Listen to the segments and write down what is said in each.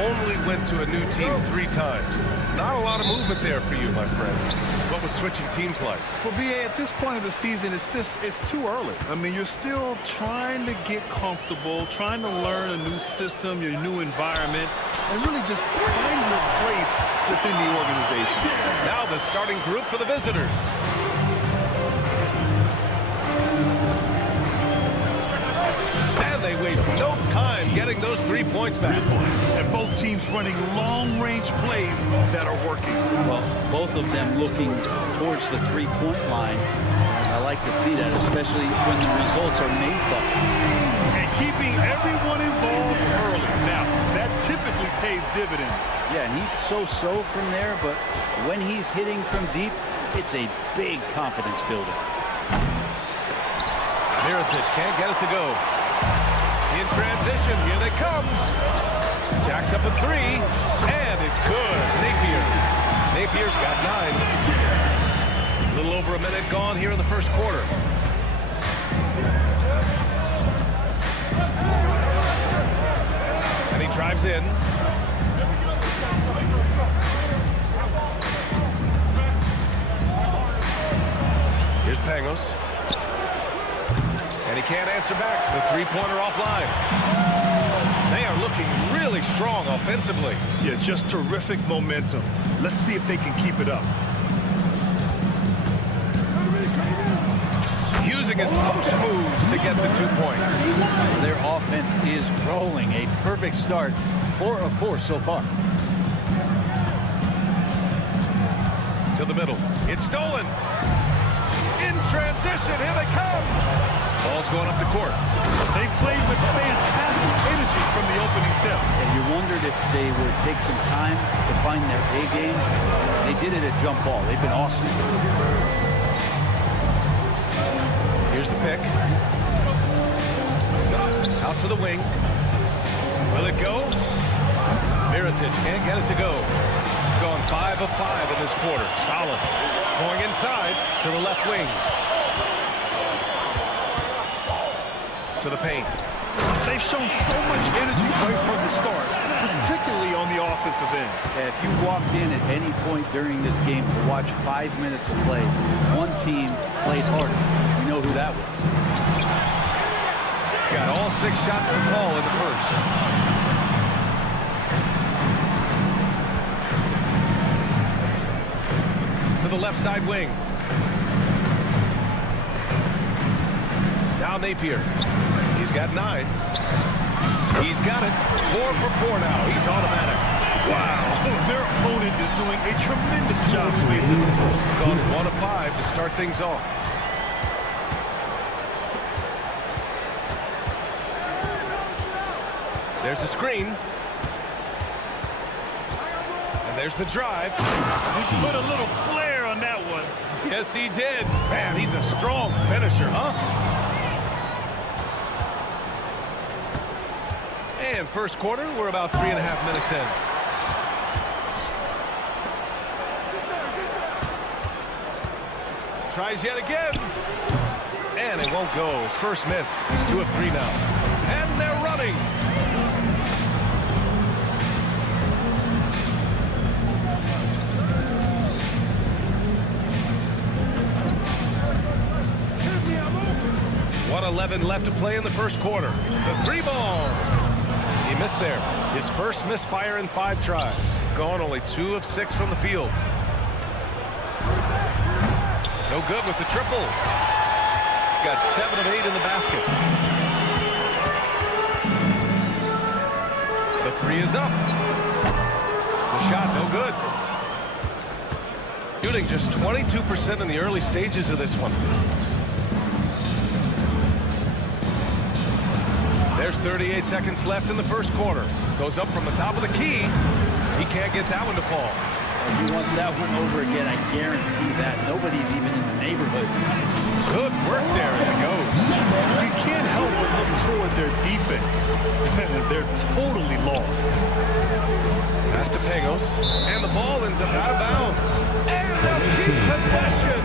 only went to a new team 3 times. Not a lot of movement there for you, my friend. What was switching teams like? Well, BA, at this point of the season, it's too early. I mean, you're still trying to get comfortable, trying to learn a new system, your new environment, and really just find your place within the organization. Now the starting group for the visitors. And they waste no time getting those 3 points back. And both teams running long-range plays that are working. Well, both of them looking towards the three-point line. I like to see that, especially when the results are made buckets. And keeping everyone involved early. Now, that typically pays dividends. Yeah, and he's so-so from there, but when he's hitting from deep, it's a big confidence builder. Mirotic can't get it to go. In transition, here they come. Jacks up a 3, and it's good. Napier's got 9. A little over a minute gone here in the first quarter. And he drives in. Here's Pangos. And he can't answer back. The three-pointer offline. They are looking really strong offensively. Yeah, just terrific momentum. Let's see if they can keep it up. Using his post moves to get the 2 points. Their offense is rolling. A perfect start. 4 of 4 so far. To the middle. It's stolen. In transition. Here they come. Ball's going up the court. They played with fantastic energy from the opening tip. And you wondered if they would take some time to find their A game. They did it at jump ball. They've been awesome. Here's the pick. Out to the wing. Will it go? Mirotic can't get it to go. Going 5 of 5 in this quarter. Solid. Going inside to the left wing. To the paint. They've shown so much energy right from the start, particularly on the offensive end. If you walked in at any point during this game to watch 5 minutes of play, one team played harder. You know who that was. Got all 6 shots to fall in the first. To the left side wing. Down Napier. He's got 9. He's got it. 4 for 4 now. He's automatic. Wow. Their opponent is doing a tremendous job spacing the first. Gone 1 of 5 to start things off. There's a screen. And there's the drive. He put a little flair on that one. Yes, he did. Man, he's a strong finisher, huh? And first quarter, we're about 3.5 minutes in. Tries yet again. And it won't go. His first miss. He's 2 of 3 now. And they're running. .11 left to play in the first quarter. The 3 ball. He missed there. His first misfire in 5 tries. Gone only 2 of 6 from the field. No good with the triple. Got 7 of 8 in the basket. The 3 is up. The shot no good. Shooting just 22% in the early stages of this one. There's 38 seconds left in the first quarter. Goes up from the top of the key. He can't get that one to fall. If he wants that one over again, I guarantee that. Nobody's even in the neighborhood. Good work there as it goes. You can't help but look toward their defense. They're totally lost. Pass to Pangos. And the ball ends up out of bounds. And they'll keep possession.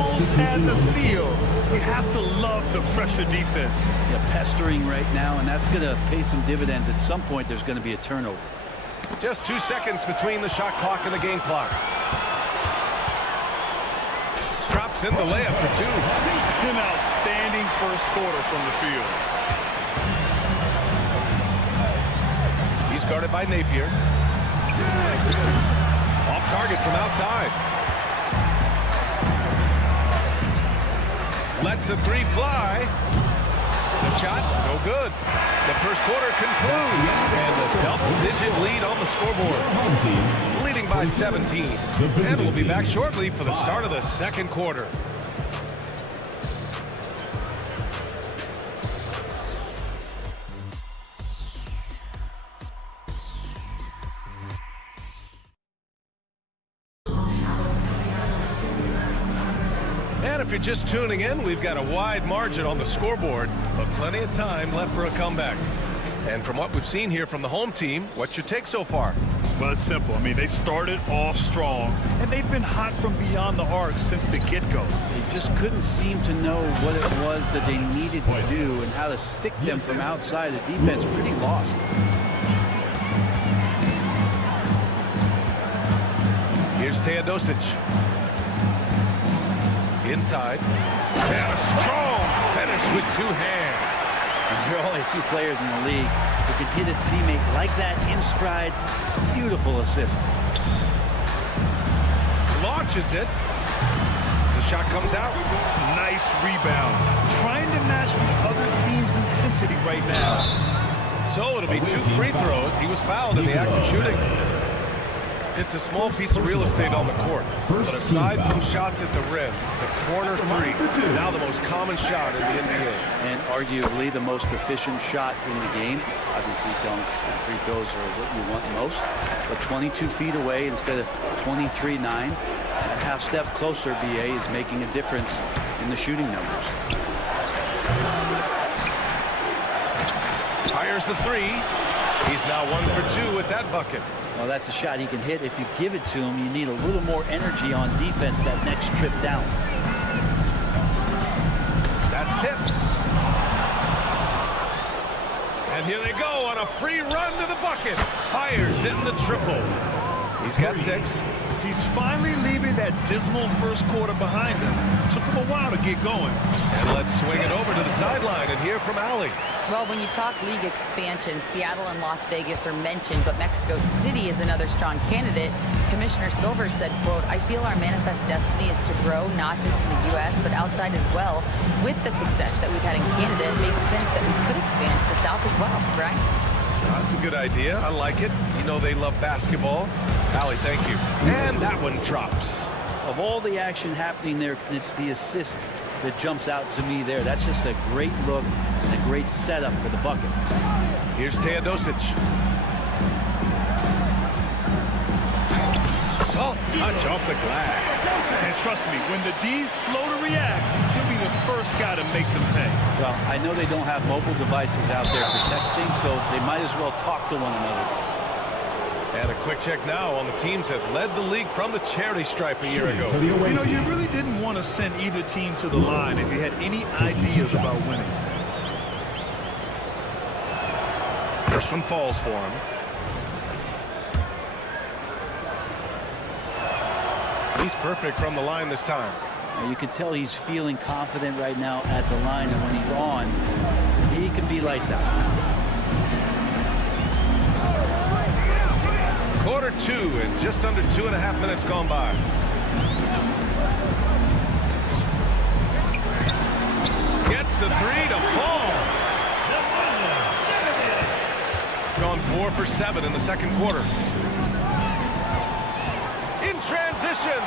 almost had the steal. You have to love the pressure defense. Yeah, pestering right now, and that's going to pay some dividends. At some point, there's going to be a turnover. Just 2 seconds between the shot clock and the game clock. Drops in the layup for 2. An outstanding first quarter from the field. He's guarded by Napier. Off target from outside. Lets the 3 fly. The shot, no good. The first quarter concludes, and a double-digit lead on the scoreboard. Leading by 17. And we'll be back shortly for the start of the second quarter. And if you're just tuning in, we've got a wide margin on the scoreboard, but plenty of time left for a comeback. And from what we've seen here from the home team, what's your take so far? Well, it's simple. I mean, they started off strong, and they've been hot from beyond the arc since the get-go. They just couldn't seem to know what it was that they needed to do and how to stick them from outside. The defense pretty lost. Here's Teodosic. Inside. And a strong finish with 2 hands. And there are only 2 players in the league who can hit a teammate like that in stride. Beautiful assist. Launches it. The shot comes out. Nice rebound. Trying to match the other team's intensity right now. So it'll be 2 free throws. He was fouled in the act of shooting. It's a small piece of real estate on the court. But aside from shots at the rim, the corner 3, now the most common shot in the NBA. And arguably the most efficient shot in the game. Obviously, dunks and free throws are what you want most. But 22 feet away instead of 23-9. A half step closer, BA, is making a difference in the shooting numbers. Fires the 3. He's now 1 for 2 with that bucket. Well, that's a shot he can hit. If you give it to him, you need a little more energy on defense that next trip down. That's tipped. And here they go on a free run to the bucket. Fires in the triple. He's got 6. He's finally leaving that dismal first quarter behind him. Took him a while to get going. And let's swing it over to the sideline and hear from Allie. Well, when you talk league expansion, Seattle and Las Vegas are mentioned, but Mexico City is another strong candidate. Commissioner Silver said, quote, "I feel our manifest destiny is to grow not just in the U.S., but outside as well. With the success that we've had in Canada, it makes sense that we could expand to the South as well," right? That's a good idea. I like it. You know they love basketball. Allie, thank you. And that one drops. Of all the action happening there, it's the assist that jumps out to me there. That's just a great look and a great setup for the bucket. Here's Teodosic. Soft touch off the glass. And trust me, when the D's slow to react, he'll be the first guy to make them pay. Well, I know they don't have mobile devices out there for texting, so they might as well talk to one another. And a quick check now on the teams that led the league from the charity stripe a year ago. You know, you really didn't want to send either team to the line if you had any ideas about winning. First one falls for him. He's perfect from the line this time. You can tell he's feeling confident right now at the line, and when he's on, he can be lights out. Quarter 2 and just under 2.5 minutes gone by. Gets the 3 to fall. Gone 4 for 7 in the second quarter. In transition.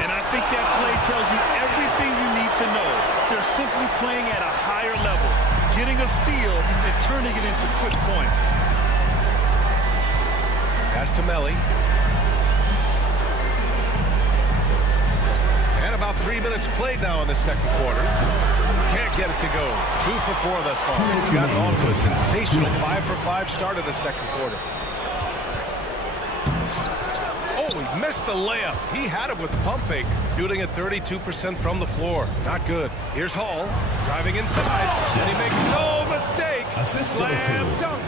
And I think that play tells you everything you need to know. They're simply playing at a higher level, getting a steal and turning it into quick points. Pass to Melly. And about 3 minutes played now in the second quarter. Can't get it to go. 2 for 4 thus far. He's gotten off to a sensational 5 for 5 start in the second quarter. Oh, he missed the layup. He had it with the pump fake. Shooting at 32% from the floor. Not good. Here's Hall driving inside, and he makes no mistake. Slam dunk.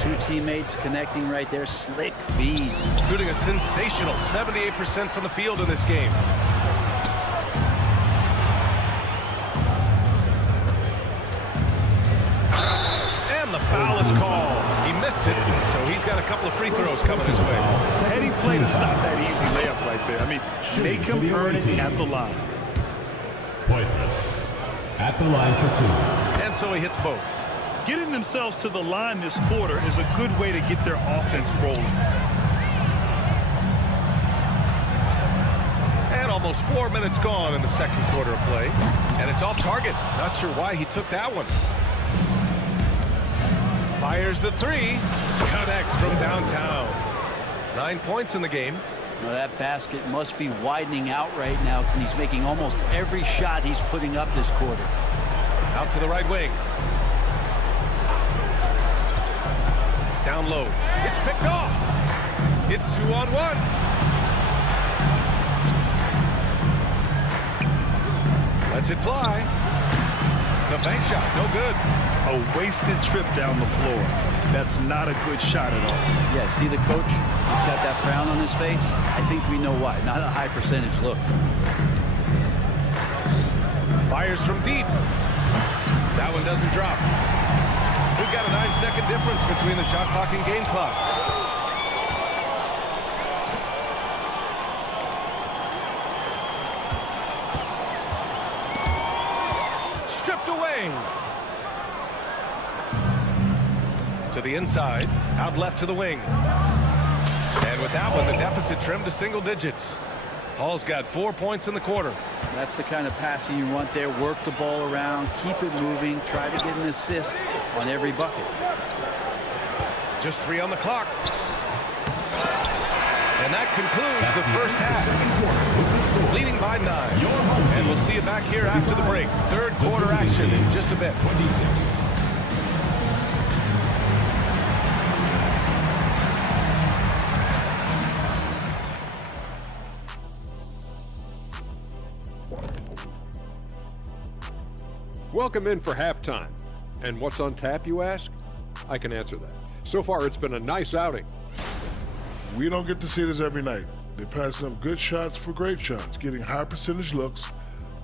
Two teammates connecting right there. Slick feed. Shooting a sensational 78% from the field in this game. And the foul is called. He missed it, so he's got a couple of free throws coming his way. Heady play to stop that easy layup right there. I mean, make him earn it at the line. Pointless. At the line for two. And so he hits both. Getting themselves to the line this quarter is a good way to get their offense rolling. And almost 4 minutes gone in the second quarter of play. And it's off target. Not sure why he took that one. Fires the three. Connects from downtown. 9 points in the game. Now that basket must be widening out right now. He's making almost every shot he's putting up this quarter. Out to the right wing. Down low. It's picked off. It's 2-on-1. Lets it fly. The bank shot, no good. A wasted trip down the floor. That's not a good shot at all. Yeah, see the coach? He's got that frown on his face. I think we know why. Not a high percentage look. Fires from deep. That one doesn't drop. We've got a 9-second difference between the shot clock and game clock. Stripped away. To the inside. Out left to the wing. And with that one, the deficit trimmed to single digits. Hall's got 4 points in the quarter. That's the kind of passing you want there. Work the ball around, keep it moving, try to get an assist on every bucket. Just 3 on the clock. And that concludes the first half. Leading by 9. And we'll see you back here after the break. Third quarter action in just a bit. 26. Welcome in for halftime. And what's on tap, you ask? I can answer that. So far, it's been a nice outing. We don't get to see this every night. They're passing up good shots for great shots, getting high percentage looks.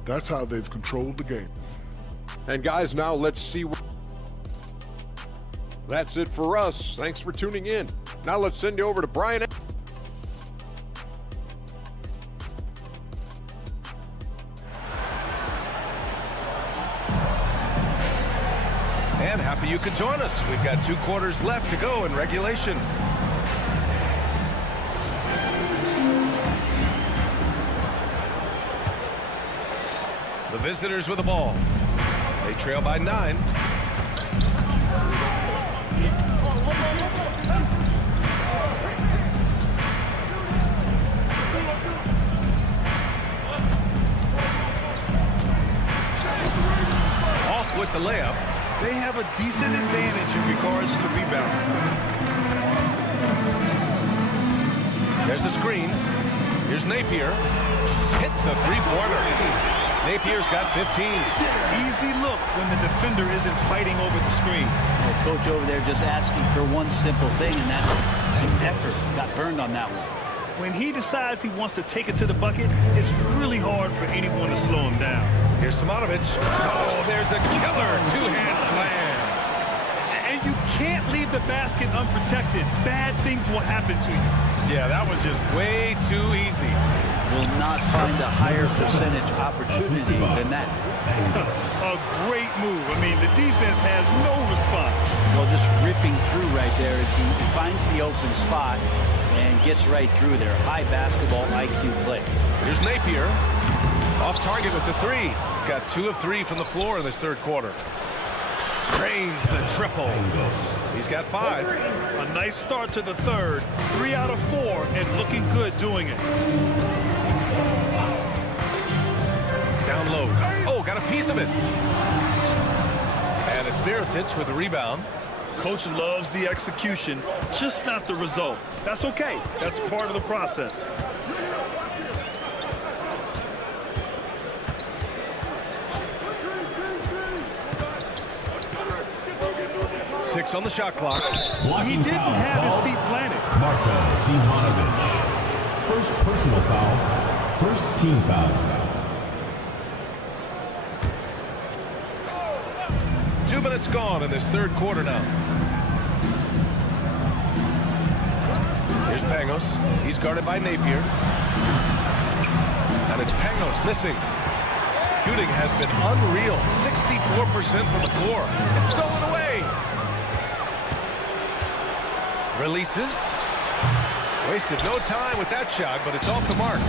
That's how they've controlled the game. And guys, now let's see. That's it for us. Thanks for tuning in. Now let's send you over to Brian. And happy you could join us. We've got 2 quarters left to go in regulation. The visitors with the ball. They trail by 9. Off with the layup. They have a decent advantage in regards to rebounding. There's a screen. Here's Napier. Hits a three-pointer. Napier's got 15. Easy look when the defender isn't fighting over the screen. The coach over there just asking for one simple thing, and that's some effort. Got burned on that one. When he decides he wants to take it to the bucket, it's really hard for anyone to slow him down. Here's Simonovic. Oh, there's a killer two-hand slam. And you can't leave the basket unprotected. Bad things will happen to you. Yeah, that was just way too easy. Will not find a higher percentage opportunity than that. A great move. I mean, the defense has no response. Well, just ripping through right there as he finds the open spot and gets right through there. High basketball IQ play. Here's Napier. Off target with the 3. Got 2 of 3 from the floor in this third quarter. Drains the triple. He's got 5. A nice start to the third. 3 out of 4 and looking good doing it. Down low. Oh, got a piece of it. And it's Mirotic with the rebound. Coach loves the execution, just not the result. That's okay. That's part of the process. 6 on the shot clock. He didn't have his feet planted. Marko Simonovic. First personal foul. First team foul. 2 minutes gone in this third quarter now. Here's Pangos. He's guarded by Napier. And it's Pangos missing. Shooting has been unreal. 64% from the floor. It's stolen away. Releases. Wasted no time with that shot, but it's off the mark.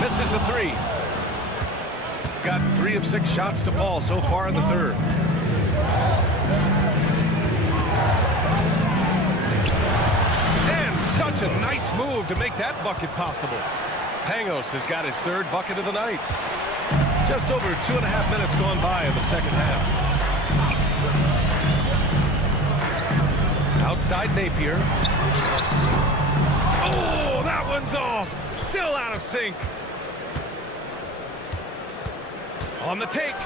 Misses a 3. Got 3 of 6 shots to fall so far in the third. And such a nice move to make that bucket possible. Pangos has got his third bucket of the night. Just over 2.5 minutes gone by in the second half. Outside Napier. Oh, that one's off. Still out of sync. On the take.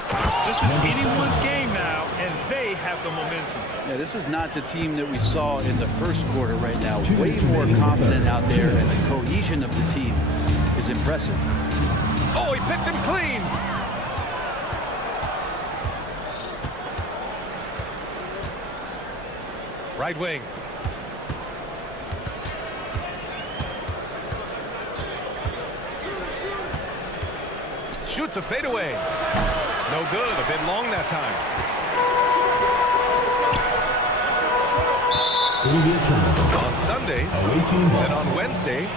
This is anyone's game now, and they have the momentum. Yeah, this is not the team that we saw in the first quarter right now. Way more confident out there, and the cohesion of the team is impressive. Oh, he picked him clean. Right wing. Shoots a fadeaway. No good. A bit long that time. It'll be a turnover. On Sunday Awaiting ball. and on Wednesday.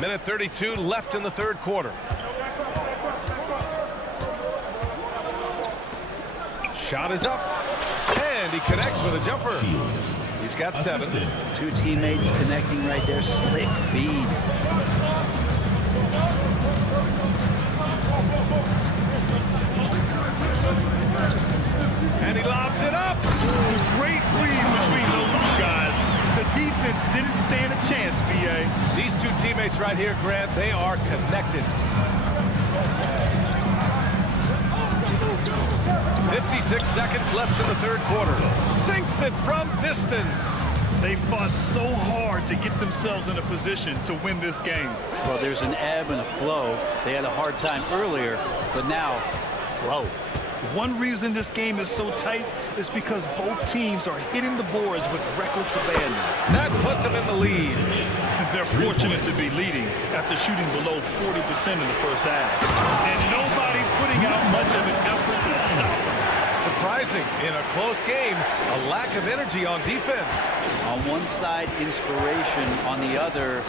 Minute 32 left in the third quarter. Shot is up. And he connects with a jumper. He's got 7. Two teammates connecting right there. Slick feed. And he lobs it up. Great read between those two guys. The defense didn't stand a chance, B.A. These two teammates right here, Grant, they are connected. 56 seconds left in the third quarter. Sinks it from distance. They fought so hard to get themselves in a position to win this game. Well, there's an ebb and a flow. They had a hard time earlier, but now, flow. One reason this game is so tight is because both teams are hitting the boards with reckless abandon. That puts them in the lead. They're fortunate to be leading after shooting below 40% in the first half. And nobody putting out much of an effort to stop them. Surprising, in a close game, a lack of energy on defense. On one side, inspiration. On the other,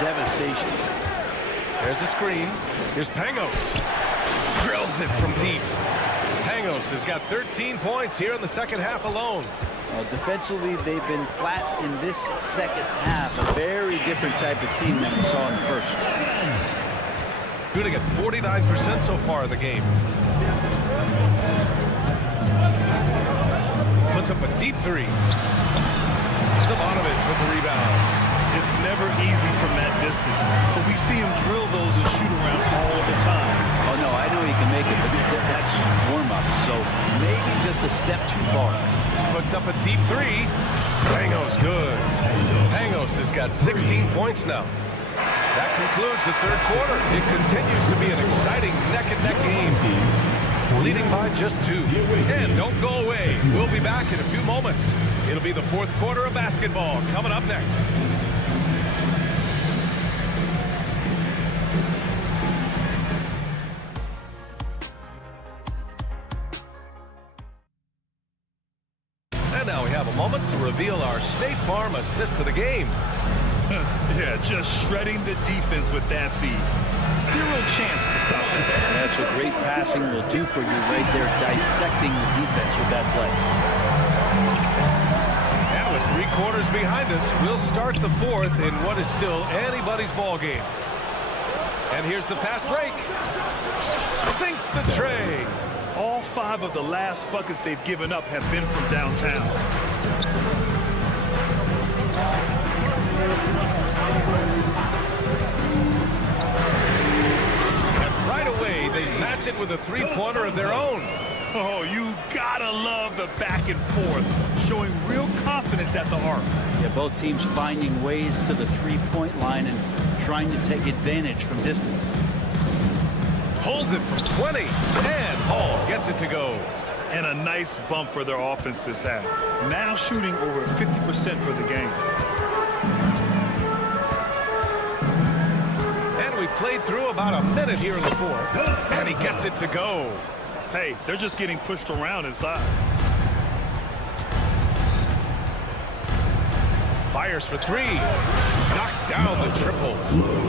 devastation. There's a screen. Here's Pangos. Drills it from deep. Pangos has got 13 points here in the second half alone. Defensively, they've been flat in this second half. A very different type of team than we saw in the first. Shooting at 49% so far in the game. Puts up a deep 3. Simonovic with the rebound. It's never easy from that distance, but we see him drill those and shoot around all the time. Oh, no, I know he can make it, but that's warm-up, so maybe just a step too far. Puts up a deep 3. Pangos good. Pangos has got 16 points now. That concludes the third quarter. It continues to be an exciting neck-and-neck game. Leading by just 2. And don't go away. We'll be back in a few moments. It'll be the fourth quarter of basketball coming up next. And now we have a moment to reveal our State Farm assist of the game. Yeah, just shredding the defense with that feed. Zero chance to stop it. That's what great passing will do for you right there, dissecting the defense with that play. And with 3 quarters behind us, we'll start the fourth in what is still anybody's ball game. And here's the fast break. Sinks the tray. All 5 of the last buckets they've given up have been from downtown. And right away, they match it with a three-pointer of their own. Oh, you gotta love the back and forth, showing real confidence at the arc. Yeah, both teams finding ways to the three-point line and trying to take advantage from distance. Pulls it from 20, and Hall gets it to go. And a nice bump for their offense this half. Now shooting over 50% for the game. And we played through about a minute here in the fourth, and he gets it to go. Hey, they're just getting pushed around inside. Fires for three. Knocks down the triple.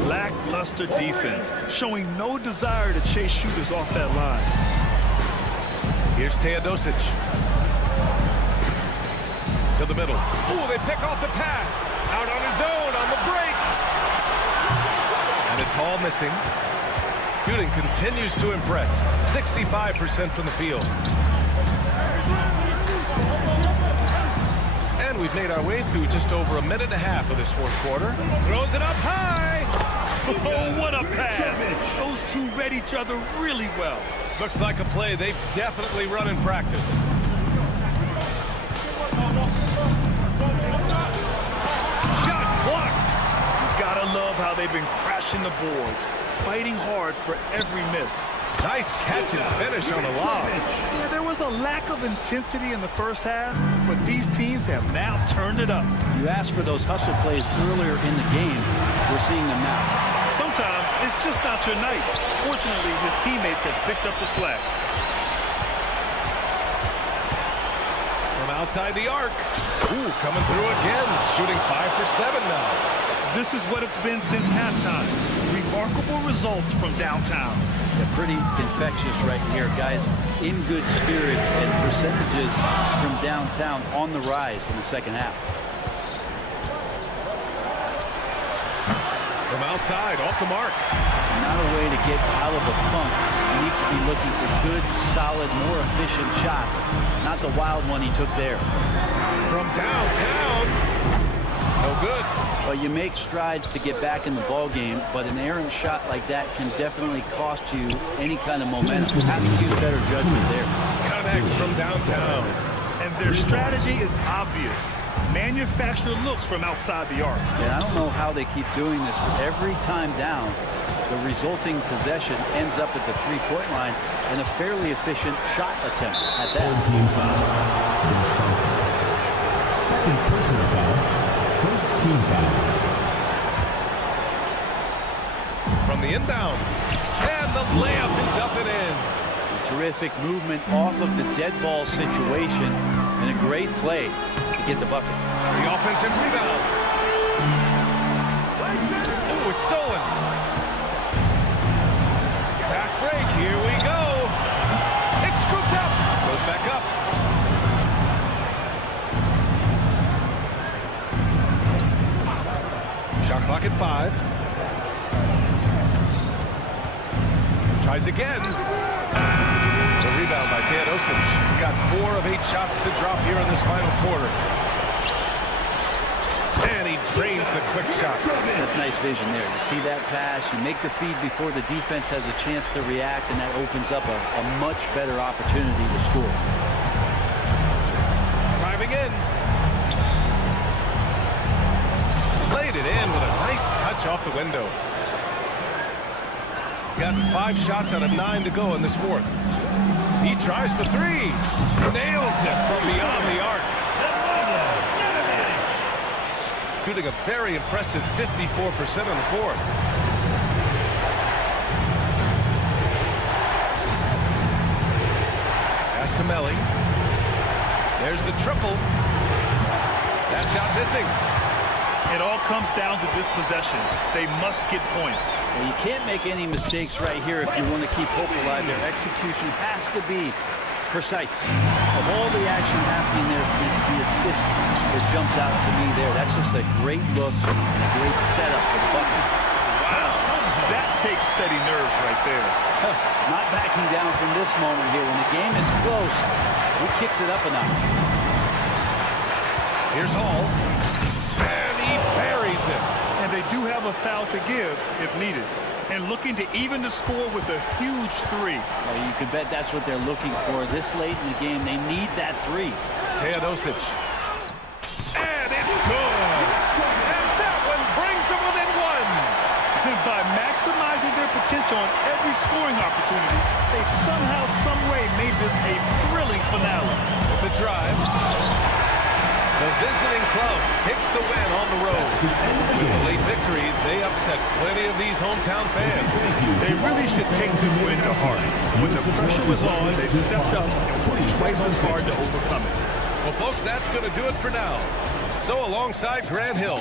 Lackluster defense, showing no desire to chase shooters off that line. Here's Teodosic. To the middle. Ooh, they pick off the pass. Out on his own on the break. And it's Hall missing. Shooting continues to impress. 65% from the field. And we've made our way through just over a minute and a half of this fourth quarter. Throws it up high. Oh, what a pass. Those two read each other really well. Looks like a play they've definitely run in practice. Shots blocked. You gotta love how they've been crashing the boards, fighting hard for every miss. Nice catch and finish on the lob. Yeah, there was a lack of intensity in the first half, but these teams have now turned it up. You asked for those hustle plays earlier in the game. We're seeing them now. Sometimes it's just not your night. Fortunately, his teammates have picked up the slack. From outside the arc. Ooh, coming through again. Shooting 5 for 7 now. This is what it's been since halftime. Remarkable results from downtown. They're pretty infectious right here, guys. In good spirits and percentages from downtown on the rise in the second half. From outside, off the mark. Not a way to get out of the funk. He needs to be looking for good, solid, more efficient shots. Not the wild one he took there. From downtown. No good. Well, you make strides to get back in the ball game, but an errant shot like that can definitely cost you any kind of momentum. Have to use better judgment there. Connects from downtown. And their strategy is obvious. Manufacture looks from outside the arc. And I don't know how they keep doing this, but every time down, the resulting possession ends up at the three-point line and a fairly efficient shot attempt at that. Team foul. Second personal foul. First team foul. From the inbound. And the layup is up and in. Terrific movement off of the dead ball situation and a great play to get the bucket. The offensive rebound. Oh, it's stolen. Fast break. Here we go. It's scooped up. Goes back up. Shot clock at 5. Tries again. The rebound by Teodosic. Got 4 of 8 shots to drop here in this final quarter. And he drains the quick shot. That's nice vision there. You see that pass, you make the feed before the defense has a chance to react, and that opens up a much better opportunity to score. Driving in. Laid it in with a nice touch off the window. Gotten 5 shots out of 9 to go in this fourth. He tries for 3. Nails it from beyond the arc. Shooting a very impressive 54% in the fourth. Pass to Melly. There's the triple. That shot missing. It all comes down to this possession. They must get points. Well, you can't make any mistakes right here if you want to keep hope alive. Their execution has to be precise. Of all the action happening there, it's the assist that jumps out to me there. That's just a great look and a great setup for the bucket. Wow, that takes steady nerves right there. Not backing down from this moment here. When the game is close, he kicks it up a notch. Here's Hall. And he buries it. And they do a foul to give if needed. And looking to even the score with a huge three. Well, you could bet that's what they're looking for this late in the game. They need that three. Teodosic. And it's good. And that one brings them within one. By maximizing their potential on every scoring opportunity, they've somehow, some way made this a thrilling finale. With the drive. The visiting club takes the win on the road. With the late victory, they upset plenty of these hometown fans. They really should take this win to heart. When the pressure was on, they stepped up and worked twice as hard to overcome it. Well, folks, that's going to do it for now. So alongside Grant Hill.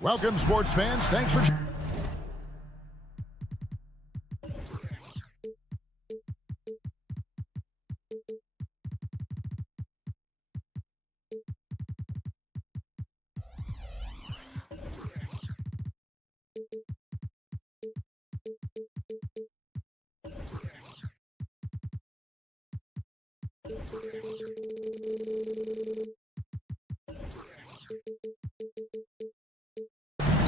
Welcome, sports fans. Thanks for...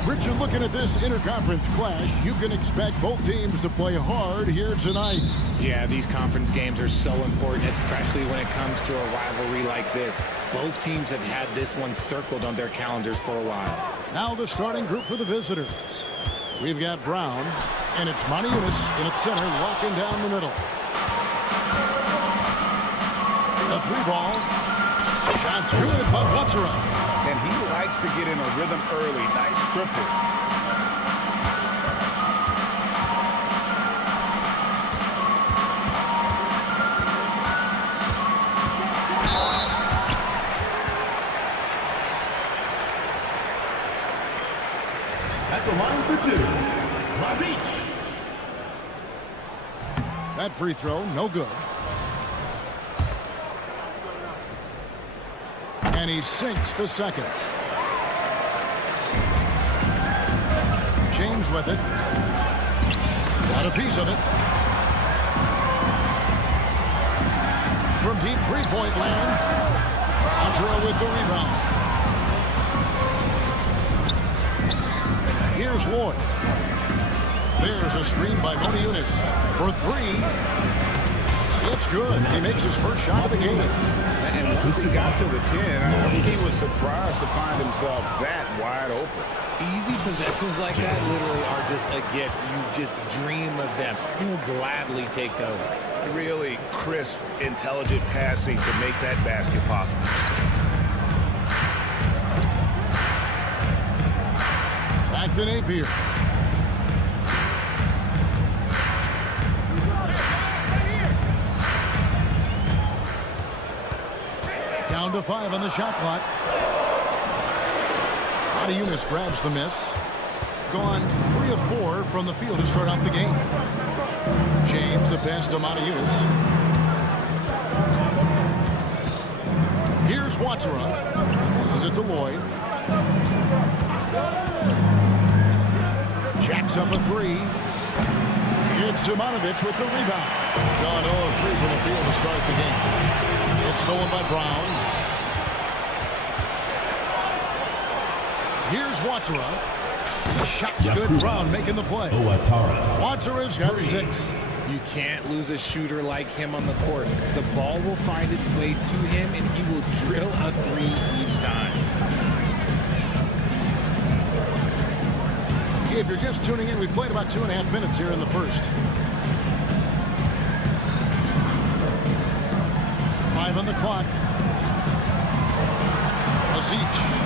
Richard, looking at this interconference clash, you can expect both teams to play hard here tonight. Yeah, these conference games are so important, especially when it comes to a rivalry like this. Both teams have had this one circled on their calendars for a while. Now the starting group for the visitors. We've got Brown, and it's Moniunas in its center, locking down the middle. A three ball. Shot's good by Watsura. And he likes to get in a rhythm early. Nice triple. At the line for two, Lazic. That free throw, no good. And he sinks the second. James with it. Got a piece of it. From deep three-point land, Andrea with the rebound. Here's Lloyd. There's a screen by Moniunas for three. It's good. He makes his first shot of the game. And once he got to the 10, I think he was surprised to find himself that wide open. Easy possessions like that literally are just a gift. You just dream of them. You'll gladly take those. Really crisp, intelligent passing to make that basket possible. Back to Napier. Down to 5 on the shot clock. Moniunas grabs the miss. Gone 3 of 4 from the field to start out the game. James the pass to Moniunas. Here's Watsura. This is it to Lloyd. Jacks up a 3. It's Simonovic with the rebound. Gone 0 of 3 from the field to start the game. It's stolen by Brown. Here's Watsura. The shot's good. Brown making the play. Watsura's got 6. You can't lose a shooter like him on the court. The ball will find its way to him, and he will drill a 3 each time. If you're just tuning in, we played about 2.5 minutes here in the first. 5 on the clock. Lazic.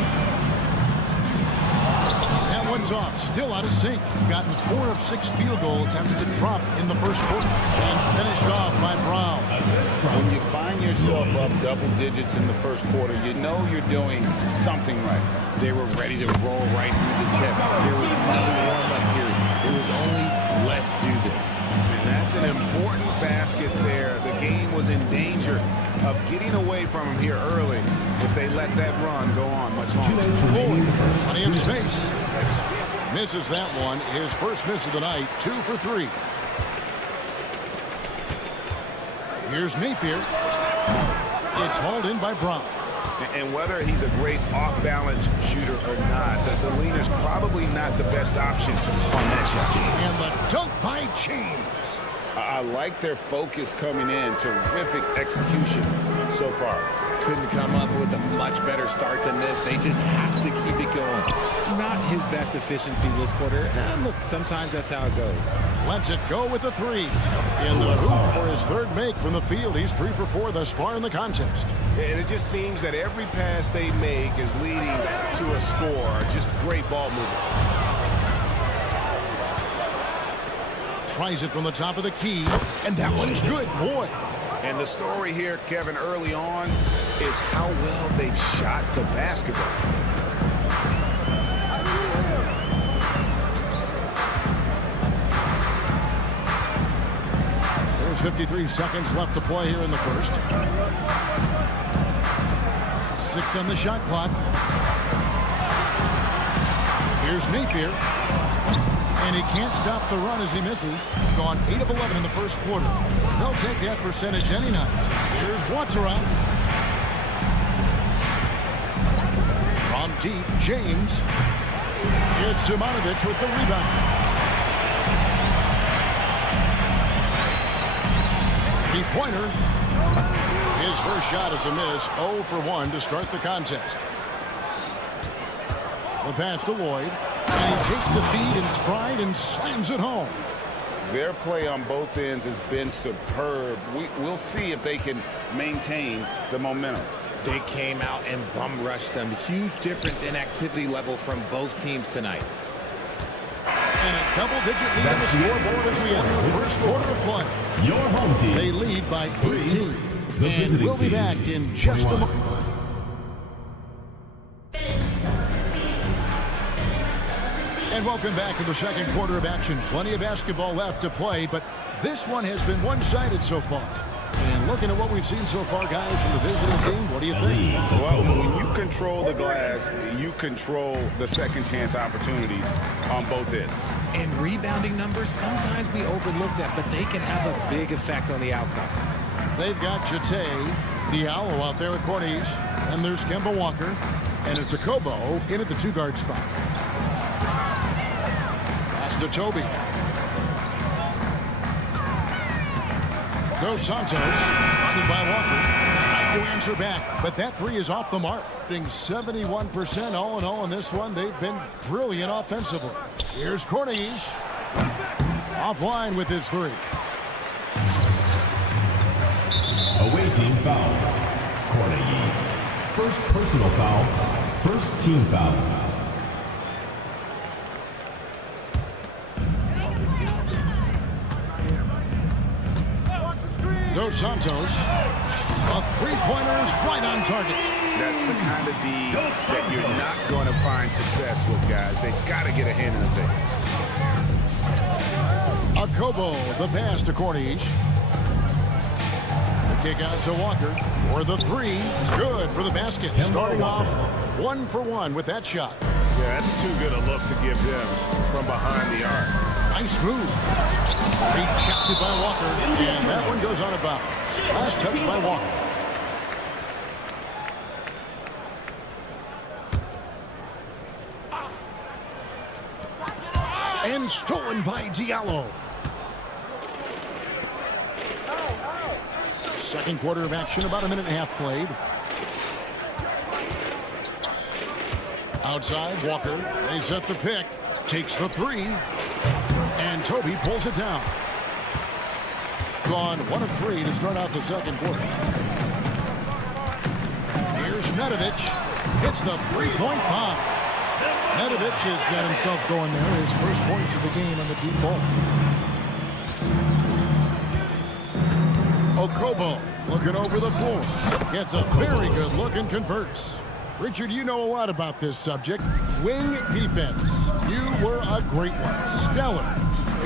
That one's off. Still out of sync. Gotten 4 of 6 field goal attempts to drop in the first quarter. And finished off by Brown. When you find yourself up double digits in the first quarter, you know you're doing something right. They were ready to roll right through the tip. There was no warm-up period. It was only, let's do this. And that's an important basket there. The game was in danger of getting away from him here early if they let that run go on much longer. Plenty of space. Misses that one. His first miss of the night. 2 for 3. Here's Napier. It's hauled in by Brown. And whether he's a great off-balance shooter or not, the lean is probably not the best option on that shot. And the dunk by James. I like their focus coming in. Terrific execution so far. Couldn't come up with a much better start than this. They just have to keep it going. Not his best efficiency this quarter. And look, sometimes that's how it goes. Lets it go with the 3. In the hoop for his 3rd make from the field. He's 3 for 4 thus far in the contest. And it just seems that every pass they make is leading to a score. Just great ball movement. tries it from the top of the key, and that one's good. Boy. And the story here, Kevin, early on is how well they've shot the basketball. There's 53 seconds left to play here in the first. 6 on the shot clock. Here's Napier. And he can't stop the run as he misses. Gone 8 of 11 in the first quarter. They'll take that percentage any night. Here's Watson. From deep, James. It's Zimonovic with the rebound. Three-pointer. His first shot is a miss. 0 for 1 to start the contest. The pass to Lloyd. And he takes the feed in stride and slams it home. Their play on both ends has been superb. We'll see if they can maintain the momentum. They came out and bum rushed them. Huge difference in activity level from both teams tonight. And a double-digit lead on the scoreboard as we enter the first quarter of play. Your home team. They lead by 18. The And visiting we'll be team, back in just a 21. moment. And welcome back to the second quarter of action. Plenty of basketball left to play, but this one has been one-sided so far. And looking at what we've seen so far, guys, from the visiting team, what do you think? Well, when you control the glass, you control the second chance opportunities on both ends. And rebounding numbers, sometimes we overlook that, but they can have a big effect on the outcome. They've got Jate, Diallo out there at Corniche, and there's Kemba Walker, and it's Okobo in at the two-guard spot. Pass to Toby. Dos Santos, guarded by Walker, trying to answer back, but that three is off the mark. Being 71% all in all in this one. They've been brilliant offensively. Here's Corniche. Offline with his three. Away team foul. Cornegie. First personal foul. First team foul. Dos Santos. A three-pointer is right on target. That's the kind of D that you're not going to find success with, guys. They've got to get a hand in the face. Okobo, the pass to Corniche. The kick out to Walker for the three. Good for the basket. Starting off 1 for 1 with that shot. Yeah, that's too good a look to give them from behind the arc. Nice move. Rejected by Walker, and that one goes out of bounds. Last touch by Walker. And stolen by Diallo. Second quarter of action, about a minute and a half played. Outside, Walker. They set the pick. Takes the three. And Toby pulls it down. Gone 1 of 3 to start out the second quarter. Here's Nedovic. Hits the three-point bomb. Nedovic has got himself going there. His first points of the game on the deep ball. Okobo looking over the floor. Gets a very good look and converts. Richard, you know a lot about this subject. Wing defense. You were a great one. Stellar.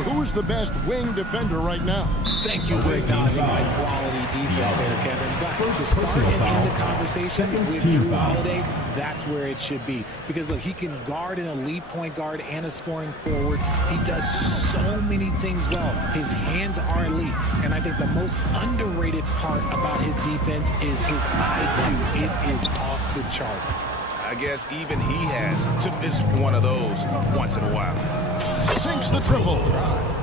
Who's the best wing defender right now? Thank you for acknowledging my quality defense there, Kevin. But to start and end the conversation with Drew Holiday, that's where it should be. Because, look, he can guard an elite point guard and a scoring forward. He does so many things well. His hands are elite. And I think the most underrated part about his defense is his IQ. It is off the charts. I guess even he has to miss one of those once in a while. Sinks the triple.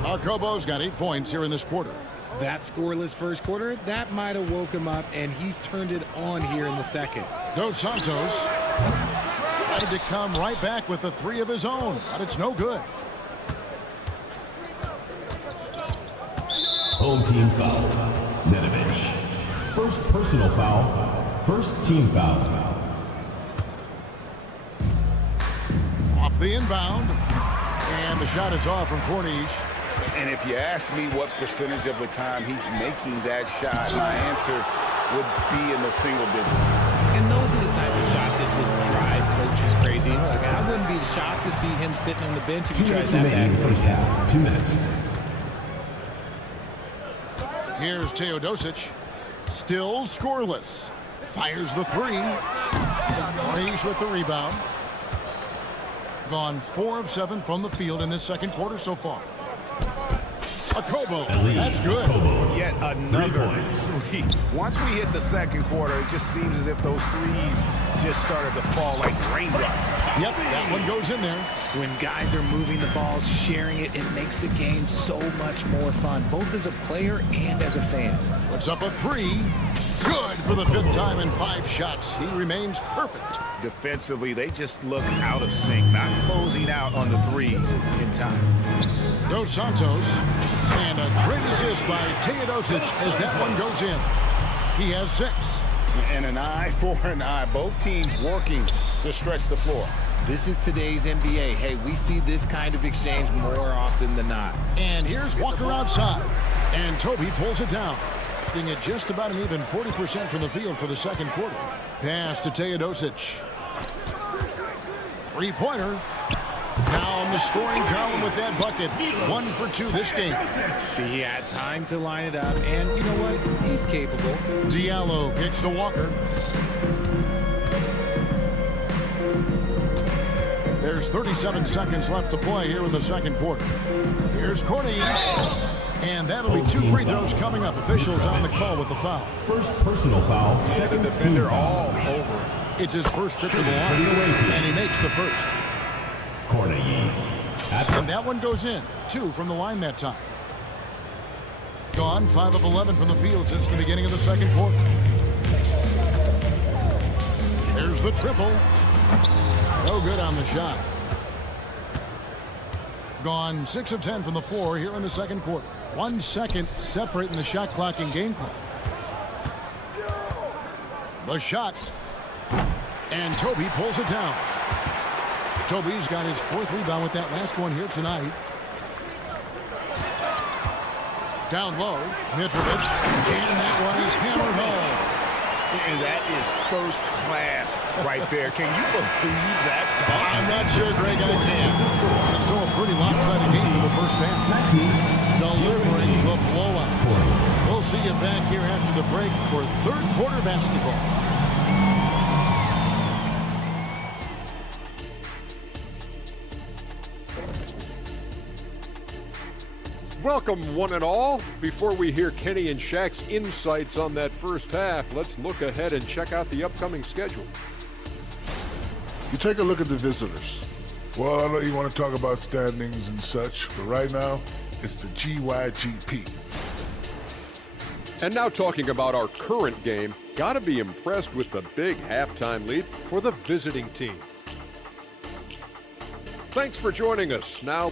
Okobo's got 8 points here in this quarter. That scoreless first quarter, that might have woke him up, and he's turned it on here in the second. Dos Santos tried to come right back with the three of his own, but it's no good. Home team foul. Nedovic. First personal foul. First team foul. Off the inbound. And the shot is off from Corniche. And if you ask me what percentage of the time he's making that shot, my answer would be in the single digits. And those are the type of shots that just drive coaches crazy. Like, I wouldn't be shocked to see him sitting on the bench if he tries that back. First half, 2 minutes. Here's Teodosic. Still scoreless. Fires the three. Rage with the rebound. Gone 4 of 7 from the field in this second quarter so far. A Kobo. That's good. Yet another three. Once we hit the second quarter, it just seems as if those threes just started to fall like raindrops. Yep, that one goes in there. When guys are moving the ball, sharing it, it makes the game so much more fun, both as a player and as a fan. Puts up a three. Good for the 5th time in 5 shots. He remains perfect. Defensively, they just look out of sync, not closing out on the threes in time. Dos Santos, and a great assist by Teodosic as that one goes in. He has 6. And an eye for an eye. Both teams working to stretch the floor. This is today's NBA. Hey, we see this kind of exchange more often than not. And here's Walker outside. And Toby pulls it down. Being at just about an even 40% from the field for the second quarter. Pass to Teodosic. Three-pointer. Now on the scoring column with that bucket. 1 for 2 this game. See, he had time to line it up, and you know what? He's capable. Diallo kicks to Walker. There's 37 seconds left to play here in the second quarter. Here's Courtney. And that'll be 2 free throws coming up. Officials on the call with the foul. First personal foul, second defender team foul. all over. It's his first trip to the line, and he makes the first. And that one goes in. 2 from the line that time. Gone 5 of 11 from the field since the beginning of the second quarter. There's the triple. No good on the shot. Gone 6 of 10 from the floor here in the second quarter. 1 second separating the shot clock and game clock. The shot. And Toby pulls it down. Toby's got his 4th rebound with that last one here tonight. Down low, Mitrovic. And that one is hammered home. And that is first class right there. Can you believe that? I'm not sure, Greg, I can. And so a pretty lopsided game for the first half. Delivering the blowout. We'll see you back here after the break for third quarter basketball. Welcome, one and all. Before we hear Kenny and Shaq's insights on that first half, let's look ahead and check out the upcoming schedule. You take a look at the visitors. Well, I know you want to talk about standings and such, but right now, it's the GYGP. And now talking about our current game, gotta be impressed with the big halftime lead for the visiting team. Thanks for joining us. Now,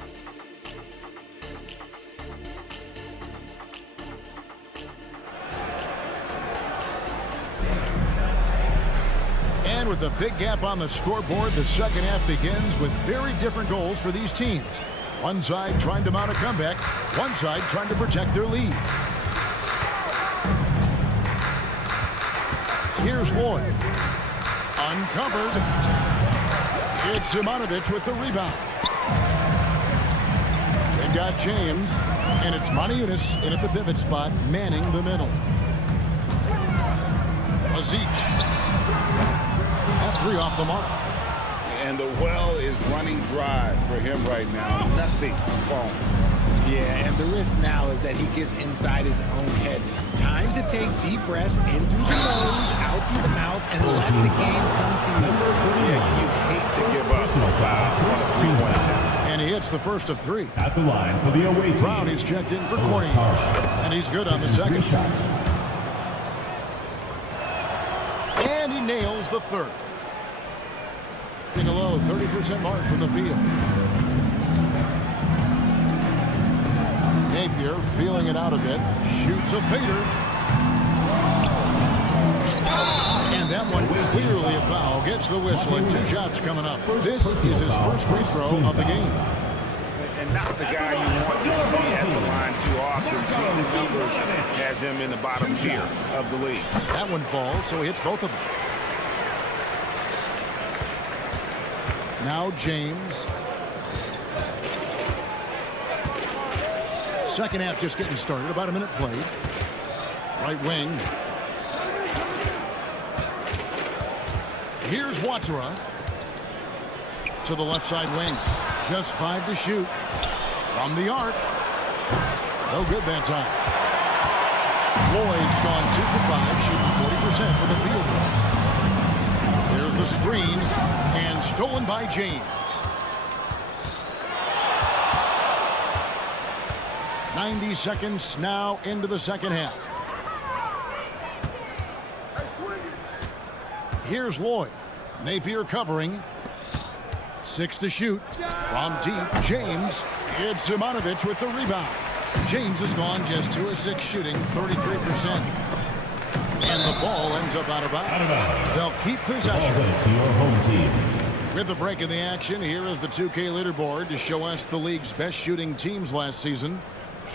And with a big gap on the scoreboard, the second half begins with very different goals for these teams. One side trying to mount a comeback, one side trying to protect their lead. Here's Lloyd. Uncovered. It's Zimanovic with the rebound. They've got James, and it's Maniunas in at the pivot spot, manning the middle. Aziz. That 3 off the mark. And the well is running dry for him right now. Nothing falling. Yeah, and the risk now is that he gets inside his own head. Time to take deep breaths in through the nose, out through the mouth, and let the game come to you. Yeah, you hate to give up a foul on a 3-point attempt. And he hits the first of 3. At the line for the away team. Brown is checked in for Corny. And he's good on the second. Shots. And he nails the third. Getting a low 30% mark from the field. Napier feeling it out a bit. Shoots a fader. And that one clearly a foul. Gets the whistle and 2 shots coming up. This is his first free throw of the game. And and not the guy you want to see at the line too often. Season numbers has him in the bottom tier of the league. That one falls, so he hits both of them. Now James. Second half just getting started. About a minute played. Right wing. Here's Watera. To the left side wing. Just 5 to shoot. From the arc. No good that time. Lloyd's gone 2 for 5, shooting 40% for the field goal. There's the screen, and stolen by James. 90 seconds now into the second half. Here's Lloyd. Napier covering. 6 to shoot. From deep, James. It's Simonovic with the rebound. James has gone just 2 of 6 shooting, 33%. And the ball ends up out of bounds. They'll keep possession. Your home team. With the break in the action, here is the 2K leaderboard to show us the league's best shooting teams last season.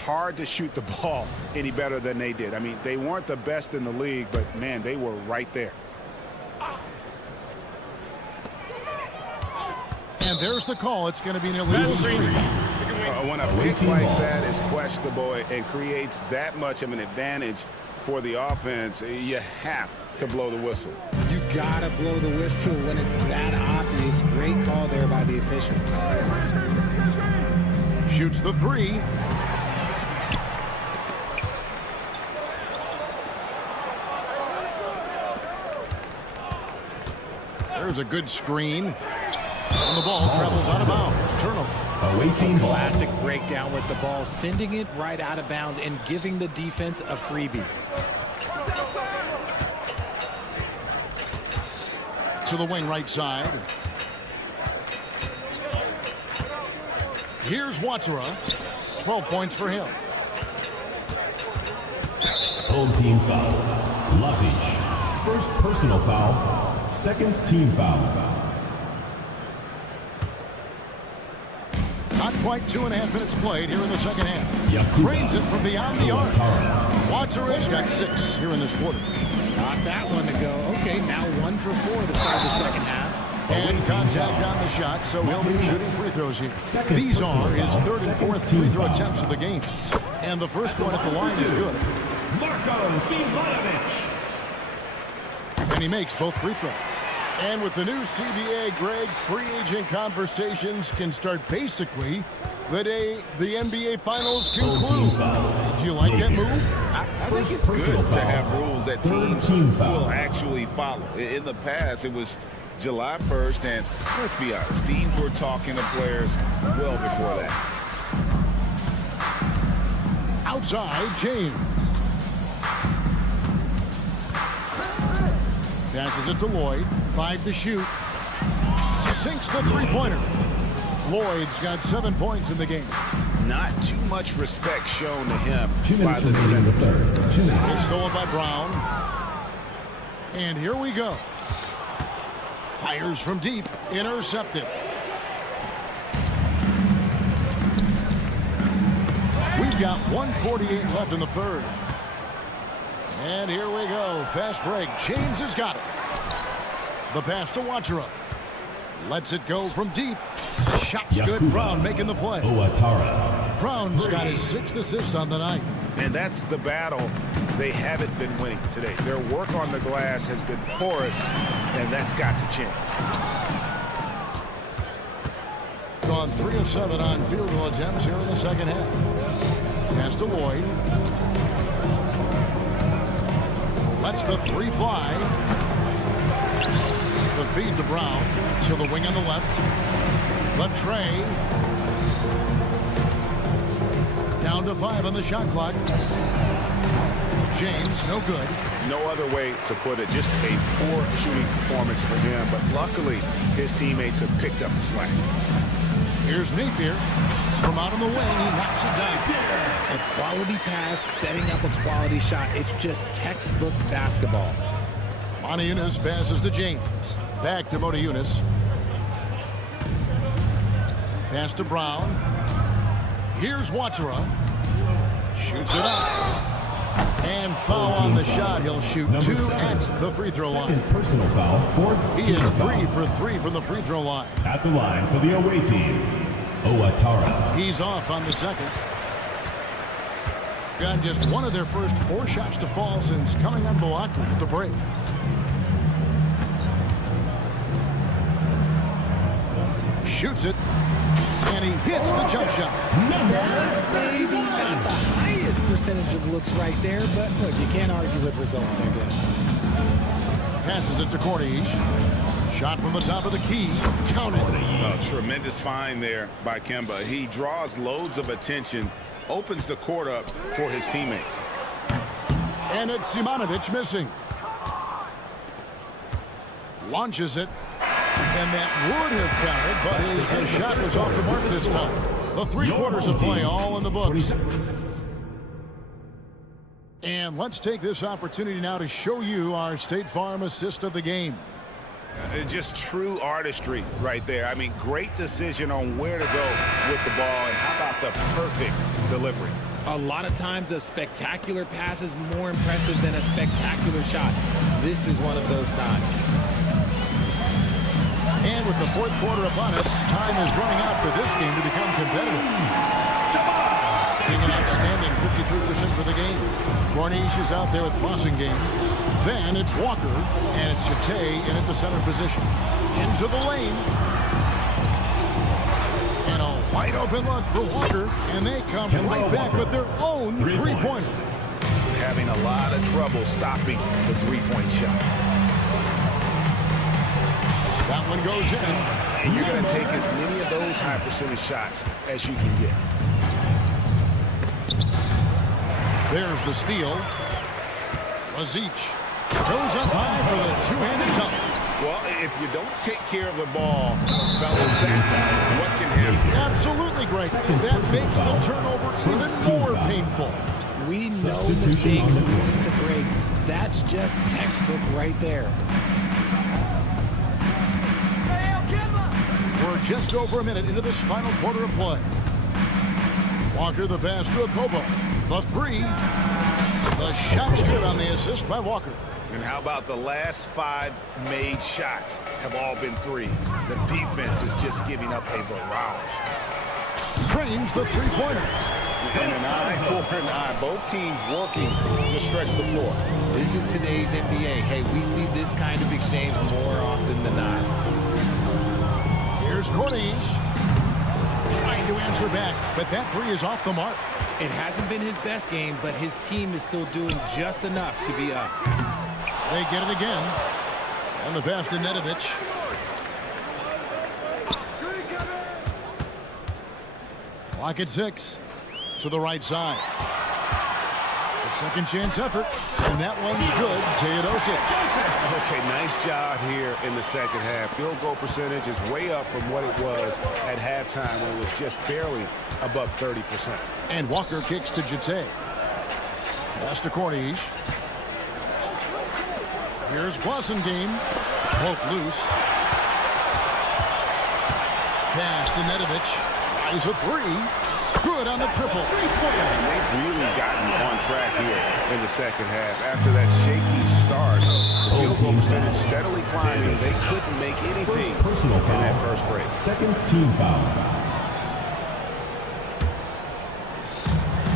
Hard to shoot the ball any better than they did. I mean, they weren't the best in the league, but man, they were right there. And there's the call. It's going to be an illegal screen. When a pick like that is questionable and creates that much of an advantage for the offense, you have to blow the whistle. You gotta blow the whistle when it's that obvious. Great call there by the official. Shoots the 3. There's a good screen. And the ball travels out of bounds. Turnover. Awaiting ball. Classic breakdown with the ball, sending it right out of bounds and giving the defense a freebie. To the wing right side. Here's Watera. 12 points for him. Home team foul. Lazic. First personal foul. Second team foul. Not quite 2.5 minutes played here in the second half. Yakuba. Trains it from beyond the arc. Watera's got 6 here in this quarter. Not that one to go. Okay, now 1 for 4 to start the second half. And contact on the shot, so he'll be shooting free throws here. These are his 3rd and 4th free throw attempts of the game. And the first one at the line is good. And he makes both free throws. And with the new CBA, Greg, free agent conversations can start basically the day the NBA Finals conclude. Do you like that move? I think it's good to have rules that teams will actually follow. In the past, it was July 1st, and let's be honest, teams were talking to players well before that. Outside, James. Passes it to Lloyd. 5 to shoot. Sinks the three-pointer. Lloyd's got 7 points in the game. Not too much respect shown to him by the remaining in the defender. third. 2 minutes. It's stolen by Brown. And here we go. Fires from deep. Intercepted. We've got 1:48 left in the third. And here we go. Fast break. James has got it. The pass to Watera. Lets it go from deep. Shot's good. Brown making the play. Brown's got his 6th assist on the night. And that's the battle they haven't been winning today. Their work on the glass has been porous, and that's got to change. Gone 3 of 7 on field goal attempts here in the second half. Pass to Lloyd. Lets the 3 fly. The feed to Brown. To the wing on the left. Latrey. Down to 5 on the shot clock. James, no good. No other way to put it. Just a poor shooting performance for him. But luckily, his teammates have picked up the slack. Here's Napier. From out on the wing, he knocks it down. A quality pass, setting up a quality shot. It's just textbook basketball. Motiejunas passes to James. Back to Motiejunas. Pass to Brown. Here's Watsura. Shoots it up. And foul on the shot. He'll shoot 2 at the free throw line. Second personal foul, fourth He team is foul. 3 for 3 from the free throw line. At the line for the away team, Owatara. He's off on the second. Got just one of their first 4 shots to fall since coming out of the locker room at the break. Shoots it. And he hits the jump shot. Maybe not the highest percentage of looks right there, but look, you can't argue with results, I guess. Passes it to Corniche. Shot from the top of the key. Count it. A tremendous find there by Kemba. He draws loads of attention, opens the court up for his teammates. And it's Simonovic missing. Launches it. And that would have counted, but his shot was off the mark this time. The 3 quarters of play all in the books. And let's take this opportunity now to show you our State Farm assist of the game. Just true artistry right there. I mean, great decision on where to go with the ball, and how about the perfect delivery? A lot of times a spectacular pass is more impressive than a spectacular shot. This is one of those times. And with the 4th quarter upon us, time is running out for this game to become competitive. Being an outstanding 53% for the game. Corniche is out there with crossing game. Then it's Walker, and it's Jete in at the center position. Into the lane. And a wide open look for Walker, and they come right back with their own 3-pointer. Having a lot of trouble stopping the 3-point shot. That one goes in. And you're going to take as many of those high percentage shots as you can get. There's the steal. Lazic goes up high for the 2-handed dunk. Well, if you don't take care of the ball, fellas, that's what can happen. Absolutely great. That makes the turnover even more painful. We know mistakes lead to breaks. That's just textbook right there. We're just over a minute into this final quarter of play. Walker the pass to Okobo. The 3. The shot's good on the assist by Walker. And how about the last 5 made shots have all been threes? The defense is just giving up a barrage. Trains the 3-pointers. And an eye for an eye. Both teams working to stretch the floor. This is today's NBA. Hey, we see this kind of exchange more often than not. Here's Corniche. Trying to answer back, but that 3 is off the mark. It hasn't been his best game, but his team is still doing just enough to be up. They get it again. And the pass to Nedovic. Clock at 6. To the right side. The second chance effort. And that one's good. Teodosic. Okay, nice job here in the second half. Field goal percentage is way up from what it was at halftime when it was just barely above 30%. And Walker kicks to Jete. Pass to Corniche. Here's Blasingame. Poke loose. Pass to Nedovic. Tries a 3. Good on the triple. And they've really gotten on track here in the second half. After that shaky start, the field goal percentage steadily climbing. They couldn't make anything in that first break. Second team foul.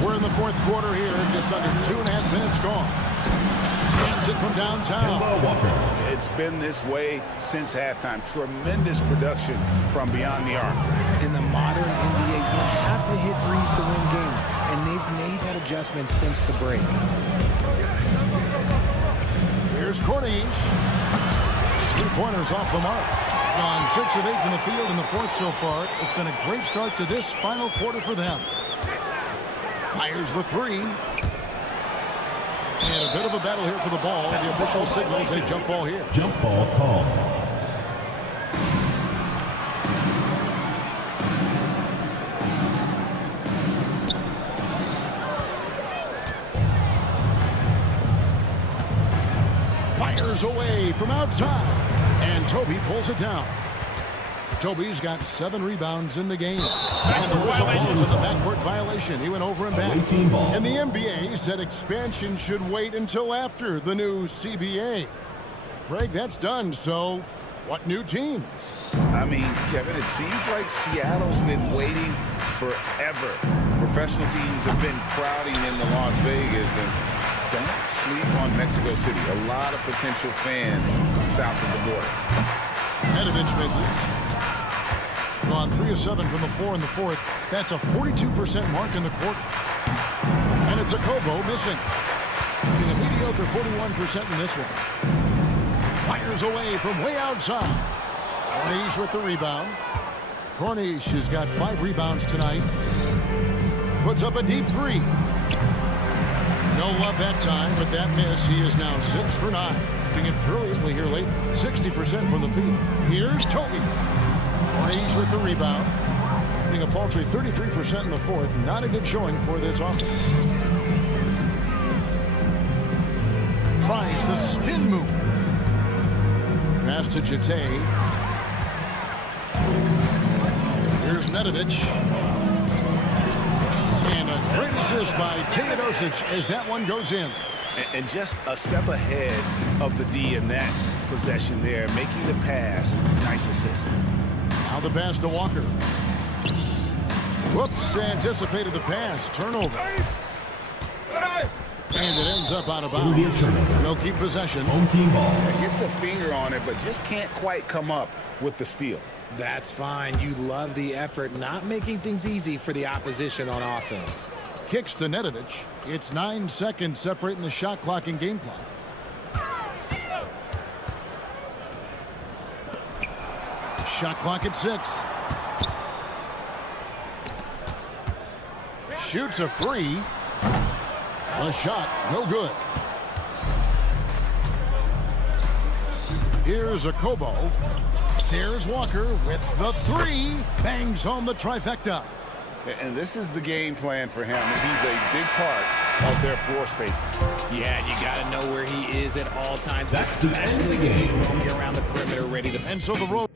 We're in the 4th quarter here, just under 2.5 minutes gone. Hands it from downtown. It's been this way since halftime. Tremendous production from beyond the arc. In the modern NBA, you have to hit threes to win games, and they've made that adjustment since the break. Here's Corniche. His 3-pointers off the mark. On 6 of 8 from the field in the 4th so far. It's been a great start to this final quarter for them. Fires the 3. And a bit of a battle here for the ball. The official signals a jump ball here. Jump ball called. Fires away from outside. And Toby pulls it down. Toby's got 7 rebounds in the game. And the whistle blows on the backcourt violation. He went over and back. And the NBA said expansion should wait until after the new CBA. Greg, that's done. So what new teams? I mean, Kevin, it seems like Seattle's been waiting forever. Professional teams have been crowding into Las Vegas, and don't sleep on Mexico City. A lot of potential fans south of the border. Medovich misses. On 3 of 7 from the floor in the fourth. That's a 42% mark in the quarter. And it's a Kobo missing. Getting a mediocre 41% in this one. Fires away from way outside. Cornish with the rebound. Cornish has got 5 rebounds tonight. Puts up a deep 3. No love that time, but that miss, he is now 6 for 9. Being it brilliantly here late, 60% from the field. Here's Toby. Cornish with the rebound. Being a paltry 33% in the fourth. Not a good showing for this offense. Tries the spin move. Pass to Jete. Here's Medovich. And a great assist by Teodosic as that one goes in. And just a step ahead of the D in that possession there, making the pass. Nice assist. Now the pass to Walker. Whoops, anticipated the pass. Turnover. And it ends up out of bounds. They'll keep possession. Home team ball. Gets a finger on it, but just can't quite come up with the steal. That's fine. You love the effort, not making things easy for the opposition on offense. Kicks to Nedovic. It's 9 seconds separating the shot clock and game clock. Shot clock at 6. Shoots a 3. The shot, no good. Here's a Kobo. There's Walker with the 3. Bangs home the trifecta. And this is the game plan for him. He's a big part of their floor spacing. Yeah, you got to know where he is at all times. That's the end of the game. He's roaming around the perimeter ready to... And so the road...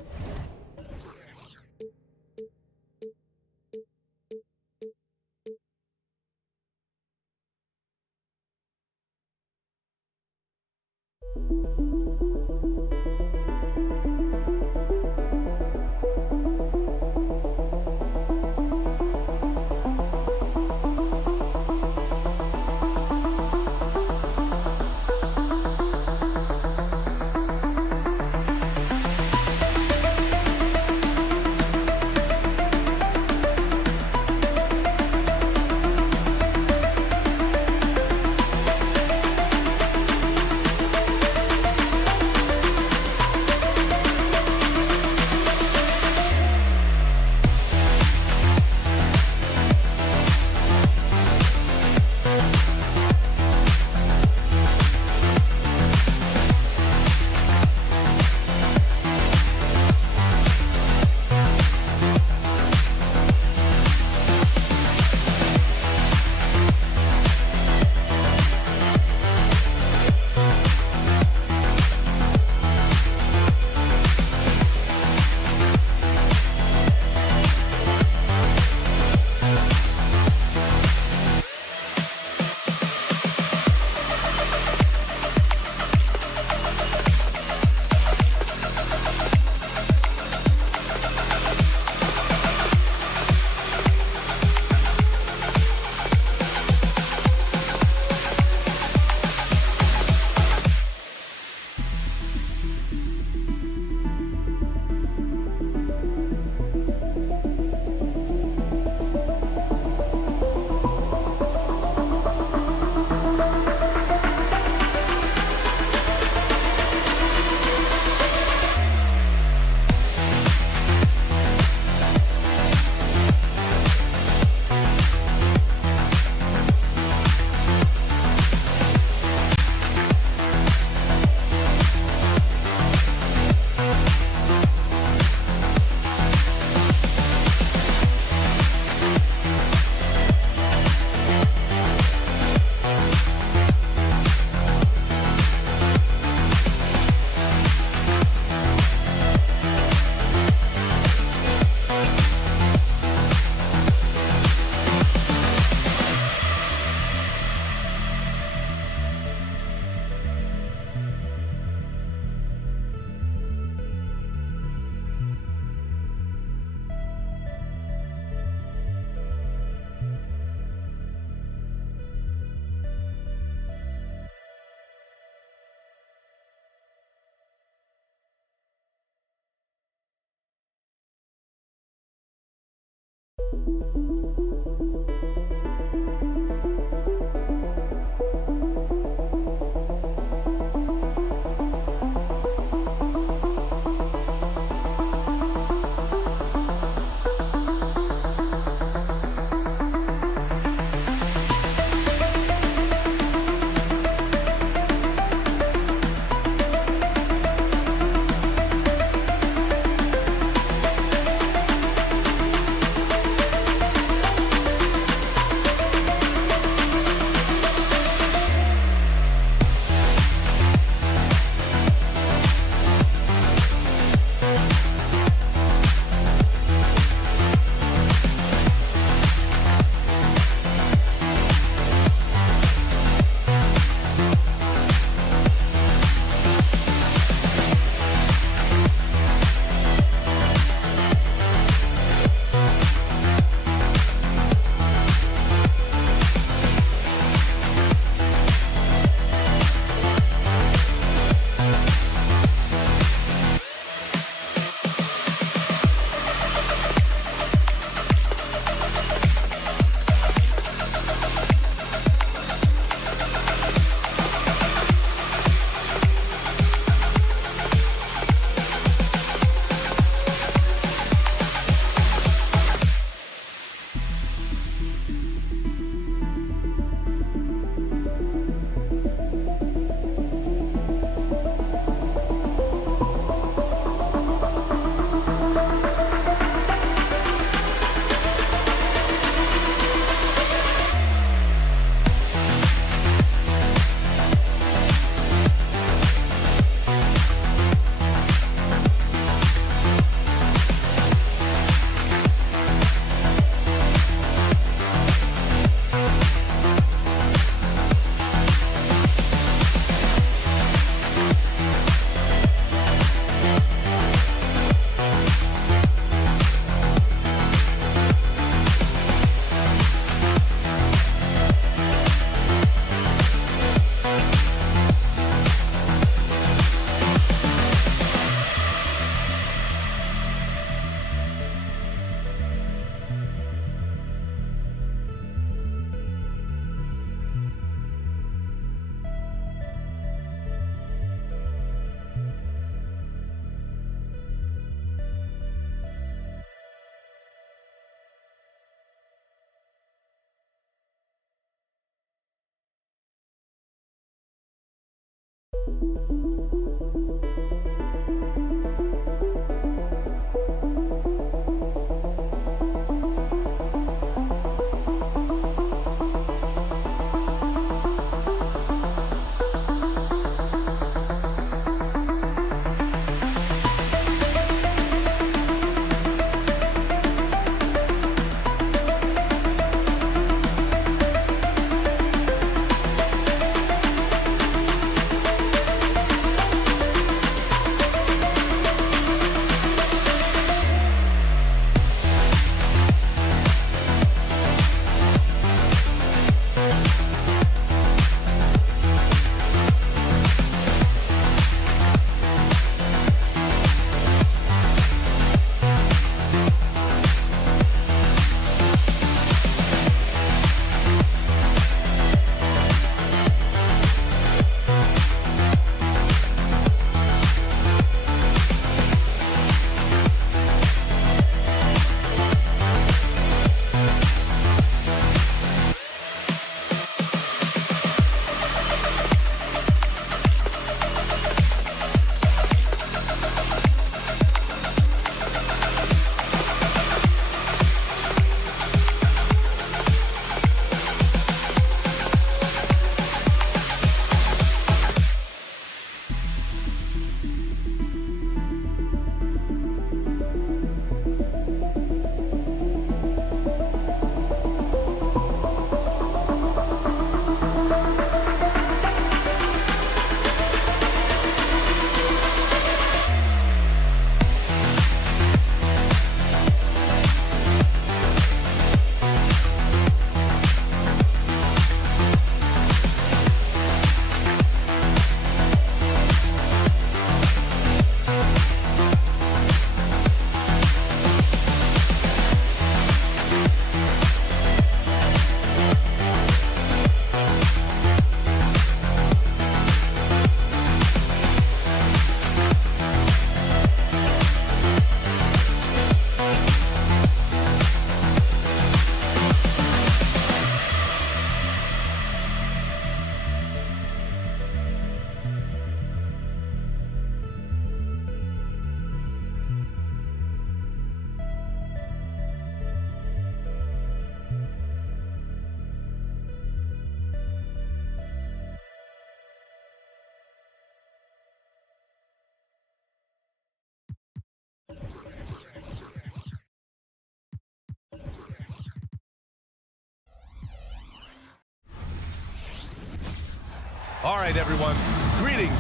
All right, everyone. Greetings.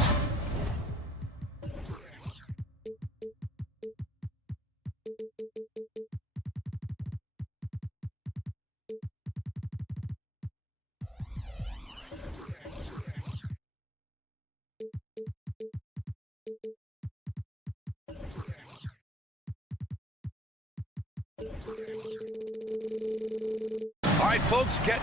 All right, folks, get...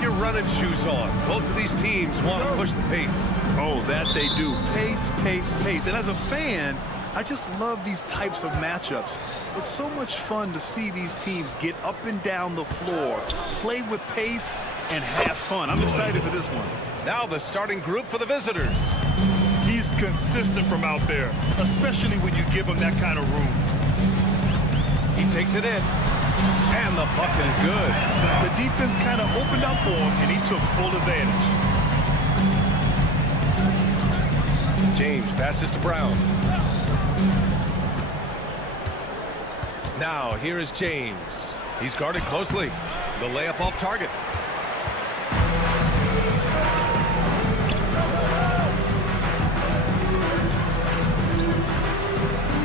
your running shoes on. Both of these teams want to push the pace. Oh, that they do. Pace, pace, pace. And as a fan, I just love these types of matchups. It's so much fun to see these teams get up and down the floor, play with pace, and have fun. I'm excited for this one. Now the starting group for the visitors. He's consistent from out there, especially when you give him that kind of room. He takes it in, and the bucket is good. The defense kind of opened up for him, and he took full advantage. James passes to Brown. Now here is James. He's guarded closely. The layup off target.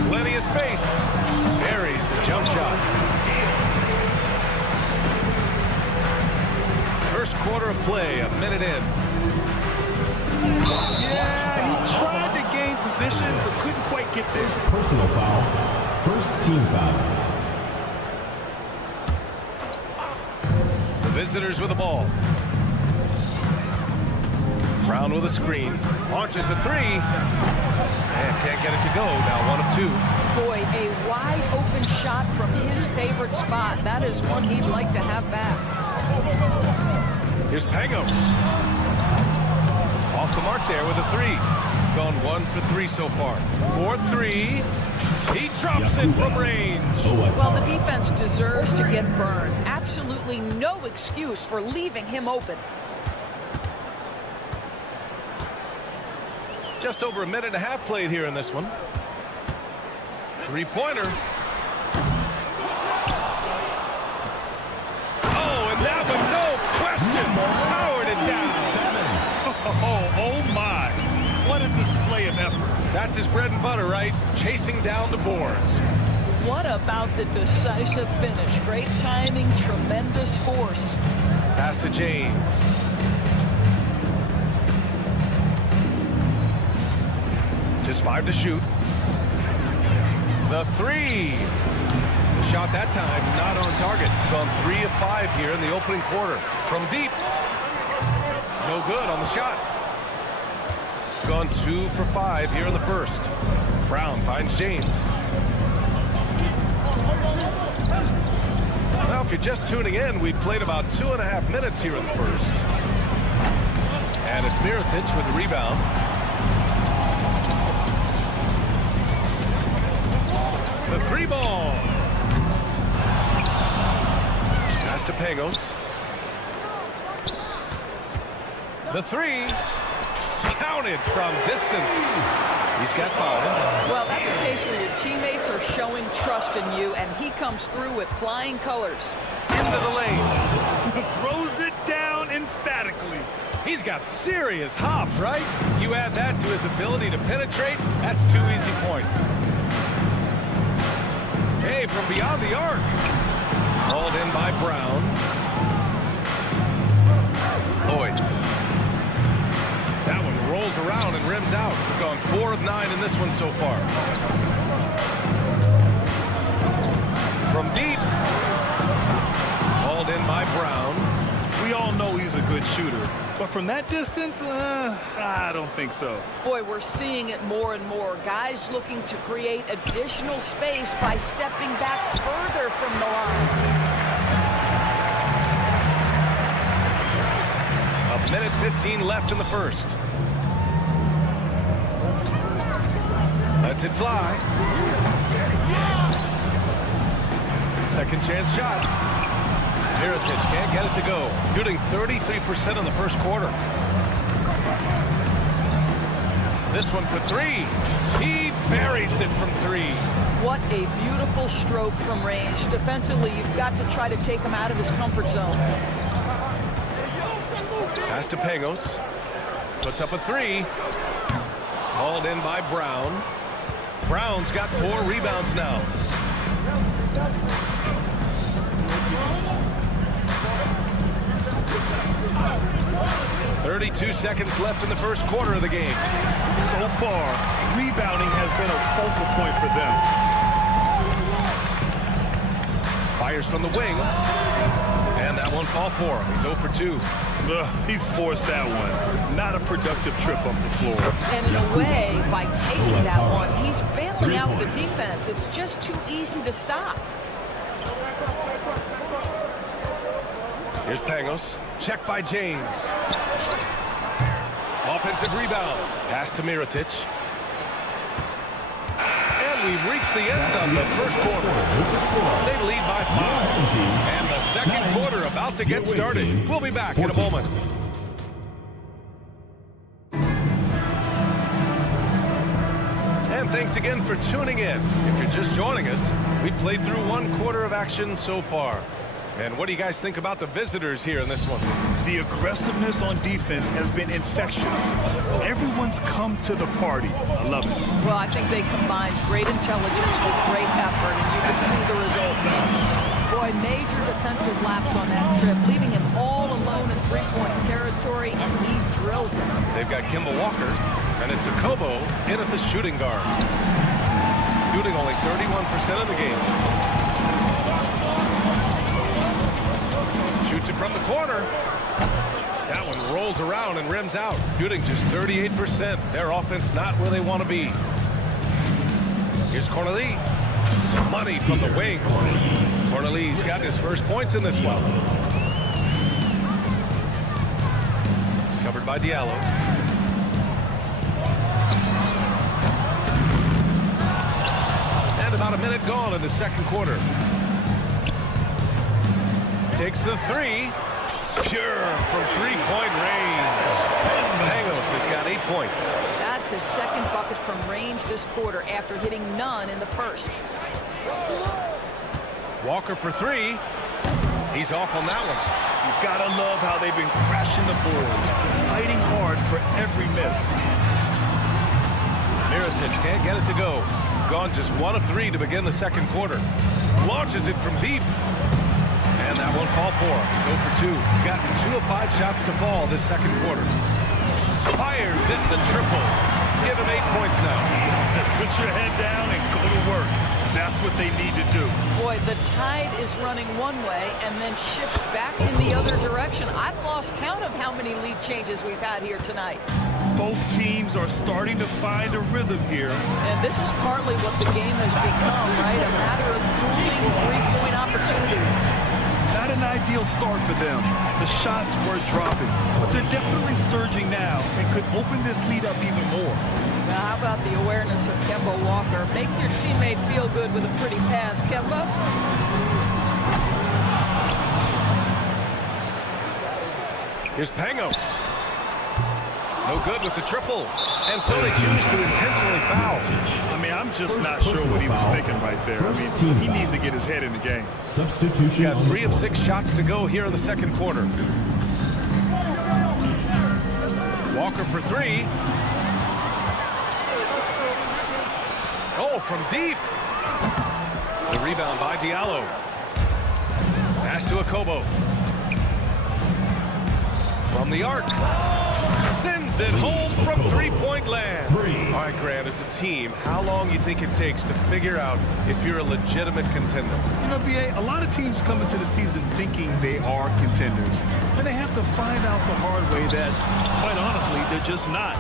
Plenty of space. Buries the jump shot. First quarter of play, a minute in. Yeah, he tried to gain position, but couldn't quite get there. Personal foul. First team foul. The visitors with the ball. Brown with a screen. Launches the three. And can't get it to go. Now 1 of 2. Boy, a wide open shot from his favorite spot. That is one he'd like to have back. Here's Pangos. Off the mark there with a 3. Gone 1 for 3 so far. 4-3. He drops it from range. Well, the defense deserves to get burned. Absolutely no excuse for leaving him open. Just over a minute and a half played here in this one. Three-pointer. Oh, and that one, no question, powered it down. Oh my. What a display of effort. That's his bread and butter, right? Chasing down the boards. What about the decisive finish? Great timing, tremendous force. Pass to James. Just 5 to shoot. The 3. The shot that time not on target. Gone 3 of 5 here in the opening quarter. From deep. No good on the shot. Gone 2 for 5 here in the first. Brown finds James. Well, if you're just tuning in, we played about 2.5 minutes here in the first. And it's Mirotic with the rebound. The 3 ball. Pass to Pangos. The 3. Counted from distance. He's got 5. Well, that's a case where your teammates are showing trust in you, and he comes through with flying colors. Into the lane. Throws it down emphatically. He's got serious hop, right? You add that to his ability to penetrate, that's 2 easy points. Hey, from beyond the arc. Hauled in by Brown. Lloyd. That one rolls around and rims out. He's gone 4 of 9 in this one so far. From deep. Hauled in by Brown. We all know he's a good shooter, But from that distance, I don't think so. Boy, we're seeing it more and more. Guys looking to create additional space by stepping back further from the line. A minute 15 left in the first. Lets it fly. Second chance shot. Mirotic can't get it to go. Shooting 33% in the first quarter. This one for three. He buries it from three. What a beautiful stroke from range. Defensively, you've got to try to take him out of his comfort zone. Pass to Pangos. Puts up a three. Hauled in by Brown. Brown's got 4 rebounds now. "32 seconds left in the first quarter of the game. So far, rebounding has been a focal point for them. Fires from the wing. And that one fall for him. He's 0 for 2. He forced that one. Not a productive trip up the floor. And in a way, by taking that one, he's bailing out the defense. It's just too easy to stop. Here's Pangos. Check by James. Offensive rebound. Pass to Mirotic. And we've reached the end of the first quarter. They lead by 5. And the second quarter about to get started. We'll be back in a moment. And thanks again for tuning in. If you're just joining us, we played through 1 quarter of action so far. And what do you guys think about the visitors here in this one? The aggressiveness on defense has been infectious. Everyone's come to the party. I love it. Well, I think they combined great intelligence with great effort, and you can see the results. Boy, major defensive laps on that trip, leaving him all alone in three-point territory, and he drills it. They've got Kemba Walker, and it's Okobo in at the shooting guard. Shooting only 31% of the game. Shoots it from the corner. That one rolls around and rims out. Shooting just 38%. Their offense not where they want to be. Here's Cornelie. Money from the wing. Cornelie's got his first points in this one. Covered by Diallo. And about a minute gone in the second quarter. Takes the three. Pure from three-point range. Pangos has got 8 points. That's his second bucket from range this quarter after hitting none in the first. Walker for three. He's off on that one. You've got to love how they've been crashing the boards, fighting hard for every miss. Mirotic can't get it to go. Gone just 1 of 3 to begin the second quarter. Launches it from deep. And that one fall for him. He's 0 for 2. Gotten 2 of 5 shots to fall this second quarter. Fires in the triple. Give him 8 points now. Put your head down and go to work. That's what they need to do. Boy, the tide is running one way and then shifts back in the other direction. I've lost count of how many lead changes we've had here tonight. Both teams are starting to find a rhythm here. And this is partly what the game has become, right? A matter of dueling three-point opportunities. Not an ideal start for them. The shots were dropping, but they're definitely surging now and could open this lead up even more. Now, how about the awareness of Kemba Walker? Make your teammate feel good with a pretty pass, Kemba. Here's Pangos. No good with the triple. And so they choose to intentionally foul. I mean, I'm just not sure what he was thinking right there. I mean, he needs to get his head in the game. Substitution. Got 3 of 6 shots to go here in the second quarter. Walker for 3. Oh, from deep. The rebound by Diallo. Pass to Okobo. From the arc. Sends it home from three-point land. All right, Grant, as a team, how long do you think it takes to figure out if you're a legitimate contender? You know, B.A., a lot of teams come into the season thinking they are contenders. And they have to find out the hard way that, quite honestly, they're just not.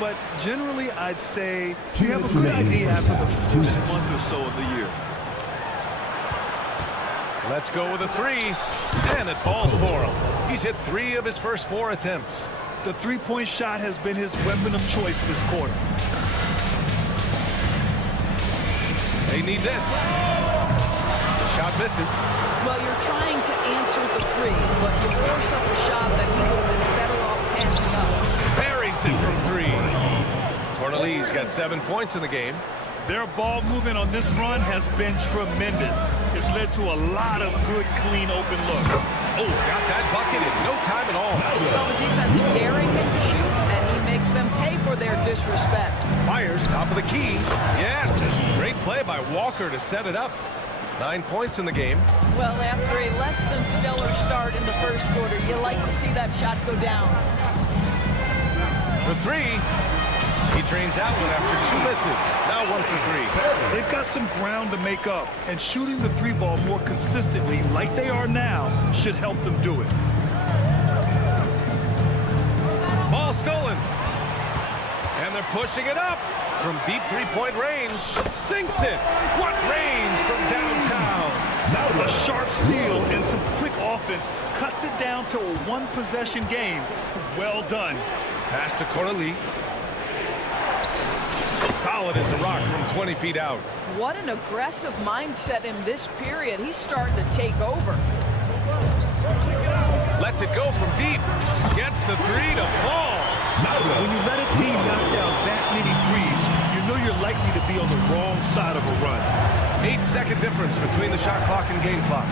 But generally, I'd say you have a good idea after the first month or so of the year. Let's go with a three, and it falls for him. He's hit 3 of his first 4 attempts. The three-point shot has been his weapon of choice this quarter. They need this. The shot misses. Well, you're trying to answer the three, but you force up a shot that he would have been better off passing up. Buries it from 3. Corneli's got 7 points in the game. Their ball movement on this run has been tremendous. It's led to a lot of good, clean, open looks. Oh, got that bucket in no time at all. Well, the defense daring him to shoot, and he makes them pay for their disrespect. Fires top of the key. Yes, great play by Walker to set it up. 9 points in the game. Well, after a less than stellar start in the first quarter, you like to see that shot go down. For 3. He drains out one after 2 misses. Now 1 for 3. They've got some ground to make up, and shooting the 3-ball more consistently like they are now should help them do it. Ball stolen. And they're pushing it up from deep 3-point range. Sinks it. What range from downtown. A sharp steal and some quick offense cuts it down to a 1-possession game. Well done. Pass to Corneli. Solid as a rock from 20 feet out. What an aggressive mindset in this period. He's starting to take over. Lets it go from deep. Gets the 3 to fall. When you let a team knock down that many threes, you know you're likely to be on the wrong side of a run. 8-second difference between the shot clock and game clock.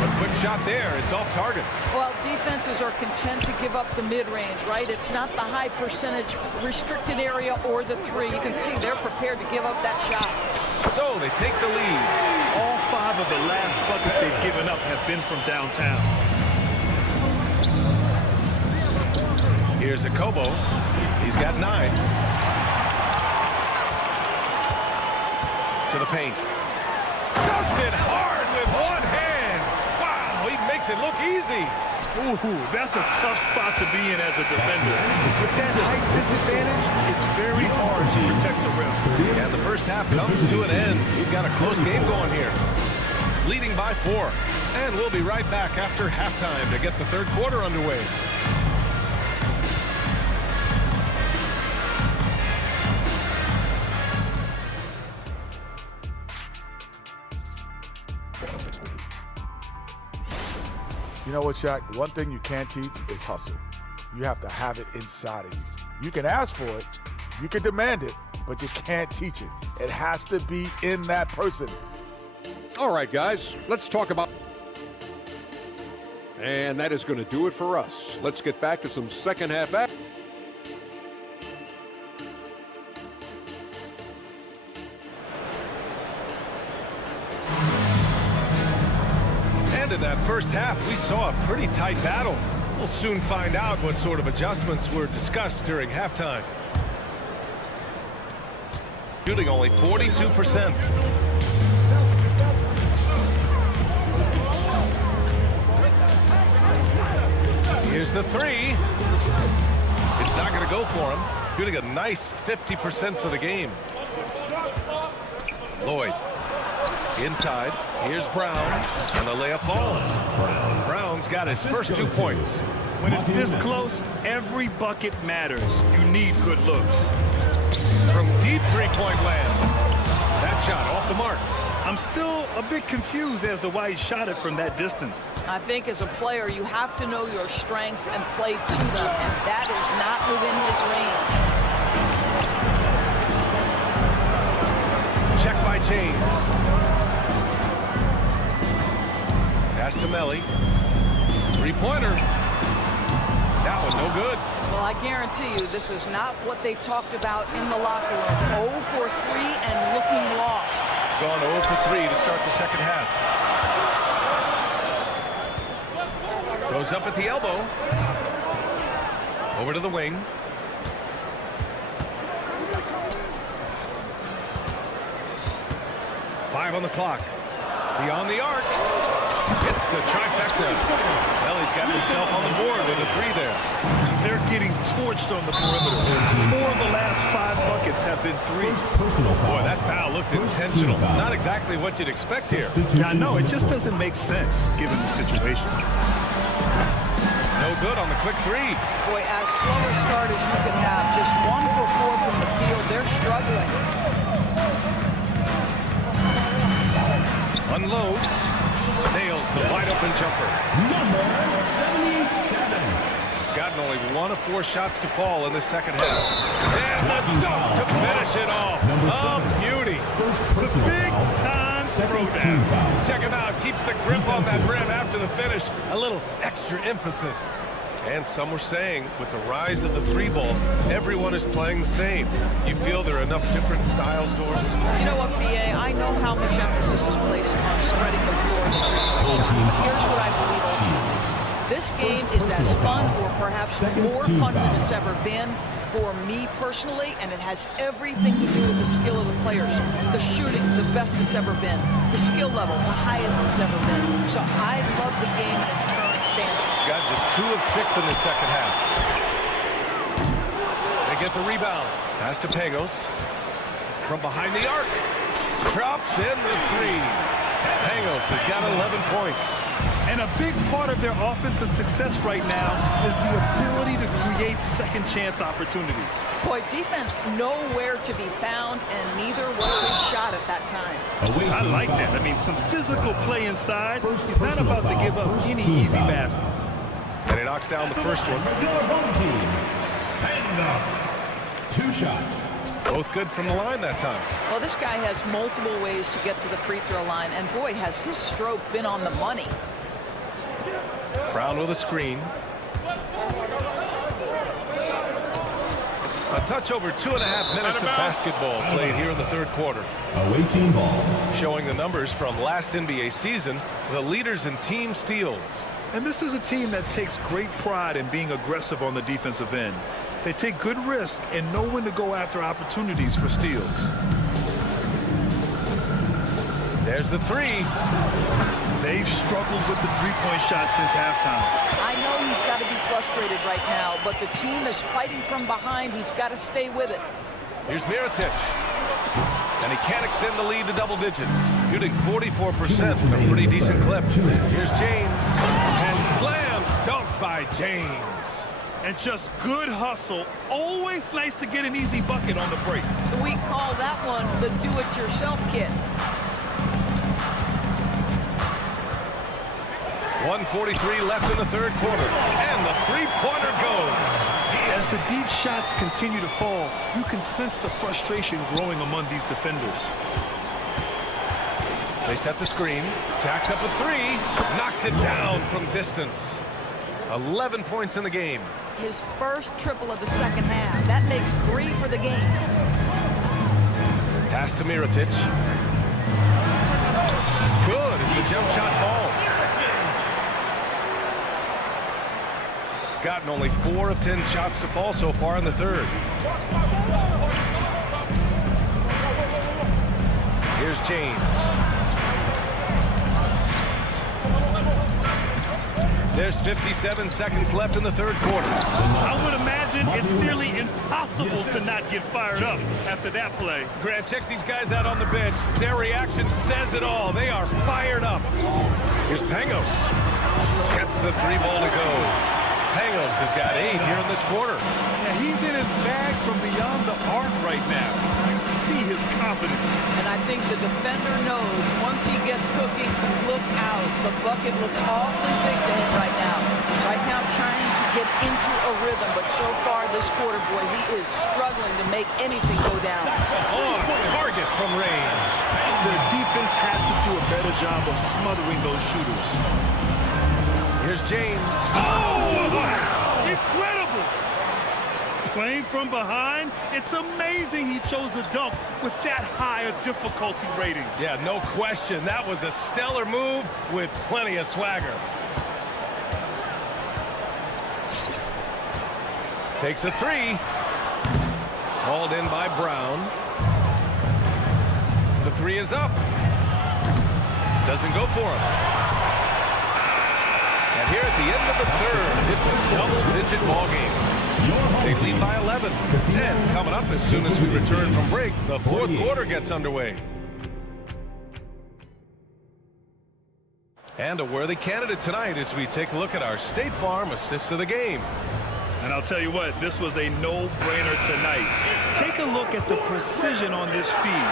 A quick shot there. It's off target. Well, defenses are content to give up the mid-range, right? It's not the high percentage restricted area or the 3. You can see they're prepared to give up that shot. So they take the lead. All 5 of the last buckets they've given up have been from downtown. Here's Akobo. He's got 9. To the paint. Dunks it hard with one hand. Wow, he makes it look easy. Ooh, that's a tough spot to be in as a defender. With that height disadvantage, it's very hard to protect the rim. And the first half comes to an end. We've got a close game going here. Leading by 4. And we'll be right back after halftime to get the third quarter underway. You know what, Shaq? One thing you can't teach is hustle. You have to have it inside of you. You can ask for it, you can demand it, but you can't teach it. It has to be in that person. All right, guys, let's talk about... And that is going to do it for us. Let's get back to some second half action. In that first half, we saw a pretty tight battle. We'll soon find out what sort of adjustments were discussed during halftime. Shooting only 42%. Here's the 3. It's not going to go for him. Shooting a nice 50% for the game. Lloyd. Inside, here's Brown, and the layup falls. Brown's got his first 2 points. When it's this close, every bucket matters. You need good looks. From deep 3-point land. That shot off the mark. I'm still a bit confused as to why he shot it from that distance. I think as a player, you have to know your strengths and play to them, and that is not within his range. Check by James. Pass to Melly. 3-pointer. That one no good. Well, I guarantee you this is not what they talked about in the locker room. 0 for 3 and looking lost. Gone 0 for 3 to start the second half. Goes up at the elbow. Over to the wing. Five on the clock. Beyond the arc. Hits the trifecta. Well, he's got himself on the board with a three there. They're getting torched on the perimeter. 4 of the last 5 buckets have been threes. Boy, that foul looked intentional. Not exactly what you'd expect here. Yeah, no, it just doesn't make sense given the situation. No good on the quick three. Boy, as slow a start as you can have, just 1 for 4 from the field, they're struggling. Unloads. Nails the wide open jumper. Number 77. Gotten only 1 of 4 shots to fall in the second half. And the dunk to finish it off. A beauty. The big time throwdown. Check him out. Keeps the grip on that rim after the finish. A little extra emphasis. And some were saying with the rise of the three ball, everyone is playing the same. You feel there are enough different styles, Doris? You know what, B.A., I know how much emphasis is placed on spreading the floor in the three-point shot. Here's what I believe ultimately. This game is as fun or perhaps more fun than it's ever been for me personally, and it has everything to do with the skill of the players. The shooting, the best it's ever been. The skill level, the highest it's ever been. So I love the game in its current standard. Got just 2 of 6 in the second half. They get the rebound. Pass to Pangos. From behind the arc. Drops in the three. Pangos has got 11 points. And a big part of their offensive success right now is the ability to create second chance opportunities. Boy, defense nowhere to be found, and neither was his shot at that time. I like that. I mean, some physical play inside. He's not about to give up any easy baskets. And he knocks down the first one. Number 1 team. Pangos. 2 shots. Both good from the line that time. Well, this guy has multiple ways to get to the free throw line, and boy, has his stroke been on the money. Brown with a screen. A touch over 2.5 minutes of basketball played here in the third quarter. Away team ball. Showing the numbers from last NBA season, the leaders in team steals. And this is a team that takes great pride in being aggressive on the defensive end. They take good risk and know when to go after opportunities for steals. There's the three. They've struggled with the three-point shot since halftime. I know he's got to be frustrated right now, but the team is fighting from behind. He's got to stay with it. Here's Mirotic. And he can't extend the lead to double digits. Shooting 44%, a pretty decent clip. Here's James. And slam dunk by James. And just good hustle. Always nice to get an easy bucket on the break. We call that one the do-it-yourself kit. 1:43 left in the third quarter. And the three-pointer goes. As the deep shots continue to fall, you can sense the frustration growing among these defenders. They set the screen. Jacks up a three. Knocks it down from distance. 11 points in the game. His first triple of the second half. That makes 3 for the game. Pass to Mirotic. Good as the jump shot falls. Gotten only 4 of 10 shots to fall so far in the third. Here's James. There's 57 seconds left in the third quarter. I would imagine it's nearly impossible to not get fired up after that play. Grant, check these guys out on the bench. Their reaction says it all. They are fired up. Here's Pangos. Gets the three ball to go. Pangos has got 8 here in this quarter. Yeah, he's in his bag from beyond the arc right now. You see his confidence. And I think the defender knows once he gets cooking, look out. The bucket looks awfully big to him right now. Right now trying to get into a rhythm, but so far this quarter, boy, he is struggling to make anything go down. On target from range. Their defense has to do a better job of smothering those shooters. Here's James. Oh, wow. Incredible. Playing from behind, it's amazing he chose a dunk with that high a difficulty rating. Yeah, no question. That was a stellar move with plenty of swagger. Takes a three. Hauled in by Brown. The three is up. Doesn't go for him. And here at the end of the third, it's a double-digit ball game. They lead by 11. And coming up as soon as we return from break, the fourth quarter gets underway. And a worthy candidate tonight as we take a look at our State Farm assist of the game. And I'll tell you what, this was a no-brainer tonight. Take a look at the precision on this feed.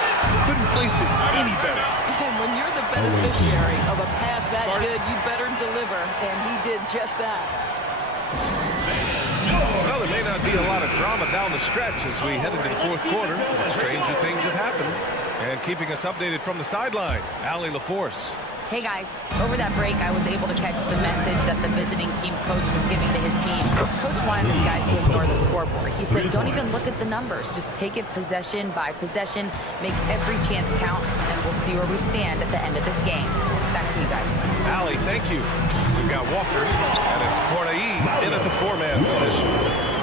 Couldn't place it any better. And when you're the beneficiary of a pass that good, you better deliver. And he did just that. Well, there may not be a lot of drama down the stretch as we head into the fourth quarter, but stranger things have happened. And keeping us updated from the sideline, Allie LaForce. Hey guys, over that break I was able to catch the message that the visiting team coach was giving to his team. Coach wanted his guys to ignore the scoreboard. He said, don't even look at the numbers. Just take it possession by possession, make every chance count, and we'll see where we stand at the end of this game. Back to you guys. Allie, thank you. We've got Walker, and it's Cornea in at the four-man position.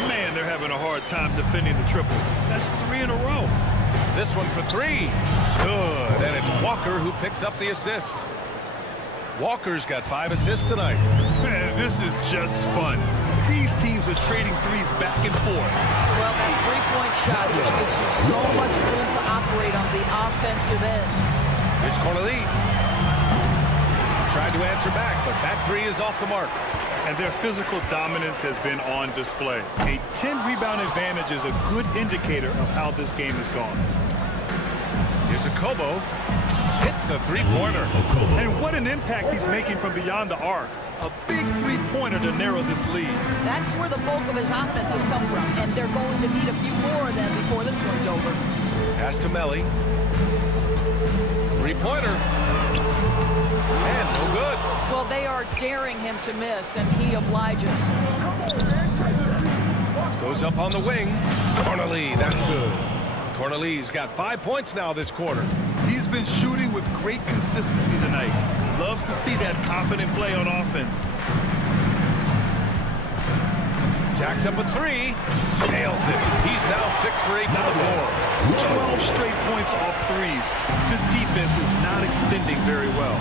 Man, they're having a hard time defending the triple. That's 3 in a row. This one for three. Good, and it's Walker who picks up the assist. Walker's got 5 assists tonight. Man, this is just fun. These teams are trading threes back and forth. Well, that three-point shot just gives you so much room to operate on the offensive end. Here's Cornea. Tried to answer back, but that three is off the mark. And their physical dominance has been on display. A 10-rebound advantage is a good indicator of how this game has gone. Here's a Kobo. Hits a three-pointer. And what an impact he's making from beyond the arc. A big three-pointer to narrow this lead. That's where the bulk of his offense has come from, and they're going to need a few more of them before this one's over. Pass to Melly. Three-pointer. And no good. Well, they are daring him to miss, and he obliges. Goes up on the wing. Cornea, that's good. Cornelia's got 5 points now this quarter. He's been shooting with great consistency tonight. Love to see that confident play on offense. Jacks up a three. Nails it. He's now 6 for 8 from the floor. 12 straight points off threes. This defense is not extending very well.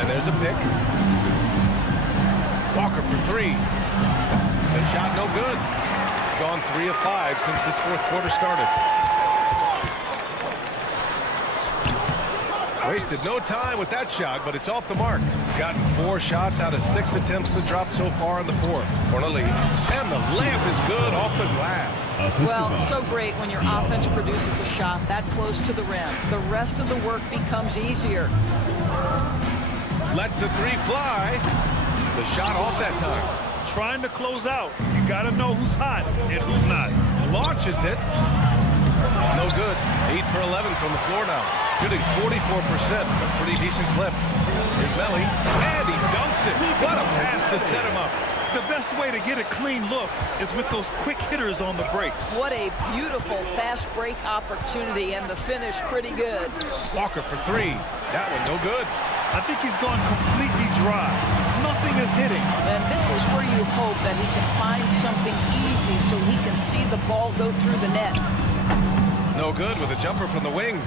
And there's a pick. Walker for three. The shot no good. Gone 3 of 5 since this fourth quarter started. Wasted no time with that shot, but it's off the mark. Gotten 4 shots out of 6 attempts to drop so far in the fourth. Cornea, and the layup is good off the glass. Well, so great when your offense produces a shot that close to the rim. The rest of the work becomes easier. Lets the three fly. The shot off that time. Trying to close out. You got to know who's hot and who's not. Launches it. No good. 8 for 11 from the floor now. Shooting 44%. A pretty decent clip. Here's Melly. And he dunks it. What a pass to set him up. The best way to get a clean look is with those quick hitters on the break. What a beautiful fast break opportunity, and the finish pretty good. Walker for three. That one no good. I think he's gone completely dry. Nothing is hitting. And this is where you hope that he can find something easy so he can see the ball go through the net. No good with a jumper from the wing.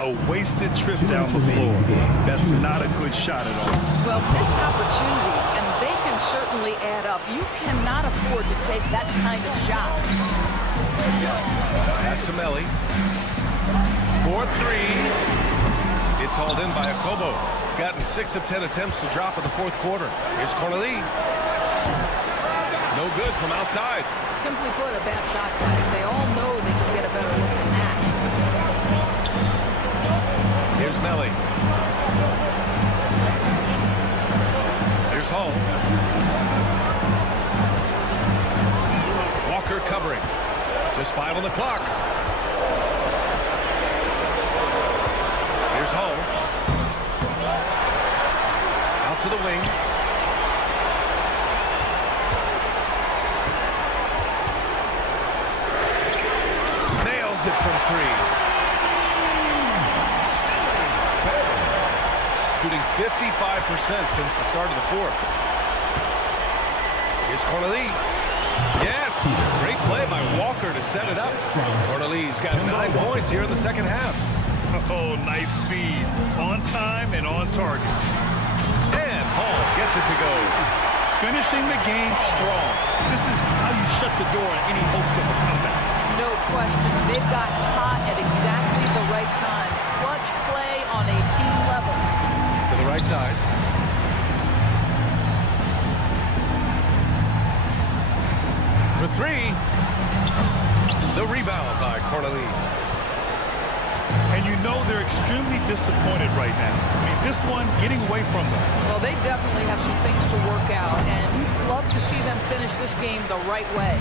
A wasted trip down the floor. That's not a good shot at all. Well, missed opportunities, and they can certainly add up. You cannot afford to take that kind of shot. Pass to Melly. 4-3. It's hauled in by Akobo. Gotten 6 of 10 attempts to drop in the fourth quarter. Here's Cornea. No good from outside. Simply put, a bad shot, guys. They all know they can get a better look than that. Here's Melly. Here's Hall. Walker covering. Just 5 on the clock. Here's Hall. Out to the wing. Nails it from 3. Shooting 55% since the start of the fourth. Here's Here's Cornelie. Yes, great play by Walker to set it up. Cornelie's got 9 points here in the second half. Oh, nice feed. On time and on target. And Hall gets it to go. Finishing the game strong. This is how you shut the door on any hopes of a comeback. No question. They've got hot at exactly the right time. Clutch play on a team level. To the right side. For 3. The rebound by Cornelie. And you know they're extremely disappointed right now. I mean, this one getting away from them. Well, they definitely have some things to work out, and you'd love to see them finish this game the right way.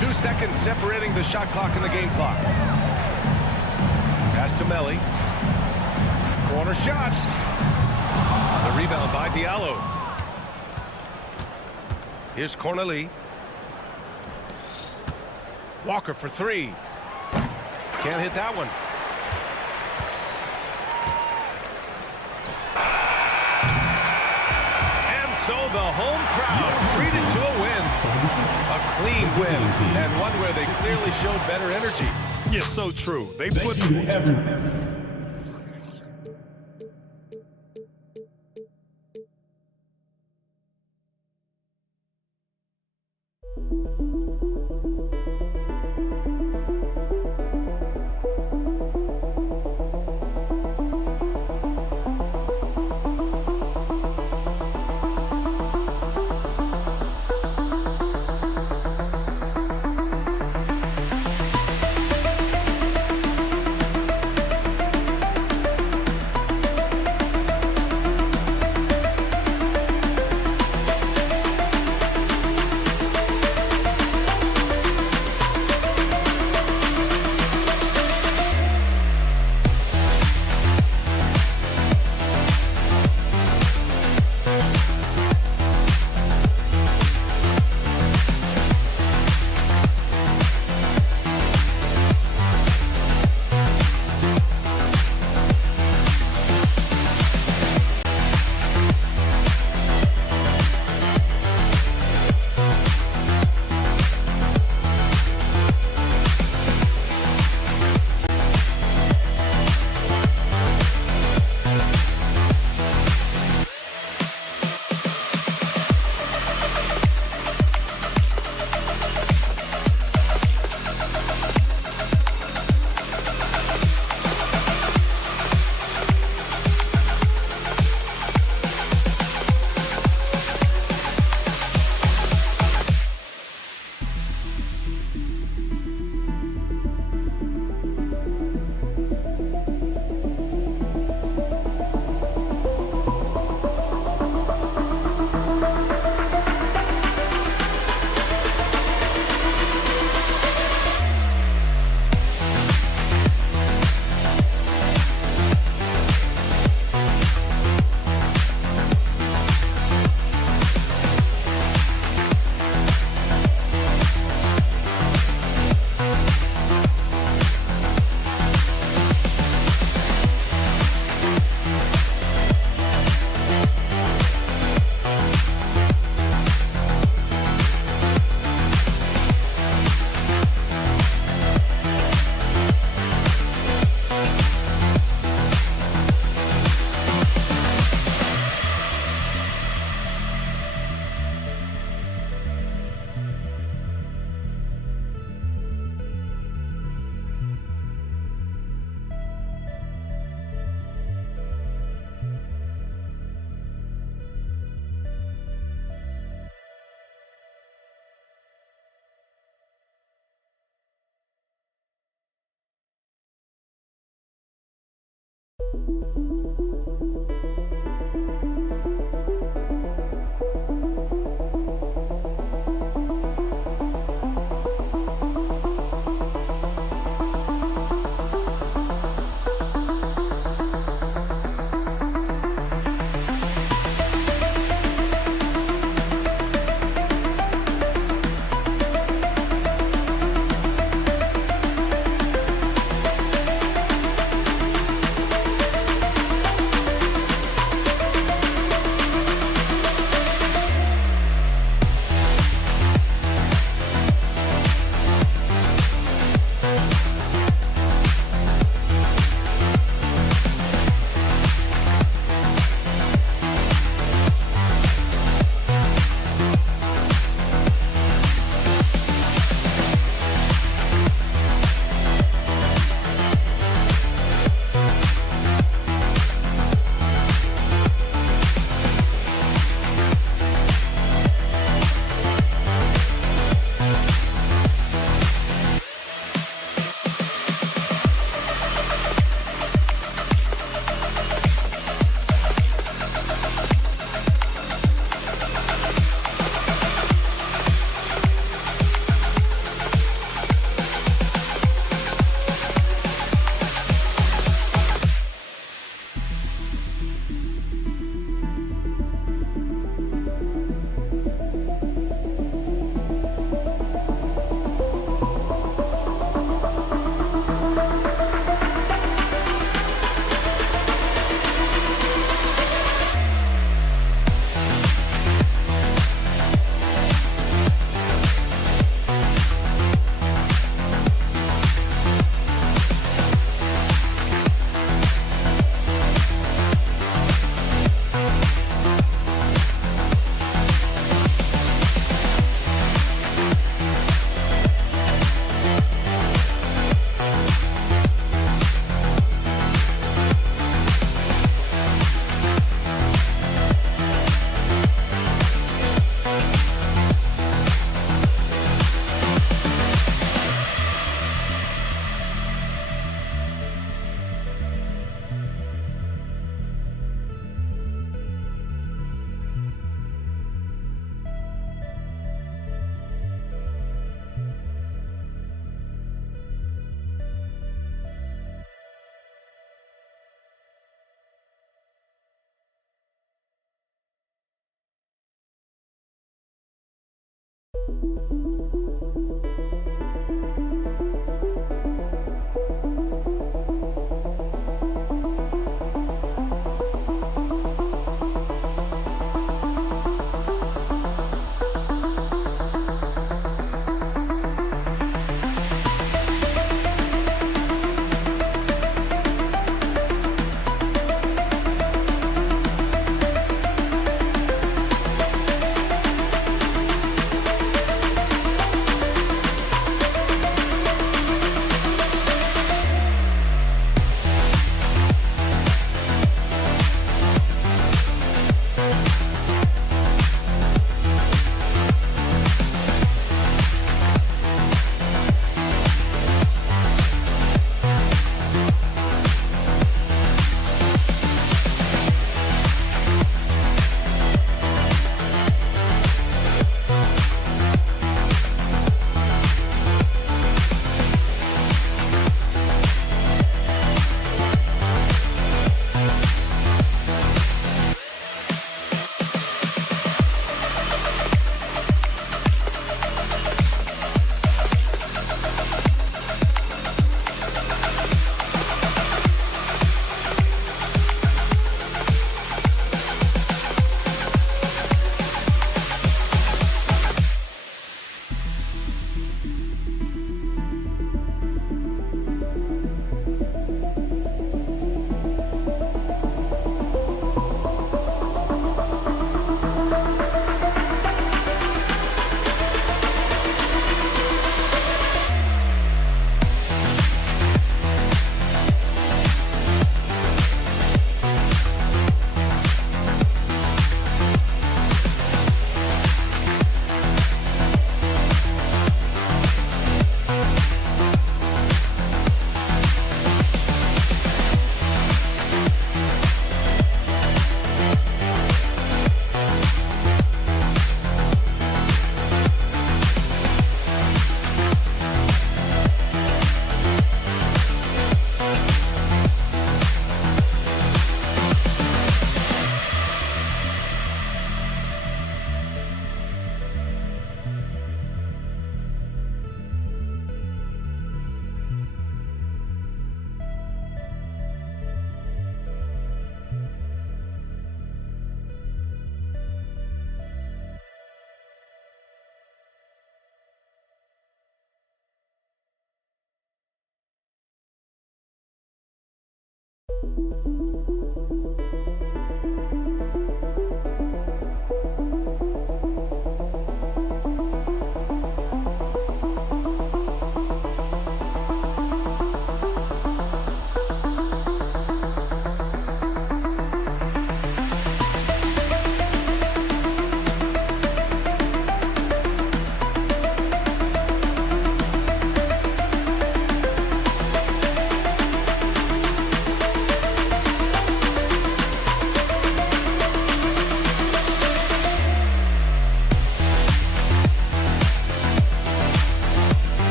2 seconds separating the shot clock and the game clock. Pass to Melli. Corner shot. The rebound by Diallo. Here's Cornelie. Walker for 3. Can't hit that one. And so the home crowd treated to a win. A clean win, and one where they clearly showed better energy. Yes, so true. They put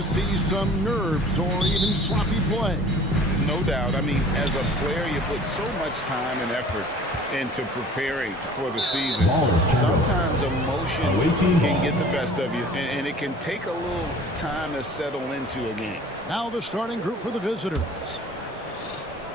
See some nerves or even sloppy play. No doubt. I mean, as a player, you put so much time and effort into preparing for the season. Sometimes emotions can get the best of you, and it can take a little time to settle into a game. Now the starting group for the visitors.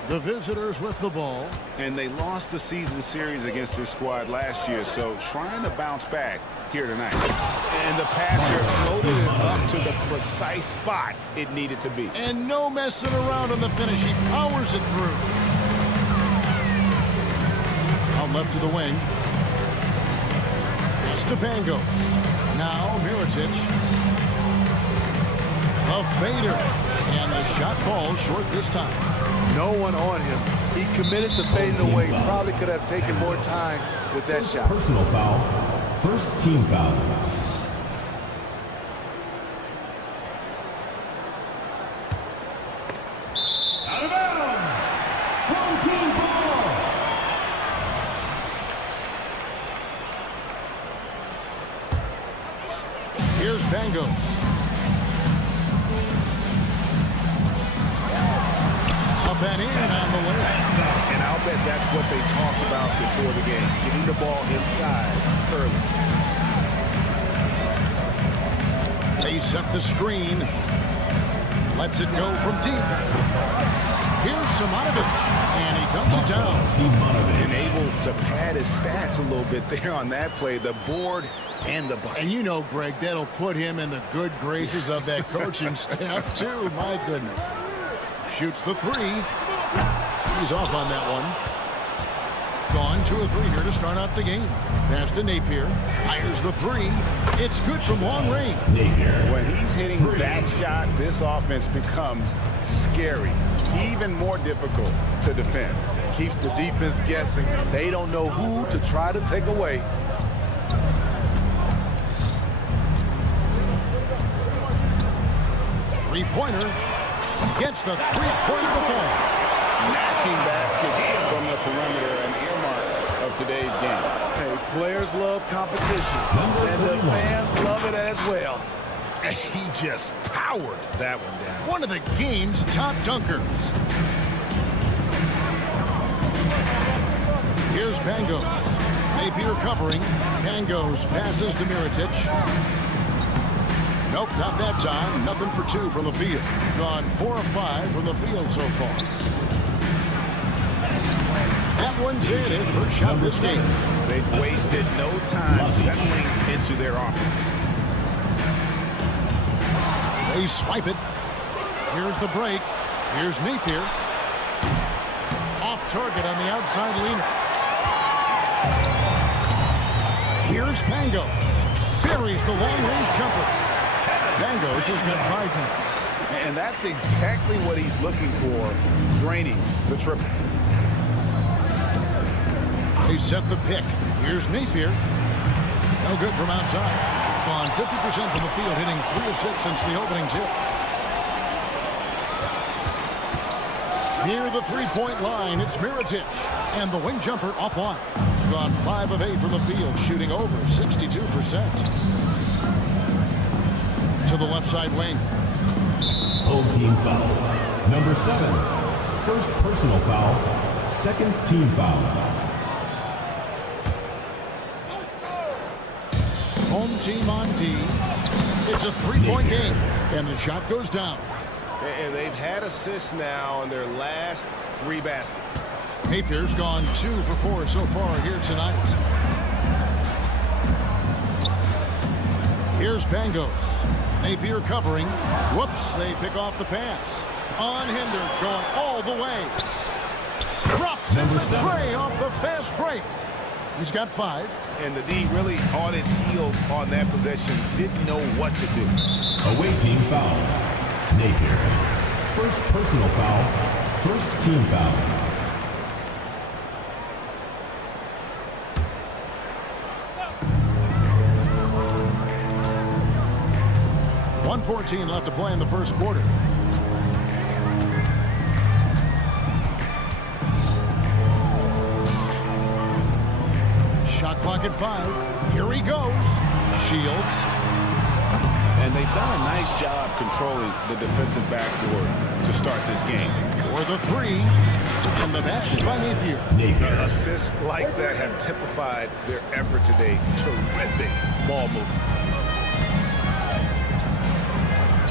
The visitors with the ball. And they lost the season series against this squad last year, so trying to bounce back here tonight. And the pass here floated it up to the precise spot it needed to be. And no messing around on the finish. He powers it through. Out left to the wing. Esteban. Now Mirotic. A fader. And the shot falls short this time. No one on him. He committed to fading away. Probably could have taken more time with that shot. Personal foul. First team foul. Out of bounds. Home team ball. Here's Bango. Up and in on the way. And I'll bet that's what they talked about before the game, getting the ball inside early. They set the screen. Lets it go from deep. Here's Simonovic, and he dumps it down. And able to pad his stats a little bit there on that play, the board and the bucket. And you know, Greg, that'll put him in the good graces of that coaching staff, too. My goodness. Shoots the three. He's off on that one. Gone 2 of 3 here to start out the game. Pass to Napier. Fires the three. It's good from long range. When he's hitting that shot, this offense becomes scary, even more difficult to defend. Keeps the defense guessing. They don't know who to try to take away. Three-pointer. Gets the three-point before. Matching baskets from the perimeter, an earmark of today's game. Hey, players love competition, and the fans love it as well. He just powered that one down. One of the game's top dunkers. Here's Pangos. Napier covering. Pangos passes to Mirotic. Nope, not that time. Nothing for 2 from the field. Gone 4 of 5 from the field so far. That one's in his first shot this game. They've wasted no time settling into their offense. They swipe it. Here's the break. Here's Napier. Off target on the outside leaner. Here's Pangos. Buries the long-range jumper. Pangos has got 5 now. And that's exactly what he's looking for, draining the triple. They set the pick. Here's Napier. No good from outside. On 50% from the field, hitting 3 of 6 since the opening tip. Near the three-point line, it's Mirotic. And the wing jumper offline. Gone 5 of 8 from the field, shooting over 62%. To the left side wing. Home team foul. Number 7. First personal foul. Second team foul. Home team on D. It's a 3-point game. And the shot goes down. And they've had assists now on their last 3 baskets. Napier's gone 2 for 4 so far here tonight. Here's Pangos. Napier covering. Whoops, they pick off the pass. Unhindered, going all the way. Drops in the tray off the fast break. He's got 5. And the D really on its heels on that possession. Didn't know what to do. Away team foul. Napier. First personal foul. First team foul. .14 left to play in the first quarter. Shot clock at 5. Here he goes. Shields. And they've done a nice job controlling the defensive backboard to start this game. For the 3. And the basket by Napier. Assists like that have typified their effort today. Terrific ball movement.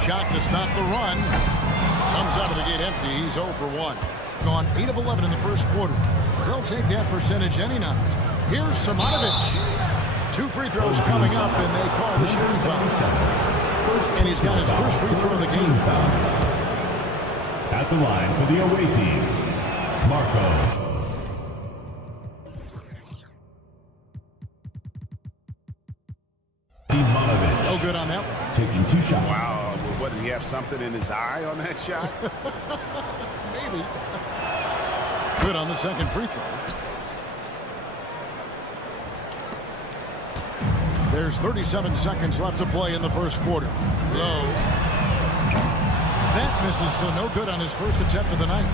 Shot to stop the run. Comes out of the gate empty. He's 0 for 1. Gone 8 of 11 in the first quarter. They'll take that percentage any night. Here's Simonovic. 2 free throws coming up, and they call the shooting foul. And he's got his first free throw of the game. At the line for the away team, Marcos. No good on that one. Taking 2 shots. Wow. What, did he have something in his eye on that shot? Maybe. Good on the second free throw. There's 37 seconds left to play in the first quarter. Low. That misses, so no good on his first attempt of the night.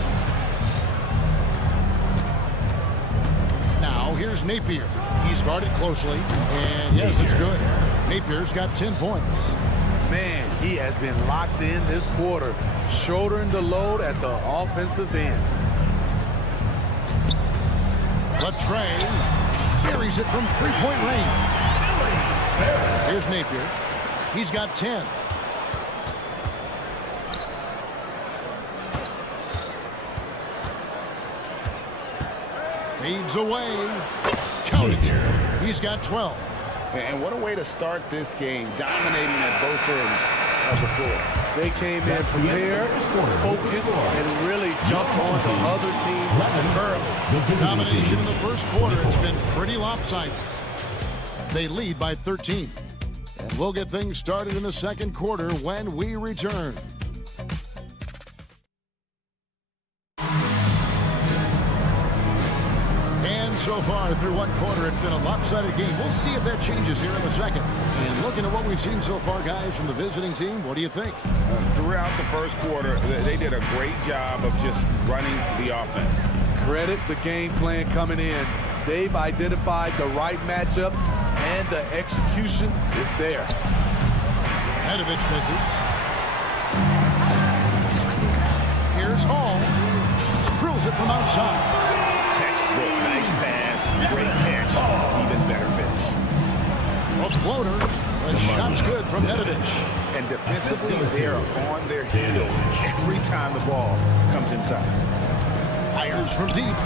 Now here's Napier. He's guarded closely, and yes, it's good. Napier's got 10 points. Man, he has been locked in this quarter, shouldering the load at the offensive end. Latrey carries it from three-point range. Here's Napier. He's got 10. Fades away. Count it. He's got 12. And what a way to start this game, dominating at both ends of the floor. They came in prepared, focused, and really jumped on the other team early. Domination in the first quarter. It's been pretty lopsided. They lead by 13. And we'll get things started in the second quarter when we return. So far through one quarter, it's been a lopsided game. We'll see if that changes here in the second. And looking at what we've seen so far, guys, from the visiting team, what do you think? Throughout the first quarter, they did a great job of just running the offense. Credit the game plan coming in. They've identified the right matchups, and the execution is there. Edovich misses. Here's Hall. Drills it from outside. Textbook, nice pass, great catch, even better finish. A floater. The shot's good from Edovich. And defensively, they are on their heels every time the ball comes inside. Fires from deep.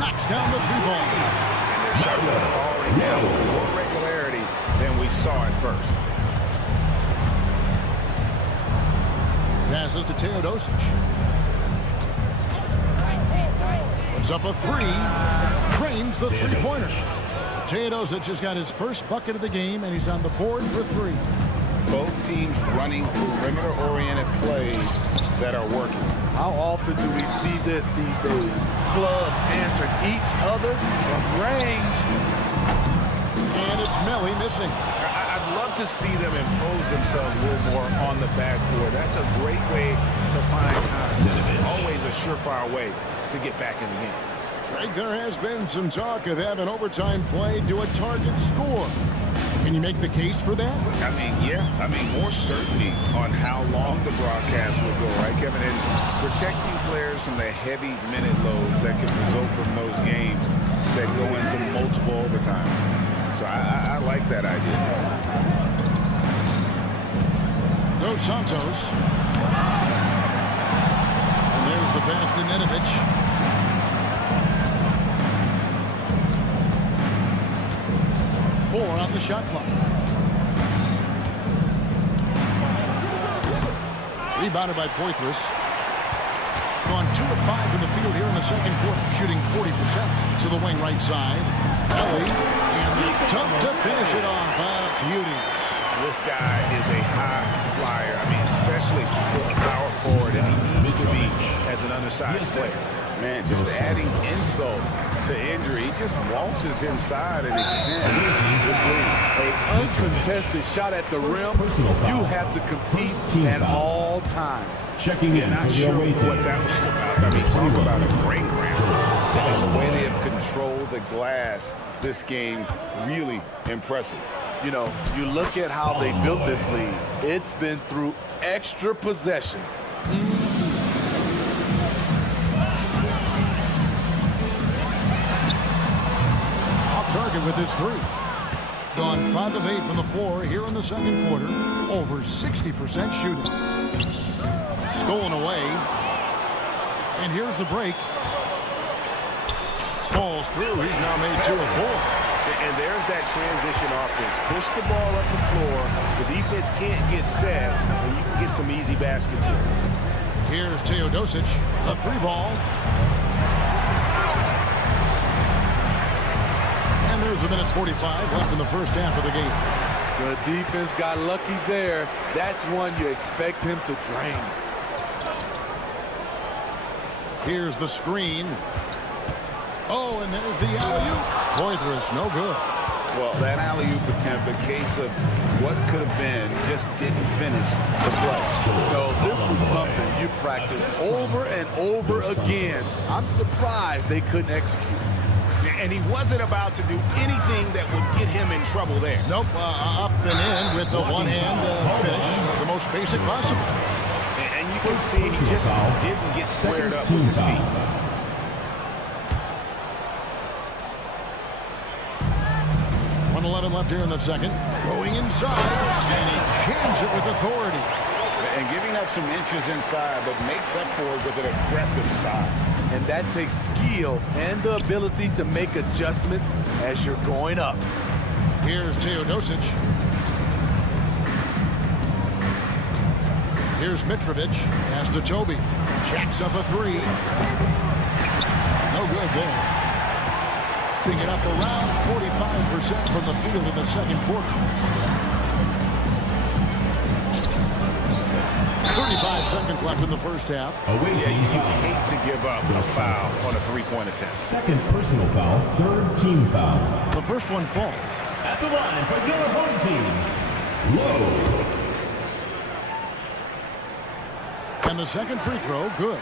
Knocks down the three ball. And their shots are falling down with more regularity than we saw at first. Passes to Teodosic. Puts up a three. Cranes the three-pointer. Teodosic has got his first bucket of the game, and he's on the board for three. Both teams running perimeter-oriented plays that are working. How often do we see this these days? Clubs answering each other from range. And it's Melly missing. I'd love to see them impose themselves a little more on the backboard. That's a great way to find time. It's always a surefire way to get back in the game. Greg, there has been some talk of having overtime play to a target score. Can you make the case for that? I mean, yeah. I mean, more certainty on how long the broadcast will go, right, Kevin? And protecting players from the heavy minute loads that can result from those games that go into multiple overtimes. So I like that idea. Dos Santos. And there's the pass to Nedovic. Four on the shot clock. Rebounded by Poitras. Gone 2 of 5 in the field here in the second quarter, shooting 40% to the wing right side. Ellie, and the dunk to finish it off. Beauty. This guy is a high flyer. I mean, especially for a power forward, and he needs to be as an undersized player. Man, just adding insult to injury. He just waltzes inside and extends this lead. An uncontested shot at the rim. You have to compete at all times. Checking in Not for the sure away team. what that was about. I mean, talk about a great round. And the way they have controlled the glass this game, really impressive. You know, you look at how they built this lead. It's been through extra possessions. Off target with this three. Gone 5 of 8 from the floor here in the second quarter. Over 60% shooting. Stolen away. And here's the break. Falls through. He's now made 2 of 4. And there's that transition offense. Push the ball up the floor. The defense can't get set, and you can get some easy baskets here. Here's Teodosic, a 3-ball. And there's a minute 45 left in the first half of the game. The defense got lucky there. That's one you expect him to drain. Here's the screen. Oh, and there's the alley-oop. Boythress, no good. Well, that alley-oop attempt, a case of what could have been, just didn't finish the play. No, this is something you practice over and over again. I'm surprised they couldn't execute. And he wasn't about to do anything that would get him in trouble there. Nope, up and in with a one-hand finish, the most basic possible. And you can see he just didn't get squared up with his feet. 1:11 left here in the second. Going inside, and he jams it with authority. And giving up some inches inside, but makes up for it with an aggressive style. And that takes skill and the ability to make adjustments as you're going up. Here's Teodosic. Here's Mitrovic. Pass to Toby. Jacks up a three. No good there. Picking up around 45% from the field in the second quarter. 35 seconds left in the first half. You hate to give up a foul on a three-point attempt. Second personal foul, third team foul. The first one falls. At the line for your home team, Low. And the second free throw, good.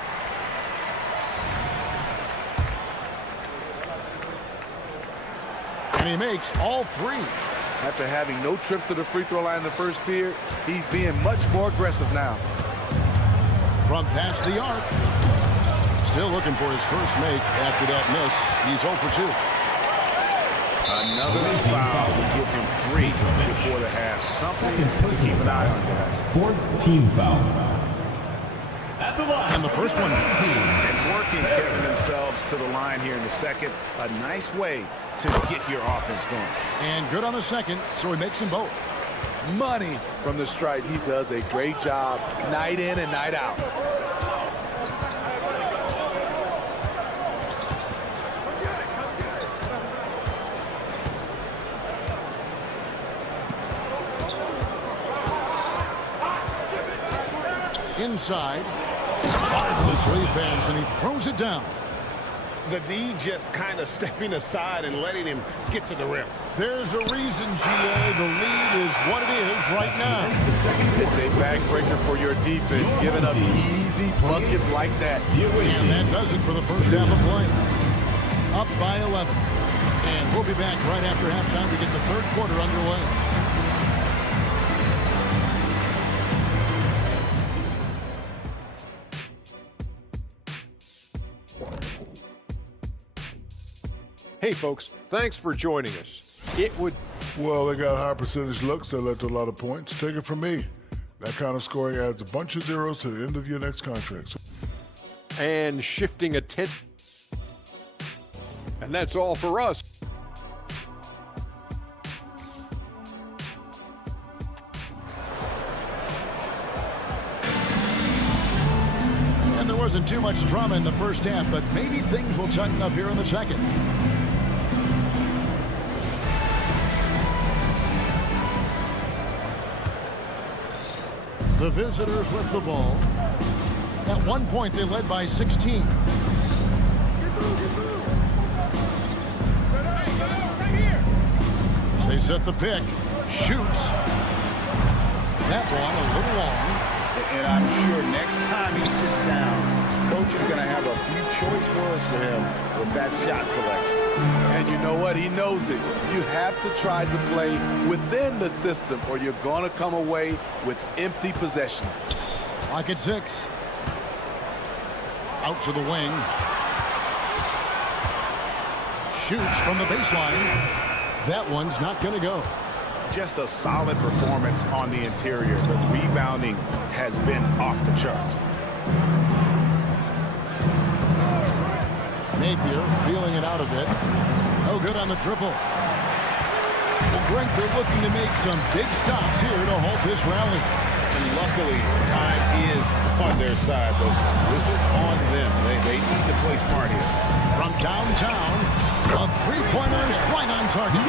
And he makes all three. After having no trips to the free throw line in the first period, he's being much more aggressive now. From past the arc. Still looking for his first make after that miss. He's 0 for 2. Another foul will give him 3 before the half. Something to keep an eye on, guys. Fourth team foul. At the line. And the first one. And working, getting themselves to the line here in the second. A nice way to get your offense going. And good on the second, so he makes them both. Money from the stripe. He does a great job night in and night out. Inside. Marvelous defense, and he throws it down. The D just kind of stepping aside and letting him get to the rim. There's a reason, GA. The lead is what it is right now. It's a backbreaker for your defense, giving up easy buckets like that. And that does it for the first half of play. Up by 11. And we'll be back right after halftime to get the third quarter underway. Hey, folks, thanks for joining us. Well, they got high percentage looks that led to a lot of points. Take it from me. That kind of scoring adds a bunch of zeros to the end of your next contract. And shifting attention. And that's all for us. And there wasn't too much drama in the first half, but maybe things will tighten up here in the second. The visitors with the ball. At one point, they led by 16. They set the pick. Shoots. That one a little long. And I'm sure next time he sits down, coach is going to have a few choice words for him with that shot selection. And you know what? He knows it. You have to try to play within the system or you're going to come away with empty possessions. Clock at 6. Out to the wing. Shoots from the baseline. That one's not going to go. Just a solid performance on the interior. The rebounding has been off the charts. Napier feeling it out a bit. Oh, good on the triple. The Brentford looking to make some big stops here to halt this rally. And luckily, time is on their side, but this is on them. They need to play smart here. From downtown, A three-pointer is right on target.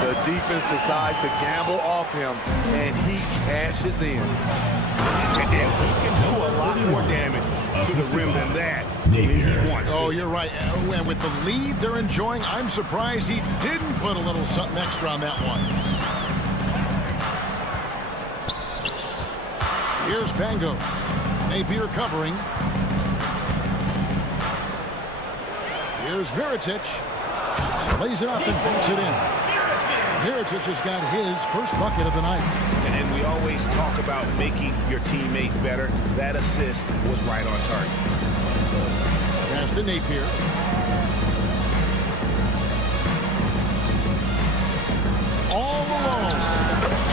The defense decides to gamble off him, and he cashes in. And he can do a lot more damage to the rim than that when he wants to. Oh, you're right. And with the lead they're enjoying, I'm surprised he didn't put a little something extra on that one. Here's Bango. Napier covering. Here's Mirotic. Lays it up and banks it in. Mirotic has got his first bucket of the night. And we always talk about making your teammate better. That assist was right on target. Pass to Napier. All alone.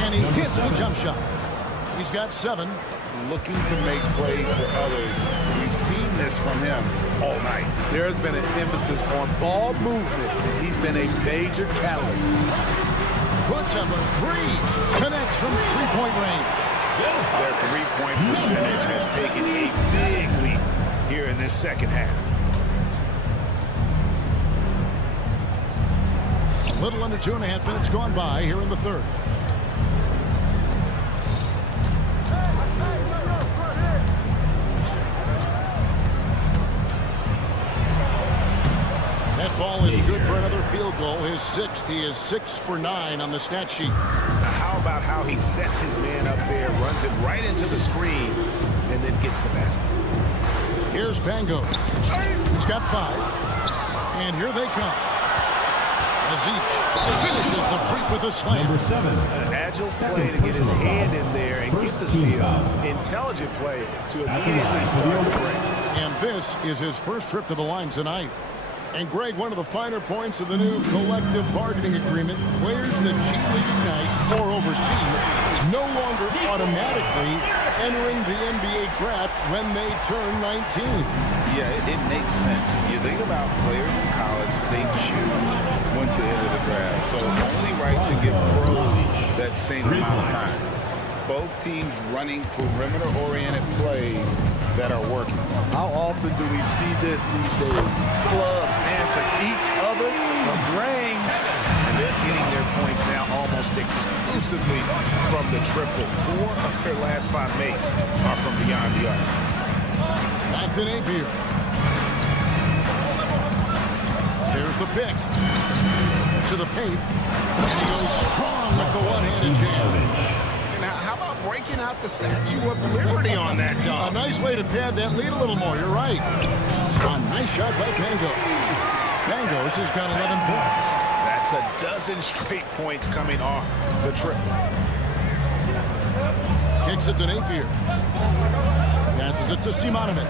And he hits the jump shot. He's got 7. Looking to make plays for others. We've seen this from him all night. There's been an emphasis on ball movement, and he's been a major catalyst. Puts up a 3. Connects from three-point range. Their three-point percentage has taken a big leap here in this second half. A little under 2.5 minutes gone by here in the third. That ball is good for another field goal. His 6th. He is 6 for 9 on the stat sheet. Now, how about how he sets his man up there, runs it right into the screen, and then gets the basket. Here's Bango. He's got 5. And here they come. Aziz finishes the break with a slam. Number 7. An agile play to get his hand in there and get the steal. Intelligent play to immediately start the break. And this is his first trip to the line tonight. And Greg, one of the finer points of the new collective bargaining agreement, players in the G League Ignite or overseas no longer automatically entering the NBA draft when they turn 19. Yeah, it makes sense. You think about players in college, they choose when to enter the draft. So only right to get pros that same amount of time. Both teams running perimeter-oriented plays that are working. How often do we see this these days? Clubs answer each other from range. And they're getting their points now almost exclusively from the triple. 4 of their last 5 makes are from beyond the arc. Back to Napier. There's the pick. To the paint. And he goes strong with the one-handed jam. Now, how about breaking out the Statue of Liberty on that dunk? A nice way to pad that lead a little more. You're right. A nice shot by Tango. Tango's has got 11 points. That's a dozen straight points coming off the triple. Kicks it to Napier. Passes it to Simonovic.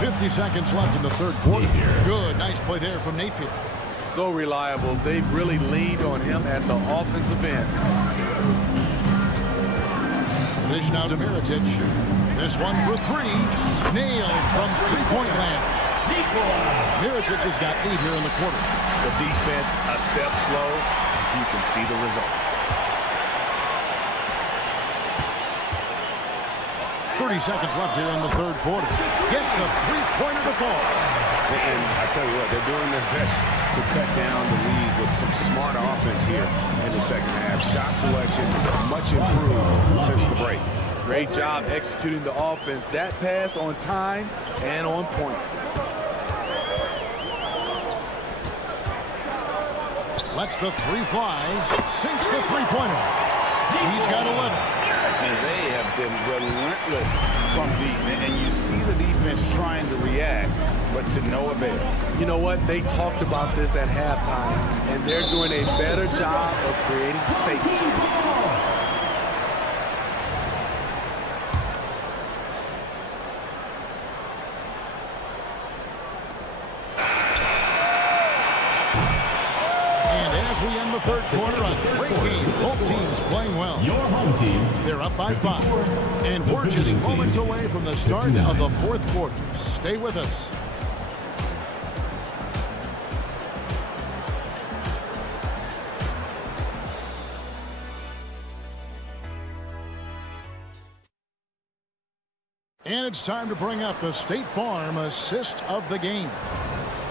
50 seconds left in the third quarter. Good. Nice play there from Napier. So reliable. They've really leaned on him at the offensive end. Dish now to Mirotic. This one for 3. Nailed from three-point land. Mirotic has got 8 here in the quarter. The defense a step slow. You can see the result. 30 seconds left here in the third quarter. Gets the three-pointer to fall. And I tell you what, they're doing their best to cut down the lead with some smart offense here in the second half. Shot selection much improved since the break. Great job executing the offense. That pass on time and on point. Lets the 3 fly. Sinks the three-pointer. He's got 11. And they have been relentless from deep. And you see the defense trying to react, but to no avail. You know what? They talked about this at halftime, and they're doing a better job of creating space. We end the third quarter. A great game. Both teams playing well. Your home team. They're up by 5. And we're just moments away from the start of the fourth quarter. Stay with us. And it's time to bring up the State Farm assist of the game.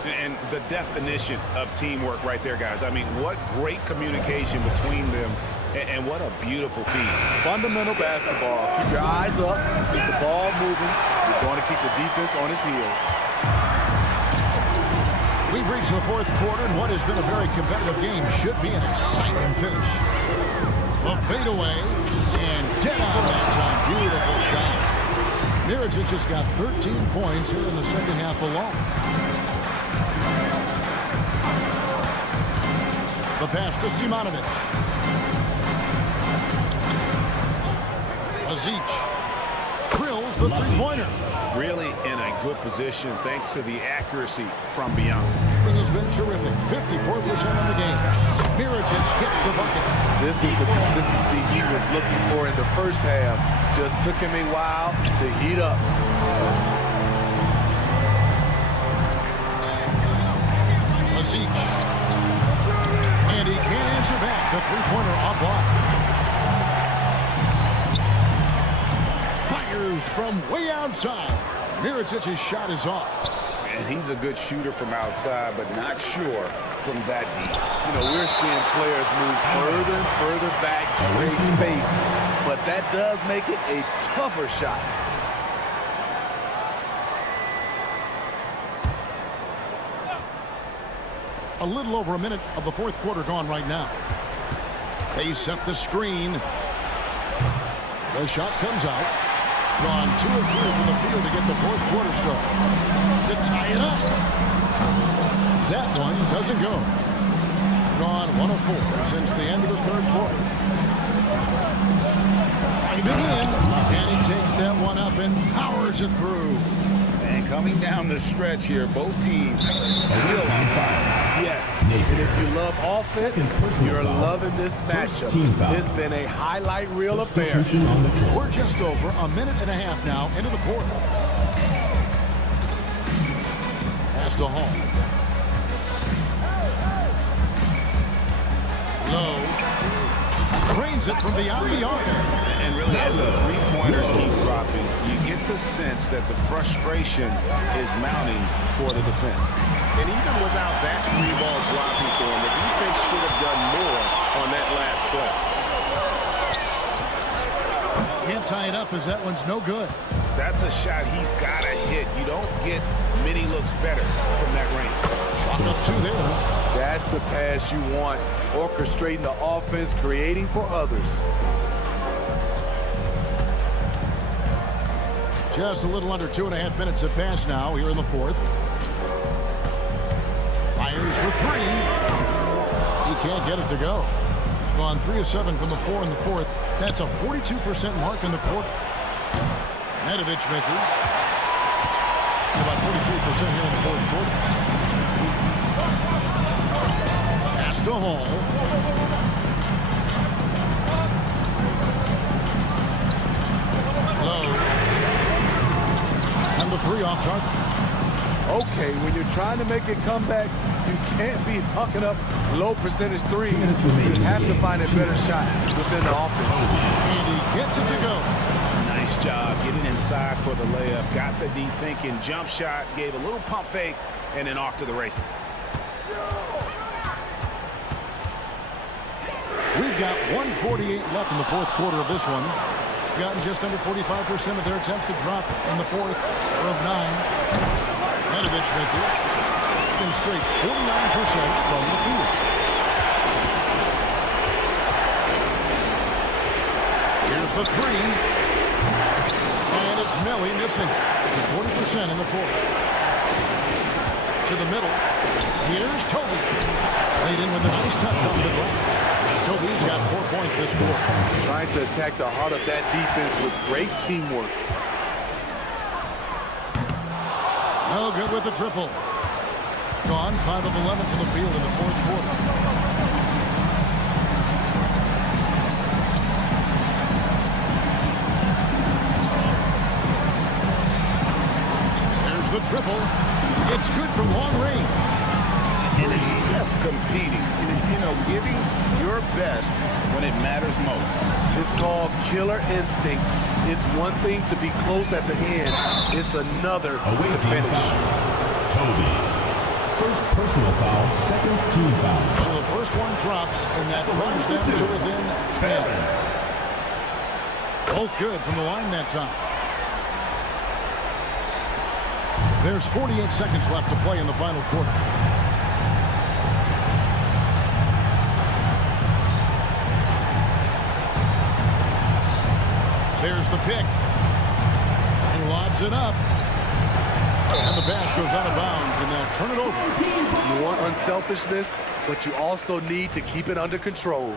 And the definition of teamwork right there, guys. I mean, what great communication between them, and what a beautiful feed. Fundamental basketball. Keep your eyes up, keep the ball moving. You're going to keep the defense on its heels. We've reached the fourth quarter, and what has been a very competitive game should be an exciting finish. A fadeaway, and dead on that time. Beautiful shot. Mirajic has got 13 points here in the second half alone. The pass to Simanovic. Azic drills the three-pointer. Really in a good position thanks to the accuracy from beyond. It has been terrific. 54% on the game. Mirajic gets the bucket. This is the consistency he was looking for in the first half. Just took him a while to heat up. Azic. And he can't answer back. The three-pointer offline. Fires from way outside. Miracic's shot is off. And he's a good shooter from outside, but not sure from that deep. You know, we're seeing players move further and further back to create space, but that does make it a tougher shot. A little over a minute of the fourth quarter gone right now. They set the screen. The shot comes out. Gone 2 of 3 from the field to get the fourth quarter started. To tie it up. That one doesn't go. Gone 1 of 4 since the end of the third quarter. Driving in. And he takes that one up and powers it through. And coming down the stretch here, both teams still on fire. Yes, and if you love offense, you're loving this matchup. It's been a highlight reel affair. We're just over a minute and a half now into the fourth. Pass to Hall. Low. Drains it from beyond the arc. And really, as the three-pointers keep dropping, you get the sense that the frustration is mounting for the defense. And even without that three ball dropping for him, the defense should have done more on that last play. Can't tie it up as that one's no good. That's a shot he's got to hit. You don't get many looks better from that range. Shot up 2 there. That's the pass you want. Orchestrating the offense, creating for others. Just a little under 2.5 minutes have passed now here in the fourth. Fires for 3. He can't get it to go. Gone 3 of 7 from the 4 in the fourth. That's a 42% mark in the quarter. Nedovic misses. About 43% here in the fourth quarter. Pass to Hall. Low. And the 3 off target. Okay, when you're trying to make a comeback, you can't be hucking up low percentage threes. You have to find a better shot within the offense. And he gets it to go. Nice job getting inside for the layup. Got the D thinking, jump shot, gave a little pump fake, and then off to the races. We've got 1:48 left in the fourth quarter of this one. Gotten just under 45% of their attempts to drop in the fourth of 9. Nedovic misses. It's been straight 49% from the field. Here's the 3. And it's Melly missing. He's 40% in the fourth. To the middle. Here's Toby. Laid in with a nice touch on the glass. Toby's got 4 points this quarter. Trying to attack the heart of that defense with great teamwork. No good with the triple. Gone 5 of 11 from the field in the fourth quarter. There's the triple. It's good from long range. And it's just competing. You know, giving your their best when it matters most. It's called killer instinct. It's one thing to be close at the end. It's another to finish. Toby. First personal foul, second team foul. So the first one drops, and that brings them to within 10. Both good from the line that time. There's 48 seconds left to play in the final quarter. There's the pick. He lobs it up. And the pass goes out of bounds, and they'll turn it over. You want unselfishness, but you also need to keep it under control.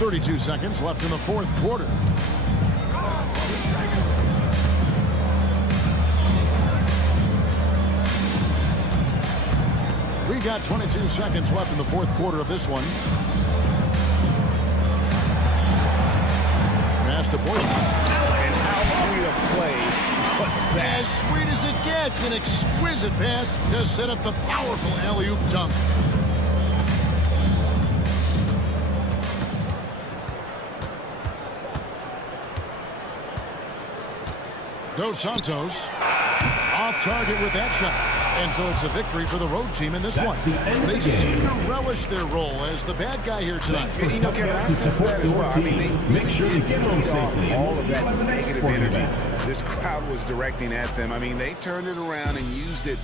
32 seconds left in the fourth quarter. We got 22 seconds left in the fourth quarter of this one. Pass to Boyce. And how sweet a play was that? As sweet as it gets, an exquisite pass to set up the powerful alley-oop dunk. Dos Santos off target with that shot. And so it's a victory for the road team in this one. They seem to relish their role as the bad guy here tonight. You know, Kevin, I sense that as well. I mean, make sure you get home safely. All of that negative energy this crowd was directing at them. I mean, they turned it around and used it.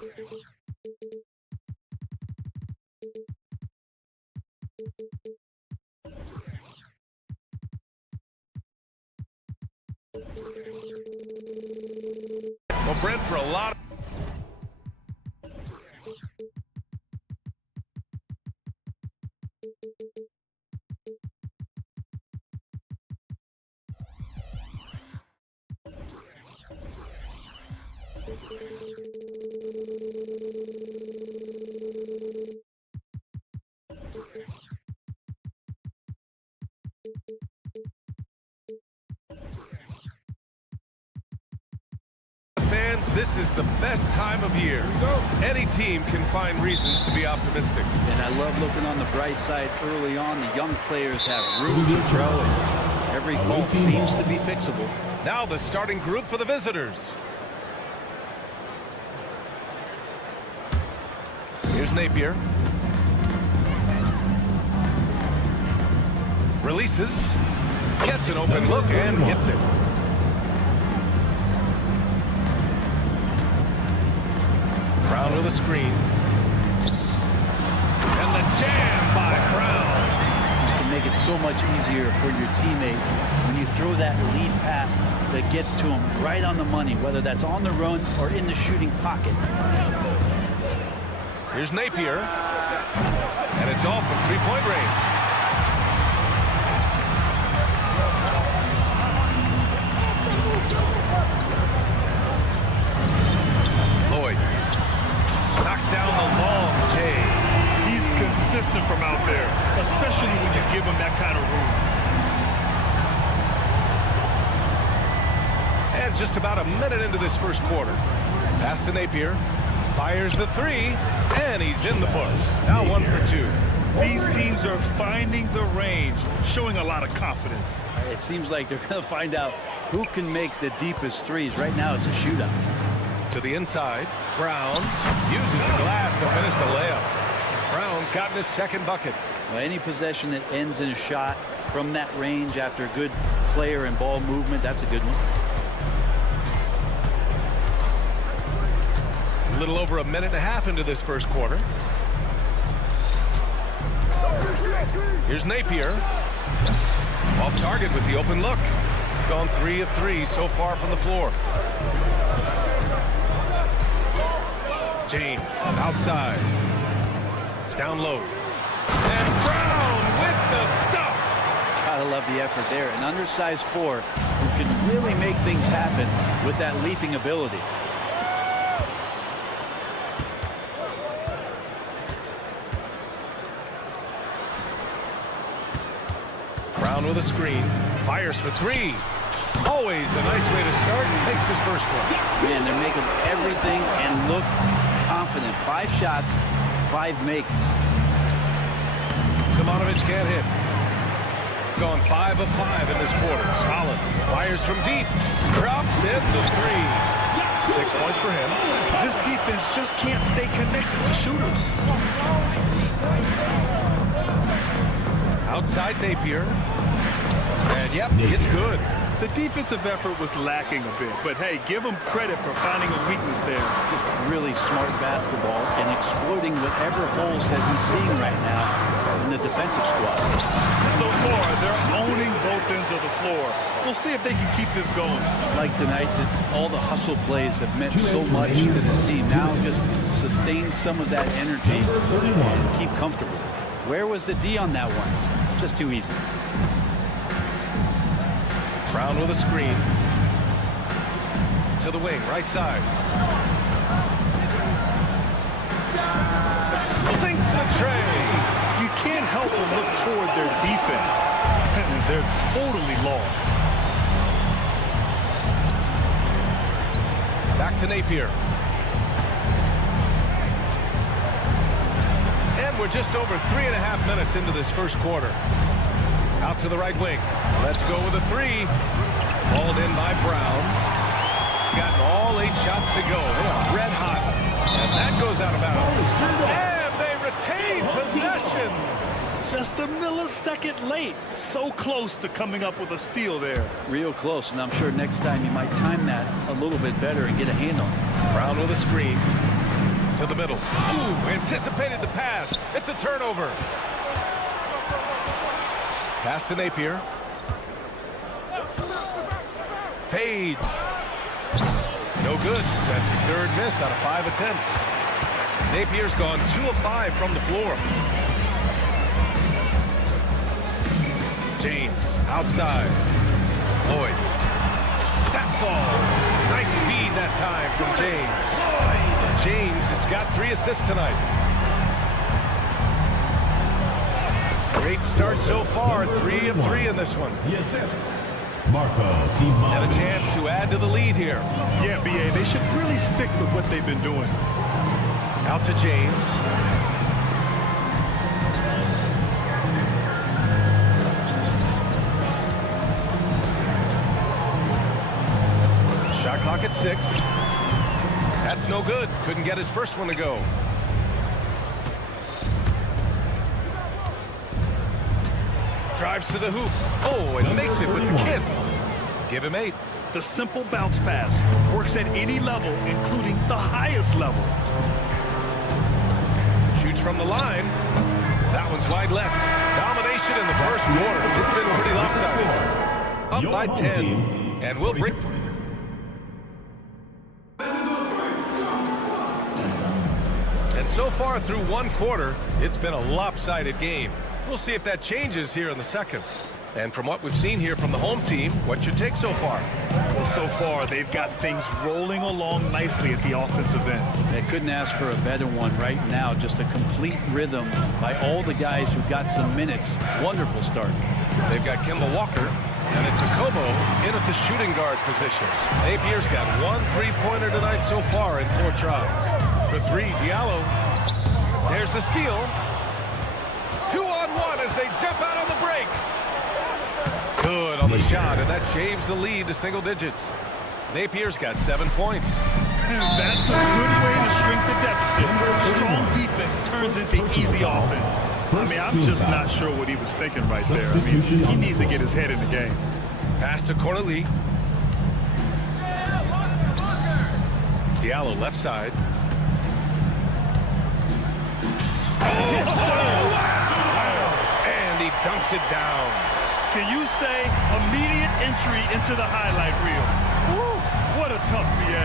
Well, Brent, for a lot of fans, this is the best time of year. Any team can find reasons to be optimistic. And I love looking on the bright side early on. The young players have room to grow, and every fault seems to be fixable. Now the starting group for the visitors. Here's Napier. Releases. Gets an open look and hits it. Brown with a screen. And the jam by Brown. This can make it so much easier for your teammate when you throw that lead pass that gets to him right on the money, whether that's on the run or in the shooting pocket. Here's Napier. And it's all from three-point range. Knocks down the long J. He's consistent from out there, especially when you give him that kind of room. And just about a minute into this first quarter. Pass to Napier. Fires the three. And he's in the books. Now 1 for 2. These teams are finding the range, showing a lot of confidence. It seems like they're going to find out who can make the deepest threes. Right now, it's a shootout. To the inside. Brown uses the glass to finish the layup. Brown's gotten his second bucket. Well, any possession that ends in a shot from that range after good player and ball movement, that's a good one. A little over a minute and a half into this first quarter. Here's Napier. Off target with the open look. Gone 3 of 3 so far from the floor. James outside. Down low. And Brown with the stuff. Gotta love the effort there. An undersized 4 who can really make things happen with that leaping ability. Brown with a screen. Fires for 3. Always a nice way to start and makes his first one. Man, they're making everything and look confident. 5 shots, 5 makes. Simonovic can't hit. Gone 5 of 5 in this quarter. Solid. Fires from deep. Drops in the 3. 6 points for him. This defense just can't stay connected to shooters. Outside Napier. And yep, it's good. The defensive effort was lacking a bit, but hey, give them credit for finding a weakness there. Just really smart basketball and exploiting whatever holes that he's seeing right now in the defensive squad. So far, they're owning both ends of the floor. We'll see if they can keep this going. Like tonight, all the hustle plays have meant so much to this team. Now just sustain some of that energy and keep comfortable. Where was the D on that one? Just too easy. Brown with a screen. To the wing, right side. Sinks the tray. You can't help but look toward their defense. They're totally lost. Back to Napier. And we're just over 3.5 minutes into this first quarter. Out to the right wing. Let's go with a 3. Balled in by Brown. Gotten all 8 shots to go. They are red hot. And that goes out of bounds. And they retain possession. Just a millisecond late. So close to coming up with a steal there. Real close, and I'm sure next time you might time that a little bit better and get a hand on it. Brown with a screen. To the middle. Ooh, anticipated the pass. It's a turnover. Pass to Napier. Fades. No good. That's his third miss out of 5 attempts. Napier's gone 2 of 5 from the floor. James outside. Lloyd. That falls. Nice feed that time from James. James has got 3 assists tonight. Great start so far. 3 of 3 in this one. The assist. Marco Simon. And a chance to add to the lead here. Yeah, BA, they should really stick with what they've been doing. Out to James. Shot clock at 6. That's no good. Couldn't get his first one to go. Drives to the hoop. Oh, and makes it with the kiss. Give him 8. The simple bounce pass works at any level, including the highest level. Shoots from the line. That one's wide left. Domination in the first quarter. It's been pretty lopsided. Up by 10. And we'll bring... And so far through one quarter, it's been a lopsided game. We'll see if that changes here in the second. And from what we've seen here from the home team, what's your take so far? Well, so far, they've got things rolling along nicely at the offensive end. They couldn't ask for a better one right now. Just a complete rhythm by all the guys who got some minutes. Wonderful start. They've got Kemba Walker, and it's Akobo in at the shooting guard positions. Napier's got 1 3-pointer tonight so far in 4 tries. For 3, Diallo. There's the steal. 2-on-1 as they jump out on the break. Good on the shot, and that shaves the lead to single digits. Napier's got 7 points. That's a good way to shrink the deficit. Strong defense turns into easy offense. I mean, I'm just not sure what he was thinking right there. I mean, he needs to get his head in the game. Pass to Corneli. Diallo left side. Oh, wow! And he dunks it down. Can you say immediate entry into the highlight reel? Woo, what a tough BA.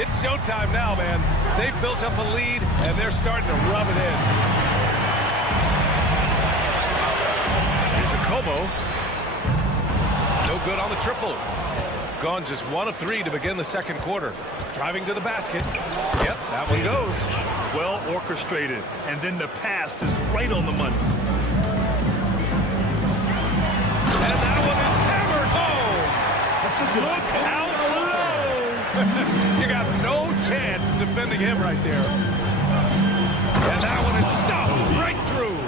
It's showtime now, man. They've built up a lead, and they're starting to rub it in. Here's Akobo. No good on the triple. Gone just 1 of 3 to begin the second quarter. Driving to the basket. Yep, that one goes. Well orchestrated, and then the pass is right on the money. And that one is hammered home. Look out below. You got no chance of defending him right there. And that one is stuffed right through.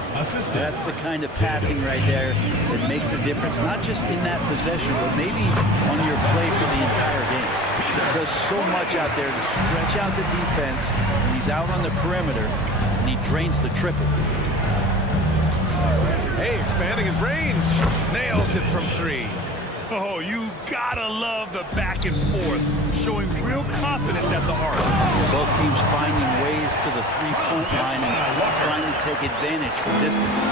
That's the kind of passing right there that makes a difference, not just in that possession, but maybe on your play for the entire game. He does so much out there to stretch out the defense, and he's out on the perimeter, and he drains the triple. Hey, expanding his range. Nails it from 3. Oh, you gotta love the back and forth, showing real confidence at the arc. Both teams finding ways to the three-point line and trying to take advantage from distance.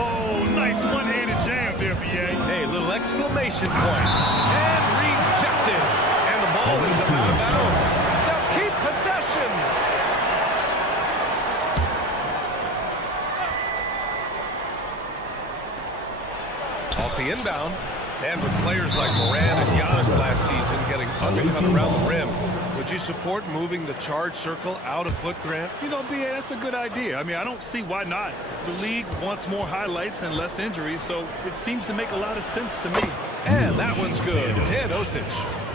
Oh, nice one-handed jam there, BA. Hey, little exclamation point. And rejected. And the ball is out of bounds. Now keep possession. Off the inbound. And with players like Moran and Giannis last season getting undercut around the rim, would you support moving the charge circle out a foot, Grant? You know, BA, that's a good idea. I mean, I don't see why not. The league wants more highlights and less injuries, so it seems to make a lot of sense to me. And that one's good. Teodosic.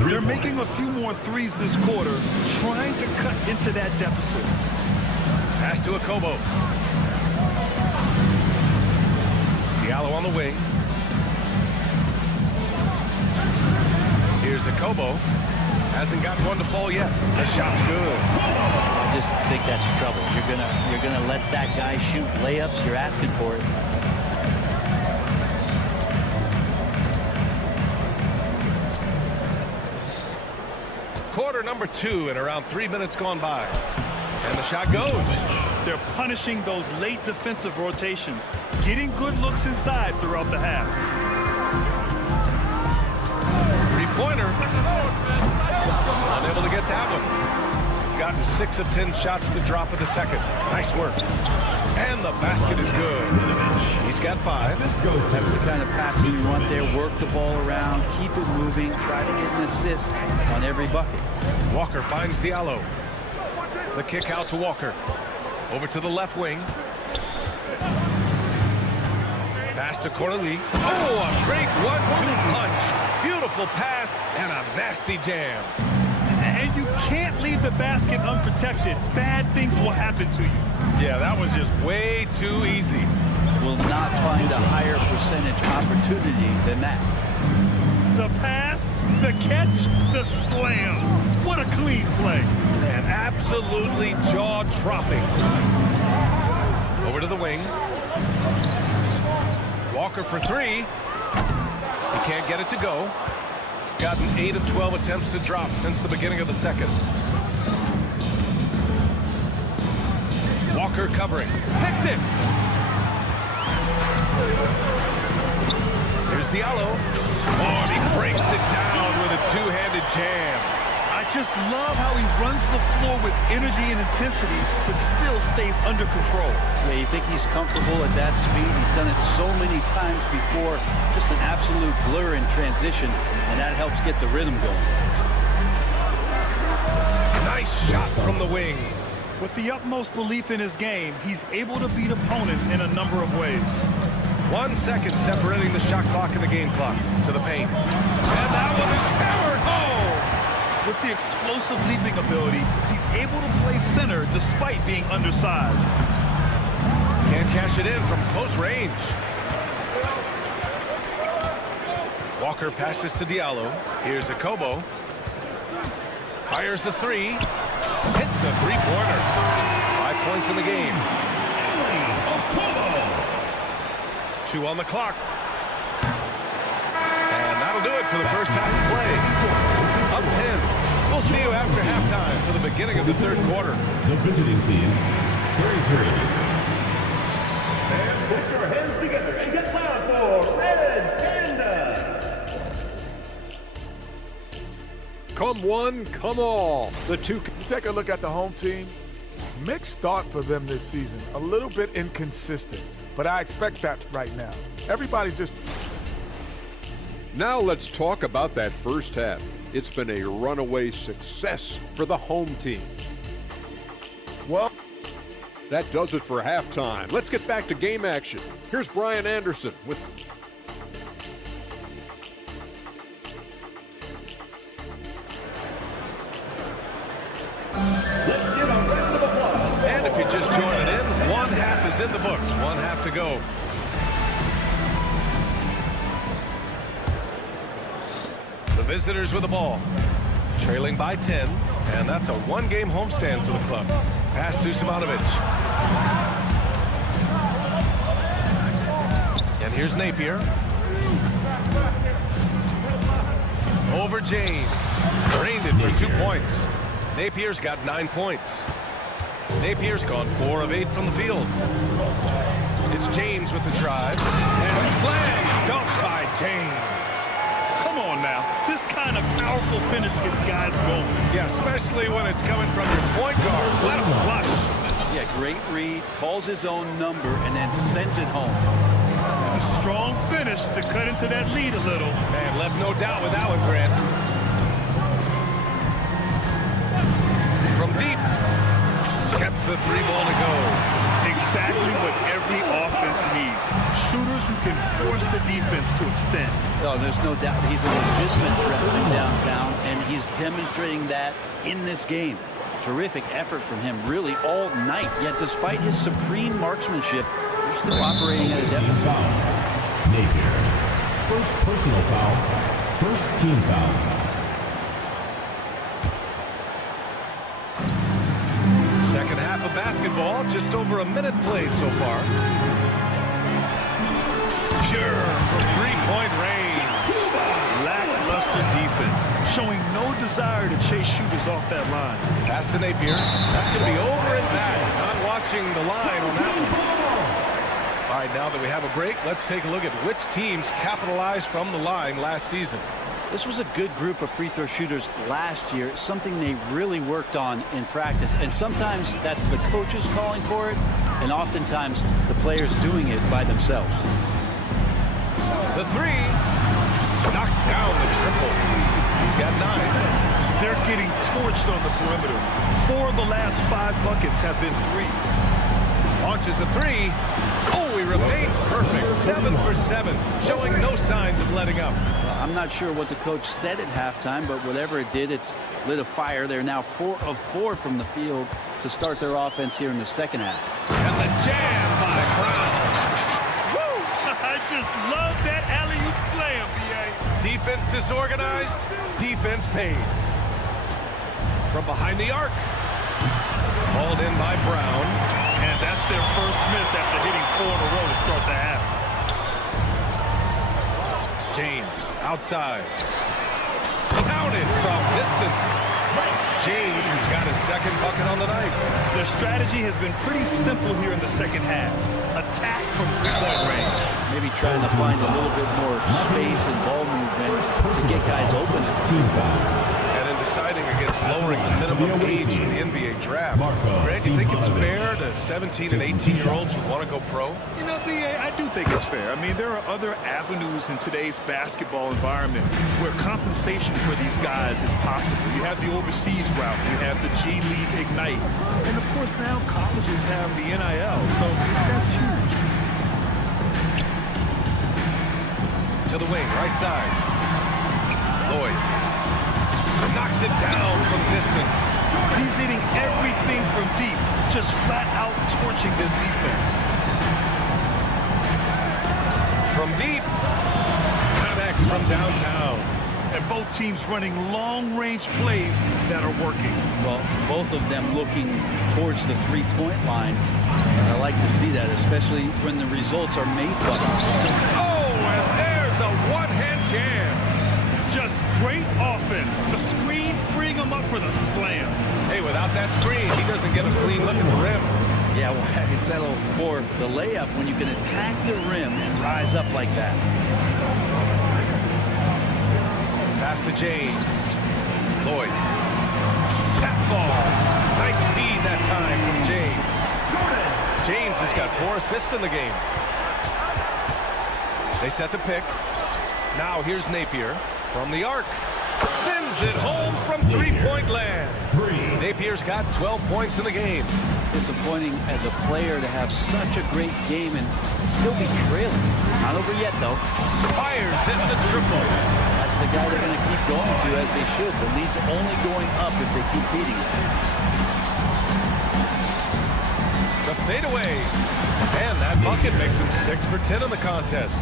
They're making a few more threes this quarter, trying to cut into that deficit. Pass to Akobo. Diallo on the wing. Here's Akobo. Hasn't got one to fall yet. The shot's good. I just think that's trouble. You're gonna let that guy shoot layups. You're asking for it. Quarter number 2 and around 3 minutes gone by. And the shot goes. They're punishing those late defensive rotations, getting good looks inside throughout the half. Three-pointer. Unable to get that one. Gotten 6 of 10 shots to drop in the second. Nice work. And the basket is good. He's got 5. That's the kind of passing you want there. Work the ball around, keep it moving, try to get an assist on every bucket. Walker finds Diallo. The kick out to Walker. Over to the left wing. Pass to Corley. Oh, a great 1-2 punch. Beautiful pass and a nasty jam. And you can't leave the basket unprotected. Bad things will happen to you. Yeah, that was just way too easy. Will not find a higher percentage opportunity than that. The pass, the catch, the slam. What a clean play. And absolutely jaw-dropping. Over to the wing. Walker for 3. He can't get it to go. Gotten 8 of 12 attempts to drop since the beginning of the second. Walker covering. Picked it. Here's Diallo. Oh, and he breaks it down with a two-handed jam. I just love how he runs the floor with energy and intensity, but still stays under control. Yeah, you think he's comfortable at that speed? He's done it so many times before. Just an absolute blur in transition, and that helps get the rhythm going. Nice shot from the wing. With the utmost belief in his game, he's able to beat opponents in a number of ways. 1 second separating the shot clock and the game clock. To the paint. And that one is hammered home. With the explosive leaping ability, he's able to play center despite being undersized. Can't cash it in from close range. Walker passes to Diallo. Here's Akobo. Fires the 3. Hits a three-pointer. 5 points in the game. 2 on the clock. And that'll do it for the first half of play. Up 10. We'll see you after halftime for the beginning of the third quarter. The visiting team, 33. And put your hands together and get loud for Red Panda. Come one, come all. The two. Take a look at the home team. Mixed start for them this season. A little bit inconsistent, but I expect that right now. Everybody just... Now let's talk about that first half. It's been a runaway success for the home team. Well, that does it for halftime. Let's get back to game action. Here's Brian Anderson with... And if you're just joining in, 1 half is in the books. 1 half to go. The visitors with the ball. Trailing by 10. And that's a 1-game homestand for the club. Pass to Simanovic. And here's Napier. Over James. Drained it for 2 points. Napier's got 9 points. Napier's gone 4 of 8 from the field. It's James with the drive. And a slam dunk by James. Come on now. This kind of powerful finish gets guys going. Yeah, especially when it's coming from your point guard. What a flush. Yeah, great read, calls his own number, and then sends it home. A strong finish to cut into that lead a little. Man, left no doubt with that one, Grant. From deep. Gets the 3-ball to go. Exactly what every offense needs. Shooters who can force the defense to extend. Oh, there's no doubt he's a legitimate threat from downtown, and he's demonstrating that in this game. Terrific effort from him really all night, yet despite his supreme marksmanship, they're still operating at a deficit. Napier. First personal foul. First team foul. Second half of basketball, just over a minute played so far. Pure from 3-point range. Lackluster defense. defense, showing no desire to chase shooters off that line. Pass to Napier. That's going to be over and back. Not watching the line on that one. All right, now that we have a break, let's take a look at which teams capitalized from the line last season. This was a good group of free throw shooters last year, something they really worked on in practice. And sometimes that's the coaches calling for it, and oftentimes the players doing it by themselves. The three knocks down the triple. He's got 9. They're getting torched on the perimeter. 4 of the last 5 buckets have been threes. Launches a 3. Oh, he remains perfect. 7 for 7, showing no signs of letting up. I'm not sure what the coach said at halftime, but whatever it did, it's lit a fire. They're now 4 of 4 from the field to start their offense here in the second half. And the jam by Brown. Woo! I just love that alley-oop slam, B.A. Defense disorganized, defense pays. From behind the arc. Hauled in by Brown. And that's their first miss after hitting 4 in a row to start the half. James outside. Counted from distance. James has got his second bucket on the night. Their strategy has been pretty simple here in the second half. Attack from 3-point range. Maybe trying to find a little bit more space and ball movement to get guys open. And in deciding against lowering the minimum age in the NBA draft, Grant, you think it's fair to 17 and 18-year-olds who want to go pro? You know, B.A., I do think it's fair. I mean, there are other avenues in today's basketball environment where compensation for these guys is possible. You have the overseas route. You have the G League Ignite. And, of course, now colleges have the NIL. So that's huge. To the wing, right side. Lloyd. Knocks it down from distance. He's hitting everything from deep, just flat out torching this defense. From deep, connects from downtown. And both teams running long-range plays that are working. Well, both of them looking towards the three-point line. And I like to see that, especially when the results are made by. Oh, and there's a one-hand jam. Just great offense. The screen freeing him up for the slam. Hey, without that screen, he doesn't get a clean look at the rim. Yeah, well, I can settle for the layup when you can attack the rim and rise up like that. Pass to James. Lloyd. That falls. Nice feed that time from James. James has got 4 assists in the game. They set the pick. Now here's Napier from the arc. Sends it home from 3-point land. Napier's got 12 points in the game. Disappointing as a player to have such a great game and still be trailing. Not over yet, though. Fires into the triple. That's the guy they're going to keep going to, as they should. The lead's only going up if they keep beating it. The fadeaway. And that bucket makes him 6 for 10 in the contest.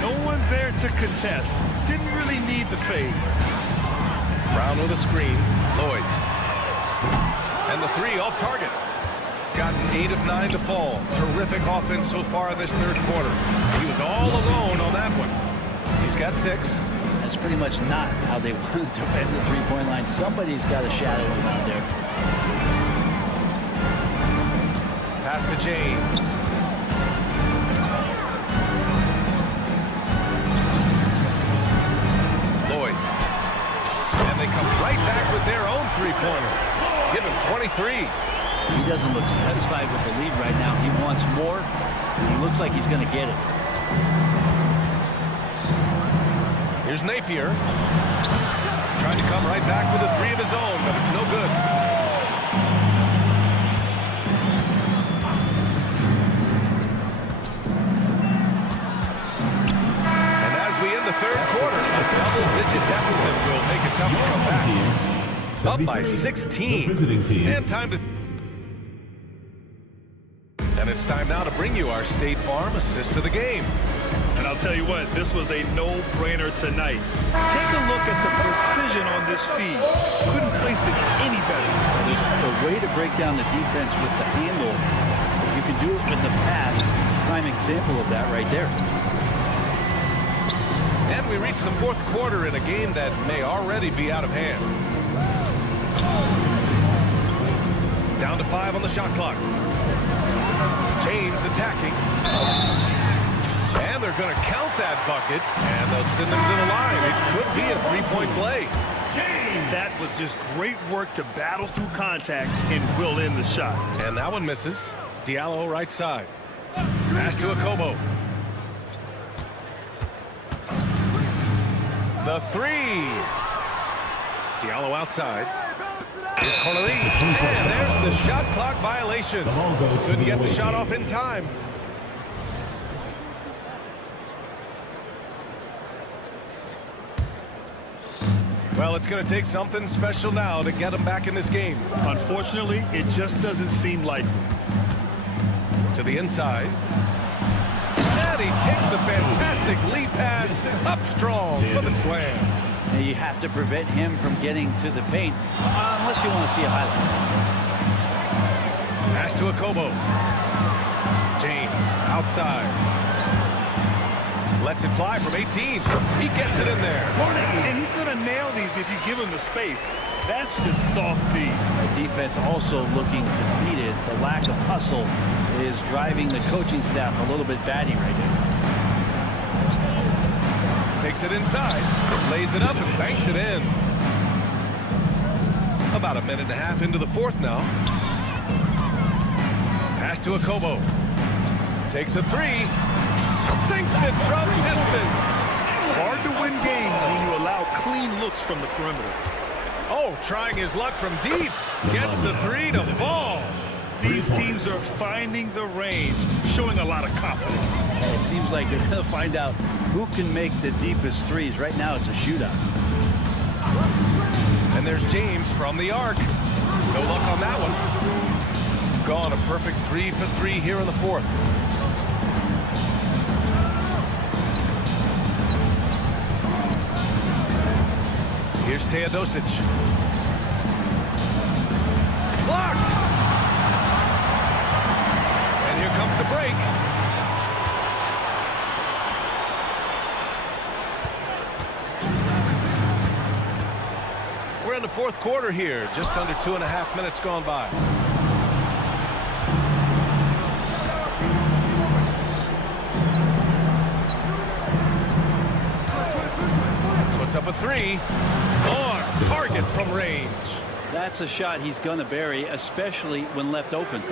No one there to contest. Didn't really need the fade. Brown with a screen. Lloyd. And the 3 off target. Gotten 8 of 9 to fall. Terrific offense so far in this third quarter. He was all alone on that one. He's got 6. That's pretty much not how they wanted to defend the three-point line. Somebody's got to shadow him out there. Pass to James. Lloyd. And they come right back with their own three-pointer. Give him 23. He doesn't look satisfied with the lead right now. He wants more, and he looks like he's going to get it. Here's Napier. Trying to come right back with a 3 of his own, but it's no good. And as we end the third quarter, a double-digit deficit will make it tough to come back. Up by 16. And time to... And it's time now to bring you our State Farm assist to the game. And I'll tell you what, this was a no-brainer tonight. Take a look at the precision on this feed. Couldn't place it any better. There's a way to break down the defense with the handle. You can do it with the pass. Prime example of that right there. And we reach the fourth quarter in a game that may already be out of hand. Down to 5 on the shot clock. James attacking. And they're going to count that bucket, and they'll send them to the line. It could be a three-point play. That was just great work to battle through contact and will in the shot. And that one misses. Diallo right side. Pass to Akobo. The three. Diallo outside. Here's Corneli. And there's the shot clock violation. Couldn't get the shot off in time. Well, it's going to take something special now to get him back in this game. Unfortunately, it just doesn't seem like. To the inside. And he takes the fantastic lead pass up strong for the slam. Now you have to prevent him from getting to the paint unless you want to see a highlight. Pass to Akobo. James outside. Lets it fly from 18. He gets it in there. And he's going to nail these if you give him the space. That's just soft D. The defense also looking defeated. The lack of hustle is driving the coaching staff a little bit batty right now. Takes it inside, lays it up and banks it in. About a minute and a half into the fourth now. Pass to Akobo. Takes a three. Sinks it from distance. Hard to win games when you allow clean looks from the perimeter. Oh, trying his luck from deep. Gets the three to fall. These teams are finding the range, showing a lot of confidence. It seems like they're going to find out who can make the deepest threes. Right now, it's a shootout. And there's James from the arc. No luck on that one. Gone a perfect 3 for 3 here in the fourth. Here's Teodosic. Blocked! And here comes the break. We're in the fourth quarter here. Just under 2.5 minutes gone by. Puts up a three. On target from range. That's a shot he's going to bury, especially when left open.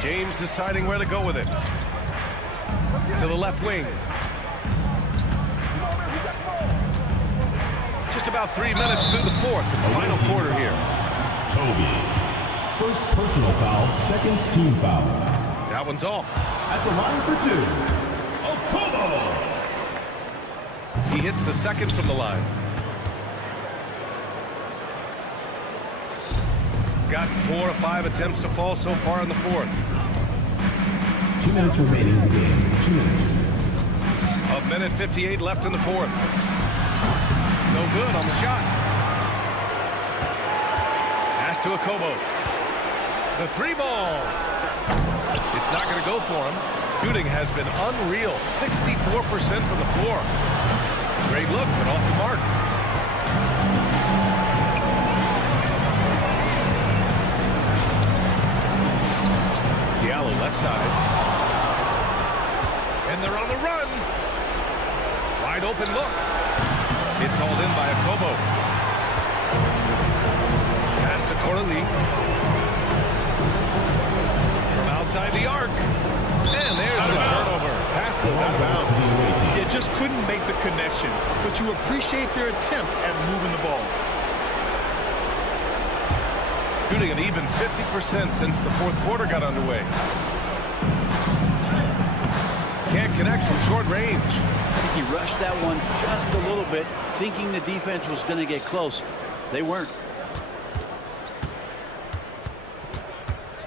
James deciding where to go with it. To the left wing. Just about 3 minutes through the fourth and final quarter here. Toby. First personal foul, second team foul. That one's off. At the line for two, Akobo. He hits the second from the line. Gotten 4 of 5 attempts to fall so far in the fourth. 2 minutes remaining in the game. 2 minutes. A minute 58 left in the fourth. No good on the shot. Pass to Akobo. The three ball. It's not going to go for him. Shooting has been unreal. 64% from the floor. Great look, but off the mark. Diallo left side. And they're on the run. Wide open look. It's hauled in by Akobo. Pass to Corneli. From outside the arc. And there's the turnover. Pass goes out of bounds. You just couldn't make the connection, but you appreciate their attempt at moving the ball. Shooting an even 50% since the fourth quarter got underway. Can't connect from short range. I think he rushed that one just a little bit, thinking the defense was going to get close. They weren't.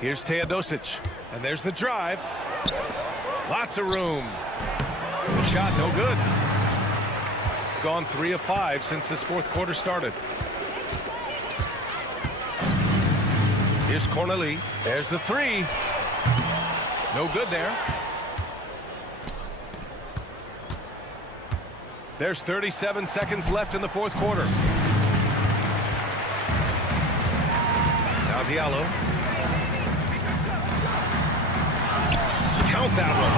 Here's Teodosic. And there's the drive. Lots of room. The shot no good. Gone 3 of 5 since this fourth quarter started. Here's Corneli. There's the three. No good there. There's 37 seconds left in the fourth quarter. Now Diallo. Count that one.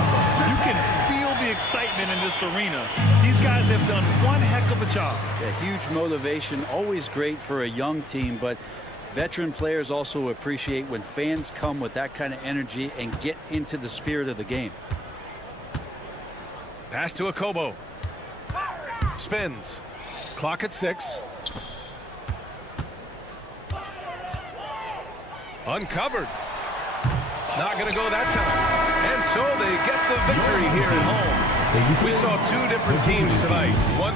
You can feel the excitement in this arena. These guys have done one heck of a job. Yeah, huge motivation, always great for a young team, but veteran players also appreciate when fans come with that kind of energy and get into the spirit of the game. Pass to Akobo. Spins. Clock at 6. Uncovered. Not going to go that time. And so they get the victory here at home. We saw two different teams tonight. One.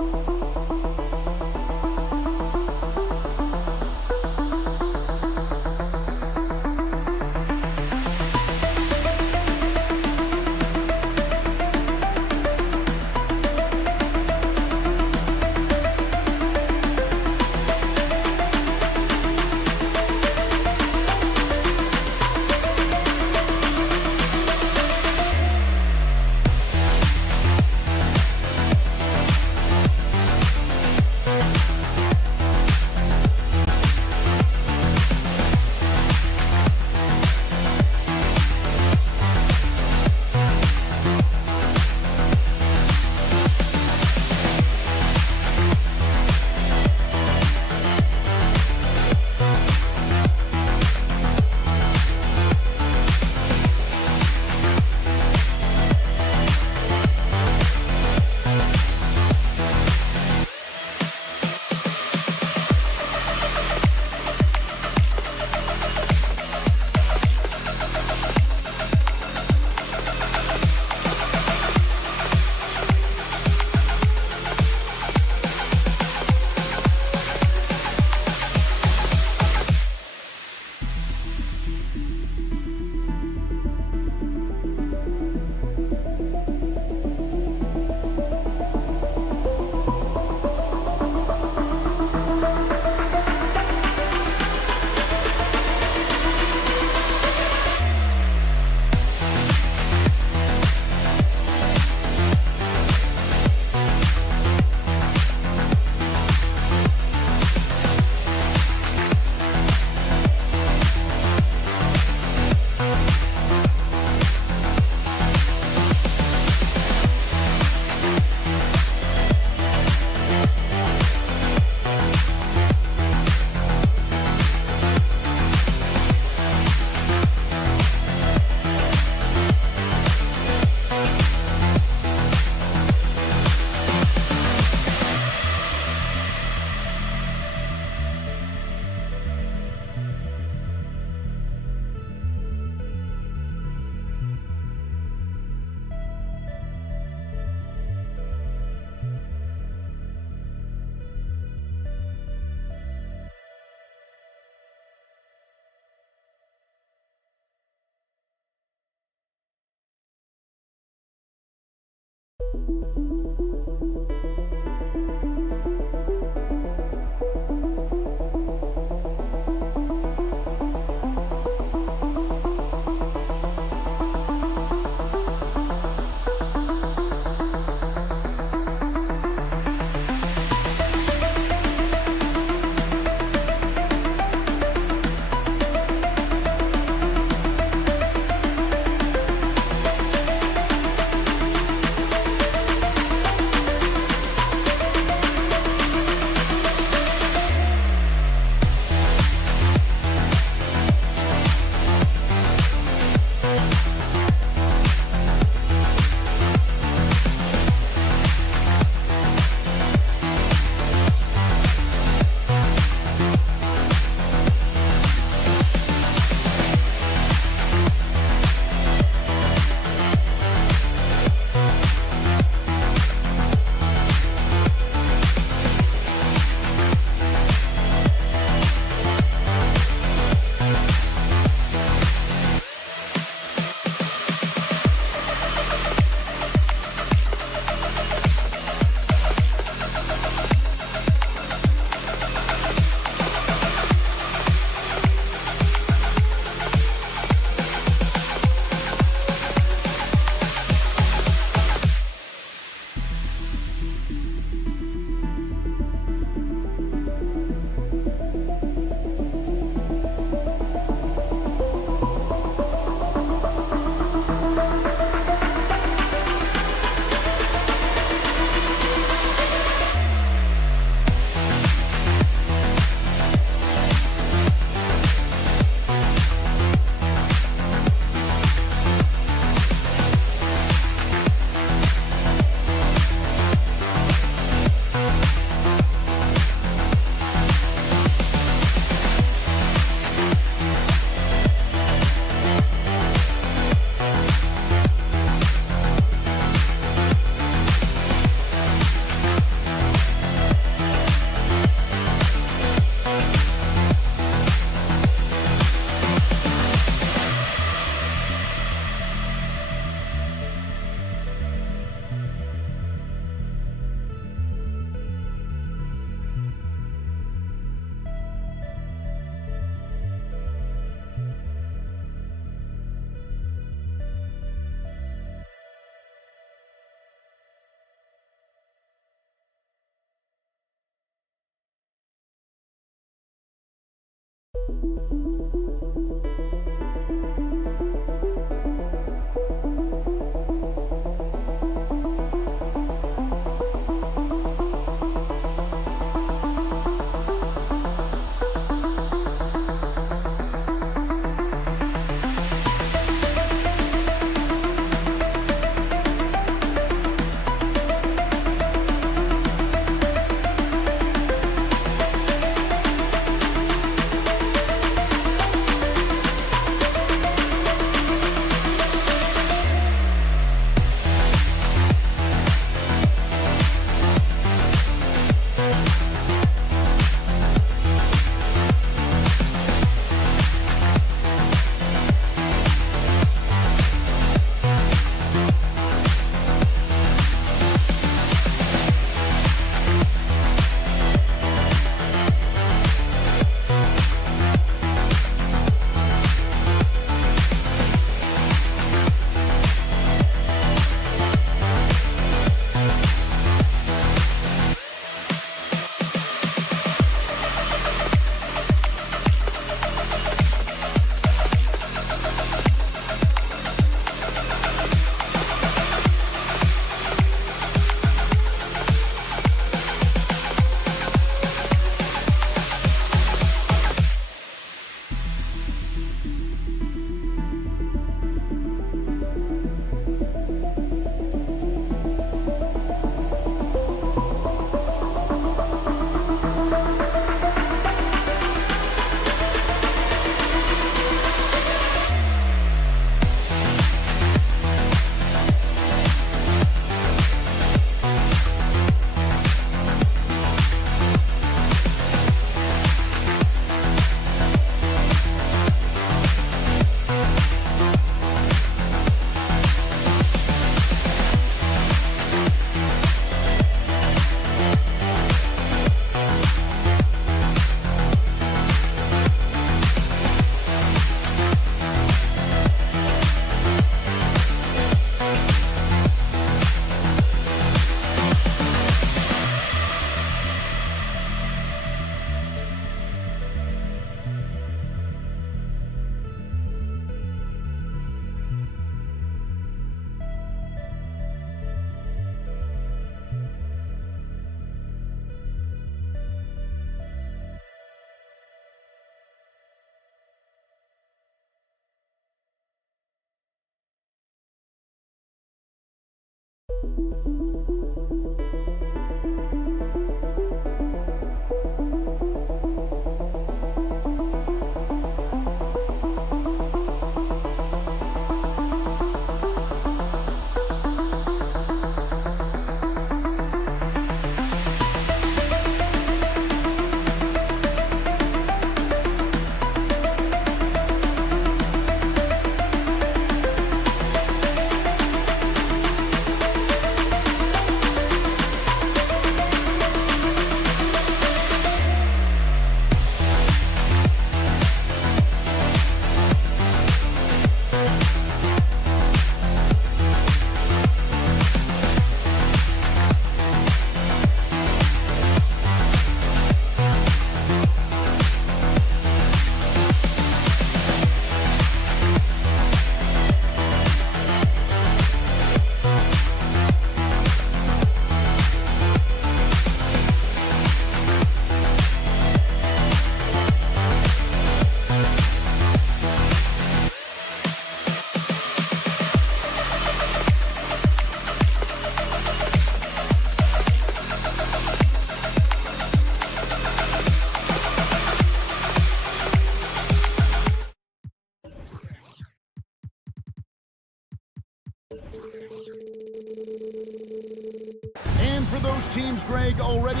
And for those teams, Greg, already...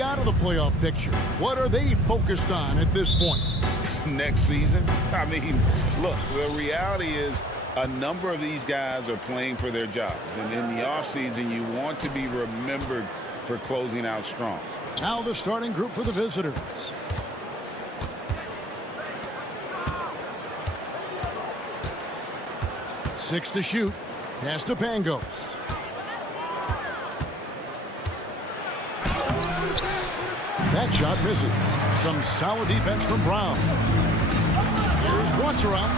out of the playoff picture. What are they focused on at this point? Next season? I mean, look, the reality is a number of these guys are playing for their jobs. And in the offseason, you want to be remembered for closing out strong. Now the starting group for the visitors. Six to shoot. Pass to Pangos. That shot misses. Some solid defense from Brown. Here's Wanterow.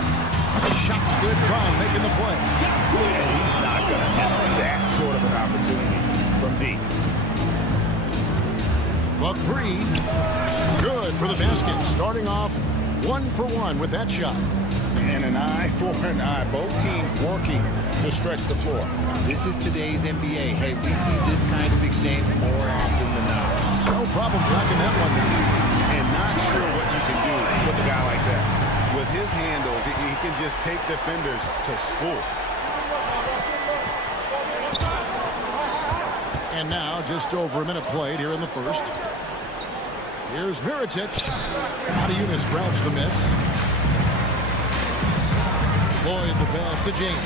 The shot's good. Brown making the play. Yeah, he's not going to miss that sort of an opportunity from deep. The three. Good for the basket. Starting off 1 for 1 with that shot. And an eye for an eye. Both teams working to stretch the floor. This is today's NBA. Hey, we see this kind of exchange more often than not. No problem blocking that one. And not sure what you can do with a guy like that. With his handles, he can just take defenders to school. And now, just over a minute played here in the first. Here's Mirotic. Adiunas grabs the miss. Lloyd the pass to James.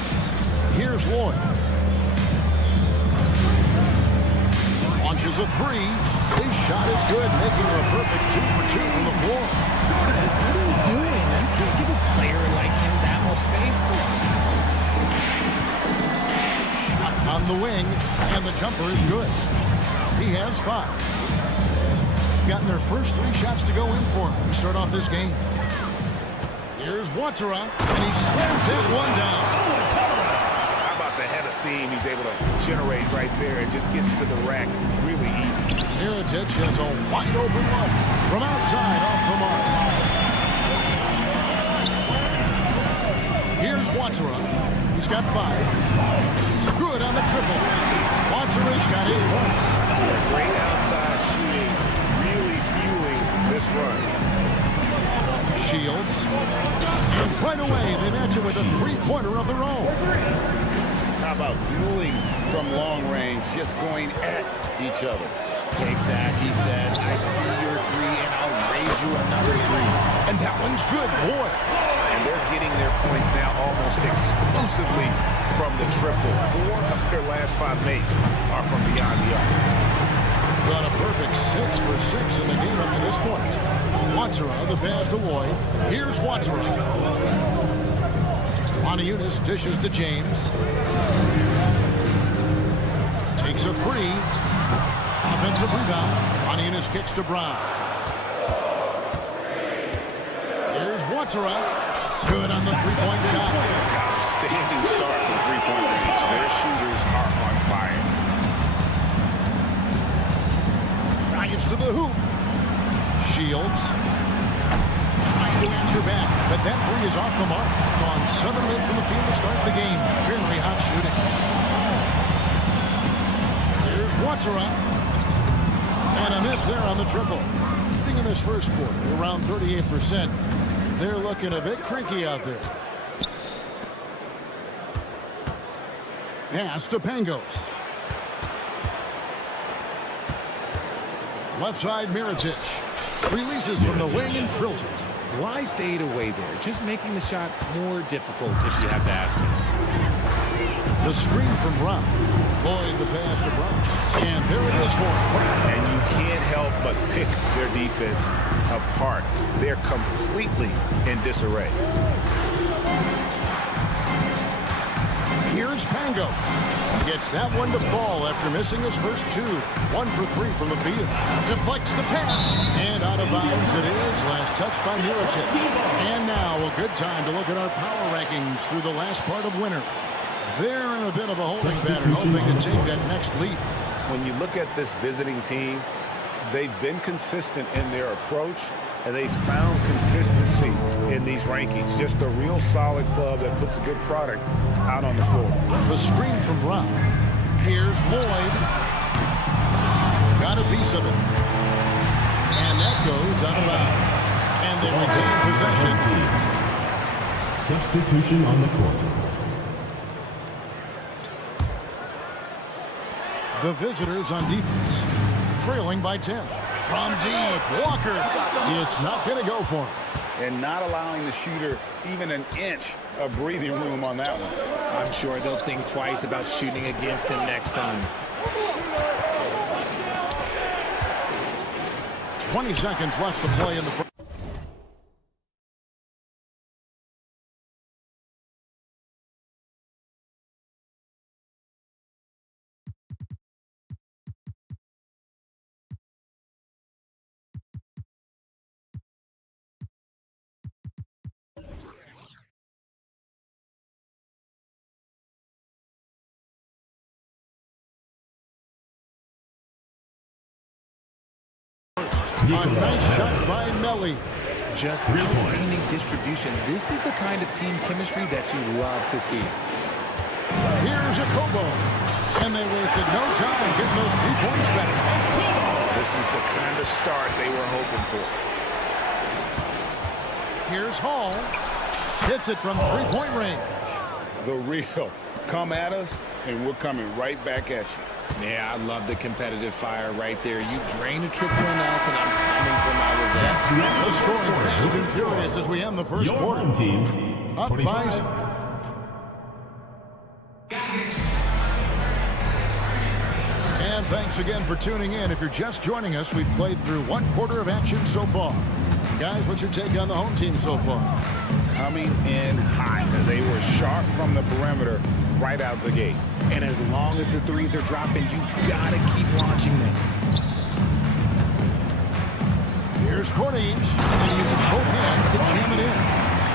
Here's Lloyd. Launches a three. His shot is good, making her a perfect 2 for 2 from the floor. What are you doing? You can't give a player like him that much space for him. On the wing, and the jumper is good. He has 5. Gotten their first 3 shots to go in for him to start off this game. Here's Wanterow, and he slams that one down. How about the head of steam he's able to generate right there? It just gets to the rack really easy. Mirotic has a wide open one from outside off the mark. Here's Wanterow. He's got 5. Good on the triple. Wanterow's got 8 points. Great outside shooting, really fueling this run. Shields. And right away, they match it with a 3-pointer of their own. How about dueling from long range, just going at each other? Take that, he says. I see your 3, and I'll raise you another 3. And that one's good, boy. And they're getting their points now almost exclusively from the triple. 4 of their last 5 makes are from beyond the arc. On a 6 in the game up to this point. Watsera, the pass to Lloyd. Here's Watsera. Eunice dishes to James. Takes a 3. Offensive rebound. Eunice kicks to Brown. Here's Watsera. Good on the three-point shot. Outstanding start from three-point range. Their shooters are on fire. Drives to the hoop. Shields. Trying to answer back, but that 3 is off the mark. Gone 7 of 8 from the field to start the game. Very hot shooting. Here's Watsera. And a miss there on the triple. In this first quarter, around 38%. They're looking a bit cranky out there. Pass to Pangos. Left side, Mirotic. Releases from the wing and drills it. Why fade away there? Just making the shot more difficult, if you have to ask me. The screen from Brown. Lloyd the pass to Brown. And there it is for him. And you can't help but pick their defense apart. They're completely in disarray. Here's Pango. Gets that one to fall after missing his first 2. 1 for 3 from the field. Deflects the pass. And out of bounds it is. Last touch by Mirotic. And now a good time to look at our power rankings through the last part of winter. They're in a bit of a holding pattern, hoping to take that next leap. When you look at this visiting team, they've been consistent in their approach, and they've found consistency in these rankings. Just a real solid club that puts a good product out on the floor. The screen from Brown. Here's Lloyd. Got a piece of it. And that goes out of bounds. And they retain possession. Substitution on the court. The visitors on defense, trailing by 10. From deep, Walker. It's not going to go for him. And not allowing the shooter even an inch of breathing room on that one. I'm sure they'll think twice about shooting against him next time. 20 seconds left to play in the first. A nice shot by Melly. Just outstanding distribution. This is the kind of team chemistry that you love to see. Here's a Kobo. And they wasted no time getting those 3 points back. This is the kind of start they were hoping for. Here's Hall. Hits it from 3-point range. The real. Come at us, and we're coming right back at you. Yeah, I love the competitive fire right there. You drain a triple on us, and I'm coming for my revenge. The scoring fast and furious as we end the first quarter. Team, Up by... And thanks again for tuning in. If you're just joining us, we've played through 1 quarter of action so far. Guys, what's your take on the home team so far? Coming in hot. They were sharp from the perimeter right out the gate. And as long as the threes are dropping, you've got to keep launching them. Here's Corniche. And he uses both hands to jam it in.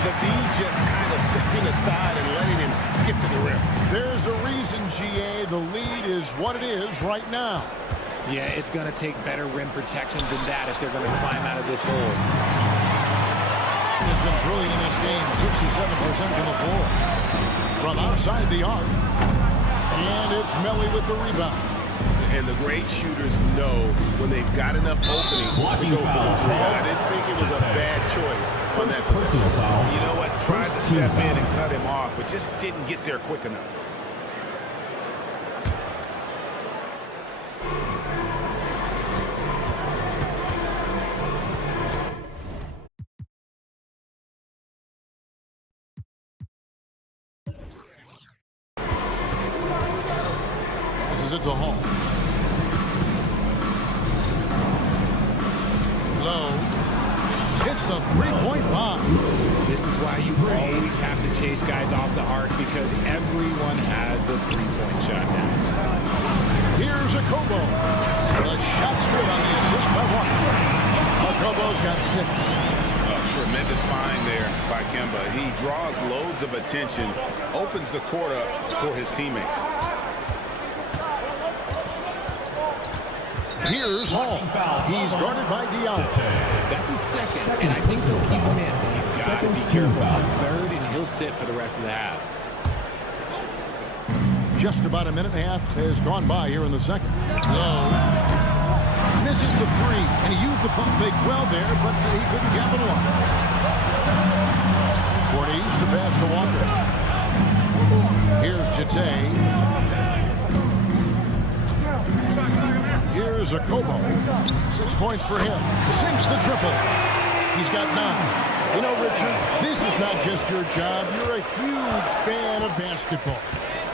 The D just kind of stepping aside and letting him get to the rim. There's a reason, GA, the lead is what it is right now. Yeah, it's going to take better rim protection than that if they're going to climb out of this hole. Has been brilliant in this game, 67% from the floor. From outside the arc. And it's Melly with the rebound. And the great shooters know when they've got enough opening to go for the 3. I didn't think it was a bad choice on that possession. You know what? Tried to step in and cut him off, but just didn't get there quick enough. Passes it to Hall. hits the three-point bomb. This is why you always have to chase guys off the arc, because everyone has a three-point shot now. Here's Okobo. The shot's good on the assist by Walker. Okobo's got 6. Tremendous find there by Kemba. He draws loads of attention, opens the court up for his teammates. Here's Hall. He's guarded by Diallo. That's his second, and I think they'll keep him in, but he's got to be careful on third, and he'll sit for the rest of the half. Just about a minute and a half has gone by here in the second. Low. Misses the three, and he used the pump fake well there, but he couldn't capitalize. Corney's the pass to Walker. Here's Jete. Here's Okobo. 6 points for him. Sinks the triple. He's got 9. You know, Richard, this is not just your job. You're a huge fan of basketball.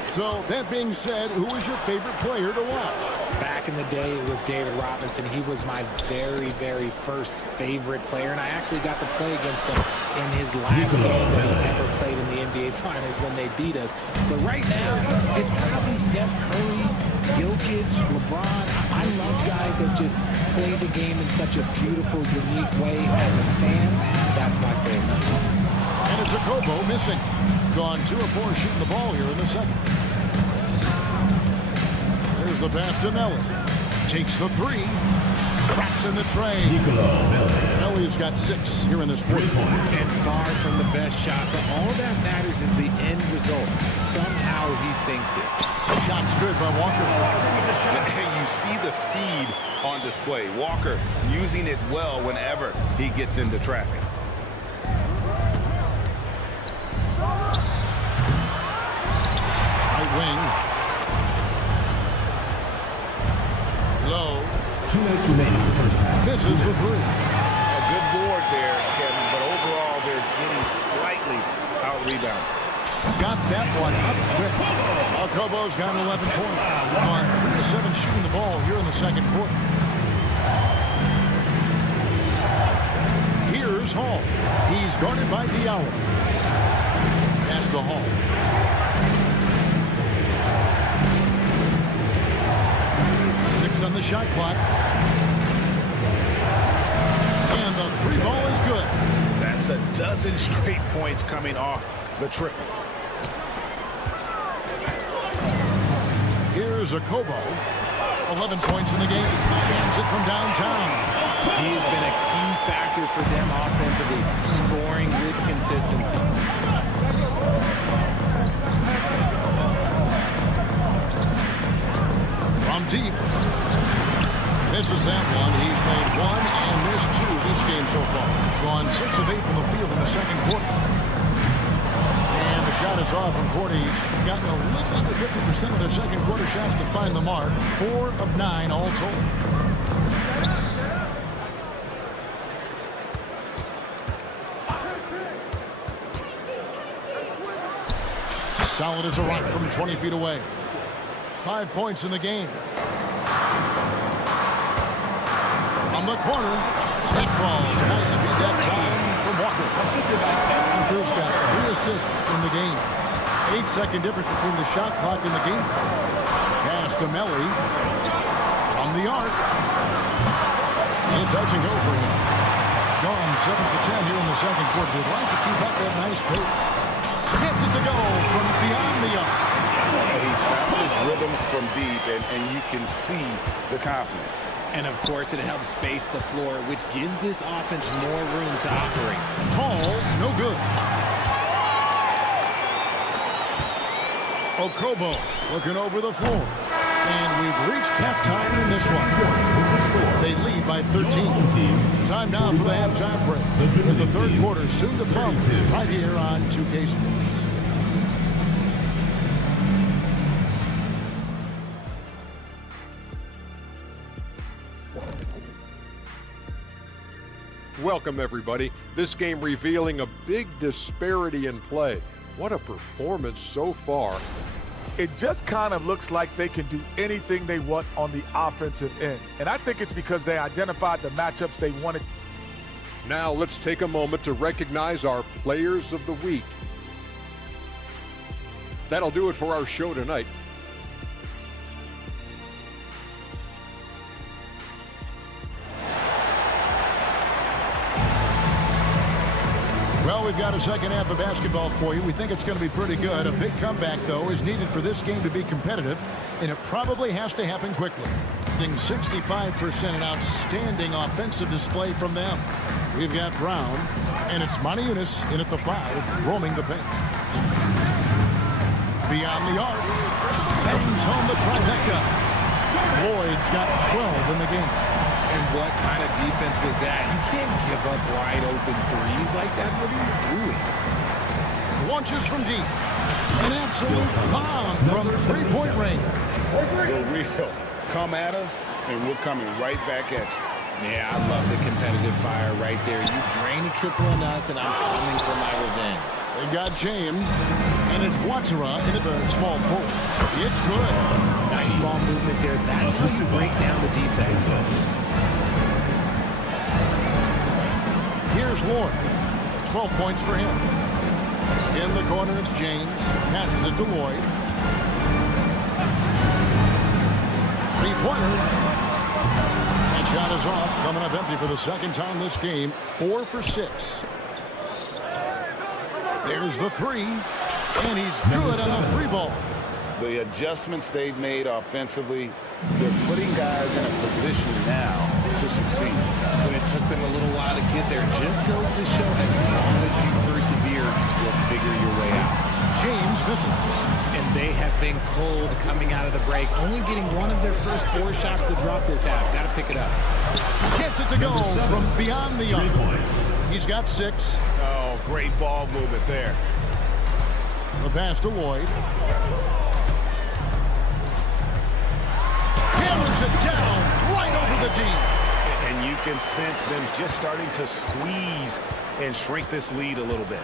So, that being said, who is your favorite player to watch? Back in the day, it was David Robinson. He was my very, very first favorite player, and I actually got to play against him in his last game that he ever played in the NBA Finals when they beat us. But right now, it's probably Steph Curry, Jokic, LeBron. I love guys that just play the game in such a beautiful, unique way. As a fan, that's my favorite. And it's Okobo missing. Gone 2 of 4 shooting the ball here in the second. There's the pass to Melly. Takes the 3. Cracks in the tray. Melly's got 6 here in this quarter. And far from the best shot, but all that matters is the end result. Somehow he sinks it. Shot's good by Walker. You see the speed on display. Walker using it well whenever he gets into traffic. Right wing. Low. 2 minutes remaining in the first half. This is the 3. A good board there, Kevin, but overall they're getting slightly out-rebounded. Got that one up quick. Okobo's got 11 points. On 3 of 7 shooting the ball here in the second quarter. Here's Hall. He's guarded by Diallo. Pass to Hall. On the shot clock. And the 3 ball is good. That's a dozen straight points coming off the triple. Here's Okobo. 11 points in the game. Cans it from downtown. He has been a key factor for them offensively, scoring with consistency. From deep. Misses that one. He's made 1 and missed 2 this game so far. Gone 6 of 8 from the field in the second quarter. And the shot is off from Cordy. He's gotten a little under 50% of their second quarter shots to find the mark. 4 of 9 all told. Solid as a rock from 20 feet away. 5 points in the game. From the corner, it falls. Nice feed that time from Walker. Walker's got 3 assists in the game. 8-second difference between the shot clock and the game. Pass to Melly. From the arc. It doesn't go for him. Gone 7 for 10 here in the second quarter. They'd like to keep up that nice pace. Gets it to go from beyond the arc. He's found his rhythm from deep, and you can see the confidence. And, of course, it helps space the floor, which gives this offense more room to operate. Hall, no good. Okobo looking over the floor. And we've reached halftime in this one. They lead by 13. Time now for the halftime break. In the third quarter, soon to follow, right here on 2K Sports. Welcome, everybody. This game revealing a big disparity in play. What a performance so far. It just kind of looks like they can do anything they want on the offensive end. And I think it's because they identified the matchups they wanted. Now let's take a moment to recognize our Players of the Week. That'll do it for our show tonight. Well, we've got a second half of basketball for you. We think it's going to be pretty good. A big comeback, though, is needed for this game to be competitive, and it probably has to happen quickly. 65%, an outstanding offensive display from them. We've got Brown, and it's Monty Eunice in at the 5, roaming the paint. Beyond the arc, bangs home the trifecta. Lloyd's got 12 in the game. And what kind of defense was that? You can't give up wide open threes like that. What are you doing? Launches from deep. An absolute bomb from three-point range. We're real. Come at us, and we're coming right back at you. Yeah, I love the competitive fire right there. You drain a triple on us, and I'm coming for my revenge. They've got James, and it's Watsara into the small forward. It's good. Nice ball movement there. That's how you break down the defense. Here's Ward. 12 points for him. In the corner, it's James. Passes it to Lloyd. Three-pointer. And shot is off. Coming up empty for the second time this game. 4 for 6. There's the 3. And he's good on the 3-ball. The adjustments they've made offensively, they're putting guys in a position now to succeed. But it took them a little while to get there. Just goes to show as long as you persevere, you'll figure your way out. James misses. And they have been cold coming out of the break. Only getting one of their first 4 shots to drop this half. Got to pick it up. Gets it to go from beyond the arc. He's got 6. Oh, great ball movement there. The pass to Lloyd. Hammers it down right over the deep. And you can sense them just starting to squeeze and shrink this lead a little bit.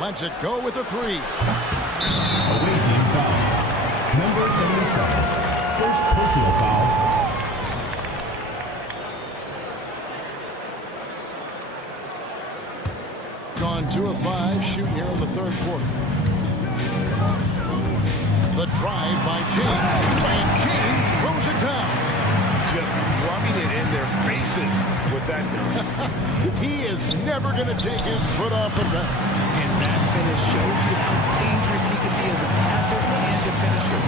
Lets it go with the 3. Away team foul. Number 77. First personal foul. Gone 2 of 5, shooting here in the third quarter. The drive by James, and James throws it down. Just rubbing it in their faces with that. He is never going to take his foot off the gun. And that finish shows you how dangerous he can be as a passer and a finisher.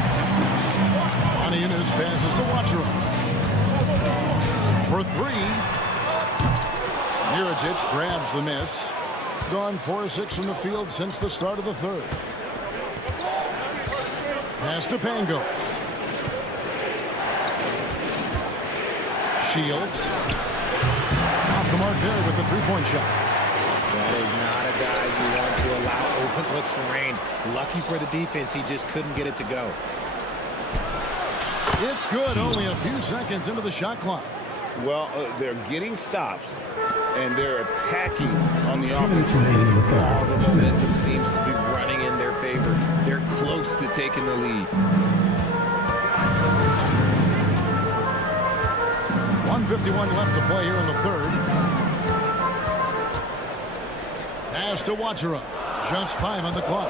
Monty Eunice passes to Watsara. For 3. Mirajic grabs the miss. Gone 4 of 6 from the field since the start of the third. Pass to Pangos. Shields. Off the mark there with the 3-point shot. That is not a guy you want to allow open looks from range. Lucky for the defense, he just couldn't get it to go. It's good. Only a few seconds into the shot clock. Well, they're getting stops, and they're attacking on the offense. All the momentum seems to be running in their favor. They're close to taking the lead. 1:51 left to play here in the third. Pass to Watsara. Just 5 on the clock.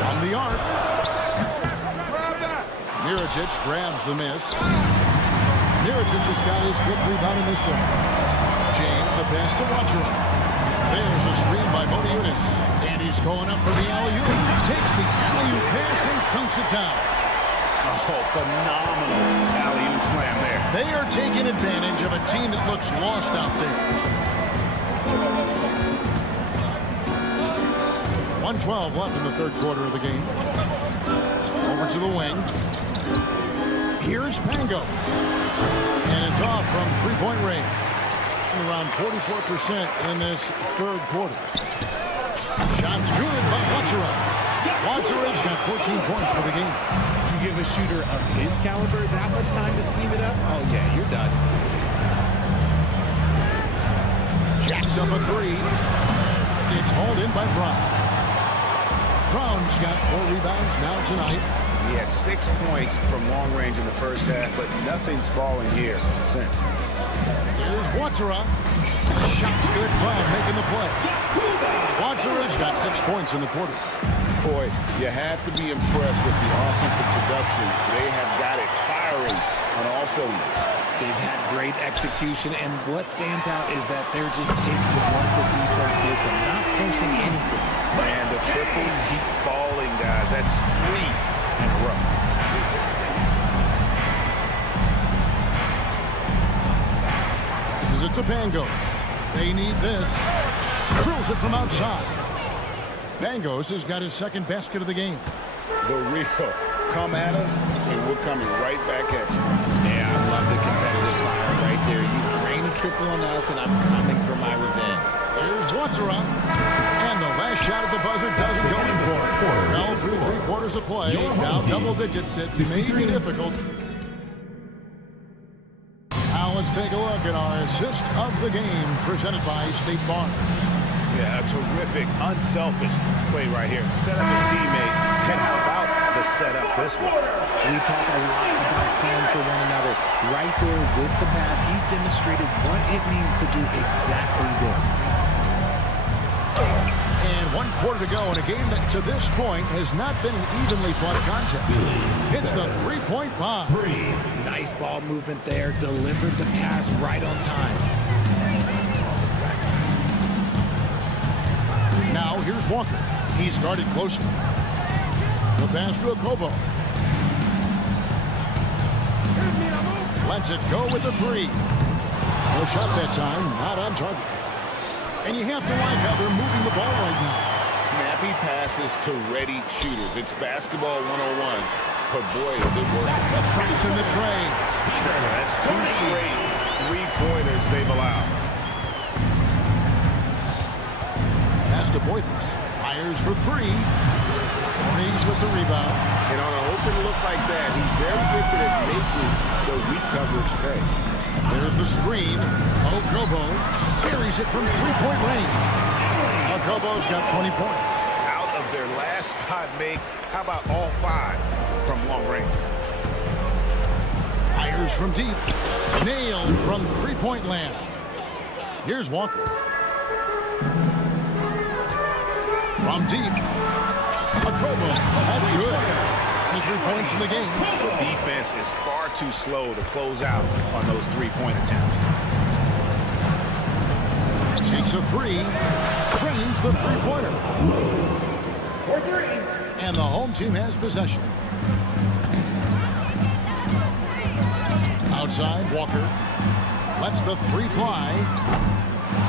From the arc. Mirajic grabs the miss. Mirajic just got his 5th rebound in this one. James, the pass to Watsara. There's a screen by Monty Eunice. And he's going up for the alley-oop. Takes the alley-oop pass and dunks it down. Oh, phenomenal alley-oop slam there. They are taking advantage of a team that looks lost out there. 1:12 left in the third quarter of the game. Over to the wing. Here's Pangos. And it's off from 3-point range. Around 44% in this third quarter. Shots good by Watsara. Watsara's got 14 points for the game. You give a shooter of his caliber that much time to seam it up? Oh, yeah, you're done. Jacks up a 3. It's hauled in by Brown. Brown's got 4 rebounds now tonight. He had 6 points from long range in the first half, but nothing's fallen here since. Here's Watsura. Shot's good. Brown making the play. Watsura's got 6 points in the quarter. Boy, you have to be impressed with the offensive production. They have got it firing on all cylinders. They've had great execution, and what stands out is that they're just taking what the defense gives them, not forcing anything. Man, the triples keep falling, guys. That's 3 in a row. This is it to Bangos. They need this. Drills it from outside. Bangos has got his second basket of the game. The real. Come at us, and we're coming right back at you. Yeah, I love the competitive fire right there. You drain a triple on us, and I'm coming for my revenge. Here's Watsura. And the last shot at the buzzer doesn't go in for it. Well, through 3 quarters of play, now double digits. It may be difficult. Now let's take a look at our assist of the game presented by State Farm. Yeah, a terrific, unselfish play right here. Set up his teammate. And how about the setup this one? We talk a lot about playing for one another. Right there with the pass, he's demonstrated what it means to do exactly this. And 1 quarter to go in a game that to this point has not been an evenly fought contest. It's the 3-point bomb. Nice ball movement there. Delivered the pass right on time. Now here's Walker. He's guarded closely. The pass to Okobo. Lets it go with the 3. No shot that time. Not on target. And you have to like how they're moving the ball right now. Snappy passes to ready shooters. It's basketball 101. But boy, is it working. Trace in the tray. That's 2 straight 3-pointers they've allowed. Pass to Poitras. Fires for 3. Knees with the rebound. And on an open look like that, he's very gifted at making the weak coverage pay. There's the screen. Okobo carries it from 3-point range. Okobo's got 20 points. Out of their last 5 makes, how about all 5 from long range? Fires from deep. Nailed from 3-point land. Here's Walker. From deep. Okobo. That's good. 23 points in the game. The defense is far too slow to close out on those 3-point attempts. Takes a 3. Trains the 3-pointer. For 3. And the home team has possession. Outside, Walker. Lets the 3 fly.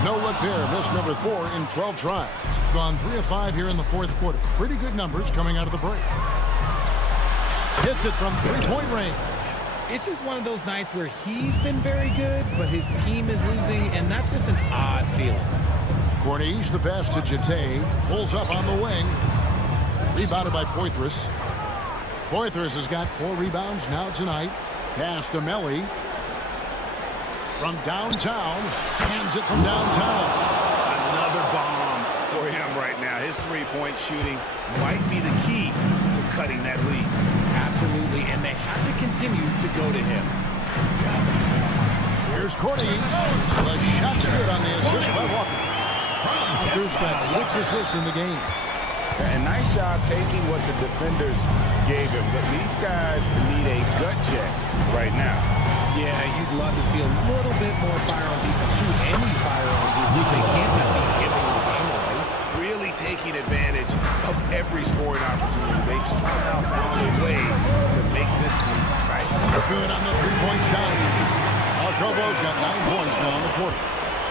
No look there. Missed number 4 in 12 tries. Gone 3 of 5 here in the 4th quarter. Pretty good numbers coming out of the break. Hits it from 3-point range. It's just one of those nights where he's been very good, but his team is losing, and that's just an odd feeling. Corniche, the pass to Jete. Pulls up on the wing. Rebounded by Poitras. Poitras has got 4 rebounds now tonight. Pass to Melly. From downtown. Hands it from downtown. Another bomb for him right now. His 3-point shooting might be the key to cutting that lead. Absolutely, and they have to continue to go to him. Here's Corniche. The shot's good on the assist by Walker. Walker's got 6 assists in the game. And nice job taking what the defenders gave him. But these guys need a gut check right now. Yeah, you'd love to see a little bit more fire on defense. Shoot any fire on defense. They can't just be giving the game away. Really taking advantage of every scoring opportunity. They've somehow found a way to make this league exciting. Good on the 3-point shot. Okobo's got 9 points now in the quarter.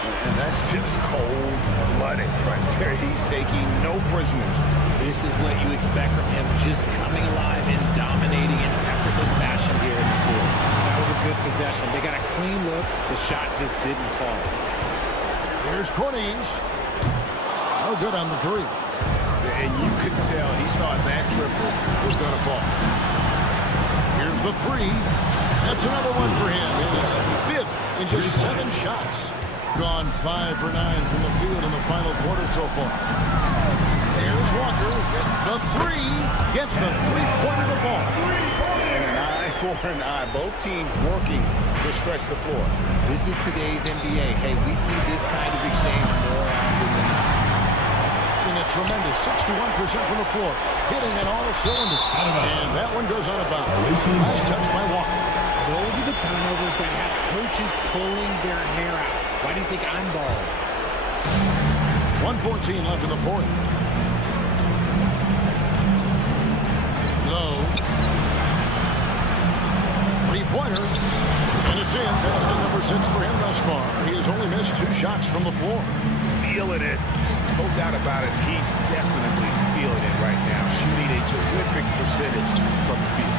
And that's just cold-blooded right there. He's taking no prisoners. This is what you expect from him, just coming alive and dominating in effortless fashion here in the court. That was a good possession. They got a clean look. The shot just didn't fall. Here's Corniche. No good on the 3. And you could tell he thought that triple was going to fall. Here's the 3. That's another one for him. His 5th in just 7 shots. Gone 5 for 9 from the field in the final quarter so far. Here's Walker with the gets the three-pointer to fall. And an eye for an eye. Both teams working to stretch the floor. This is today's NBA. Hey, we see this kind of exchange more often than not. A tremendous 61% from the floor, hitting at all cylinders. And that one goes out of bounds. Last touch by Walker. Those are the turnovers that have coaches pulling their hair out. Why do you think I'm balling? 1:14 left in the fourth. Low. Three-pointer. And it's in. Basket number 6 for him thus far. He has only missed 2 shots from the floor. Feeling it. No doubt about it. He's definitely feeling it right now. Shooting a terrific percentage from the field.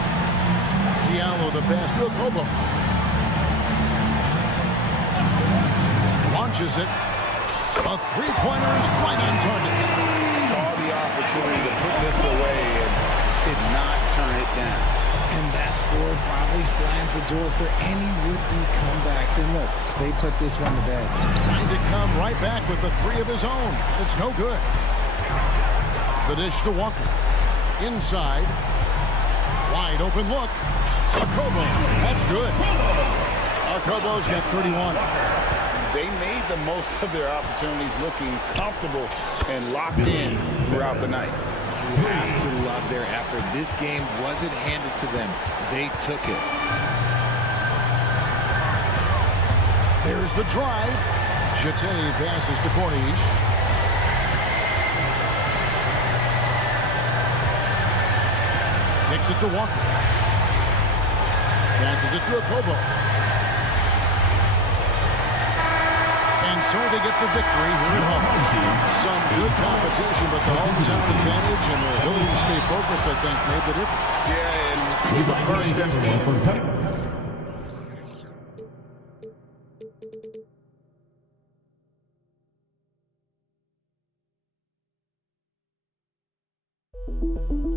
Diallo the pass to Okobo. Launches it. A three-pointer is right on target. Saw the opportunity to put this away and did not turn it down. And that score probably slams the door for any would-be comebacks. And look, they put this one to bed. Trying to come right back with the 3 of his own. It's no good. The dish to Walker. Inside. Wide open look. Okobo. That's good. Okobo's got 31. They made the most of their opportunities, looking comfortable and locked in throughout the night. You have to love their effort. This game wasn't handed to them. They took it. There's the drive. Chete passes to Corniche. Kicks it to Walker. Passes it to Okobo. And so they get the victory here at home. Some good competition, but the hometown advantage and their ability to stay focused, I think, made the difference. Yeah, and the first step.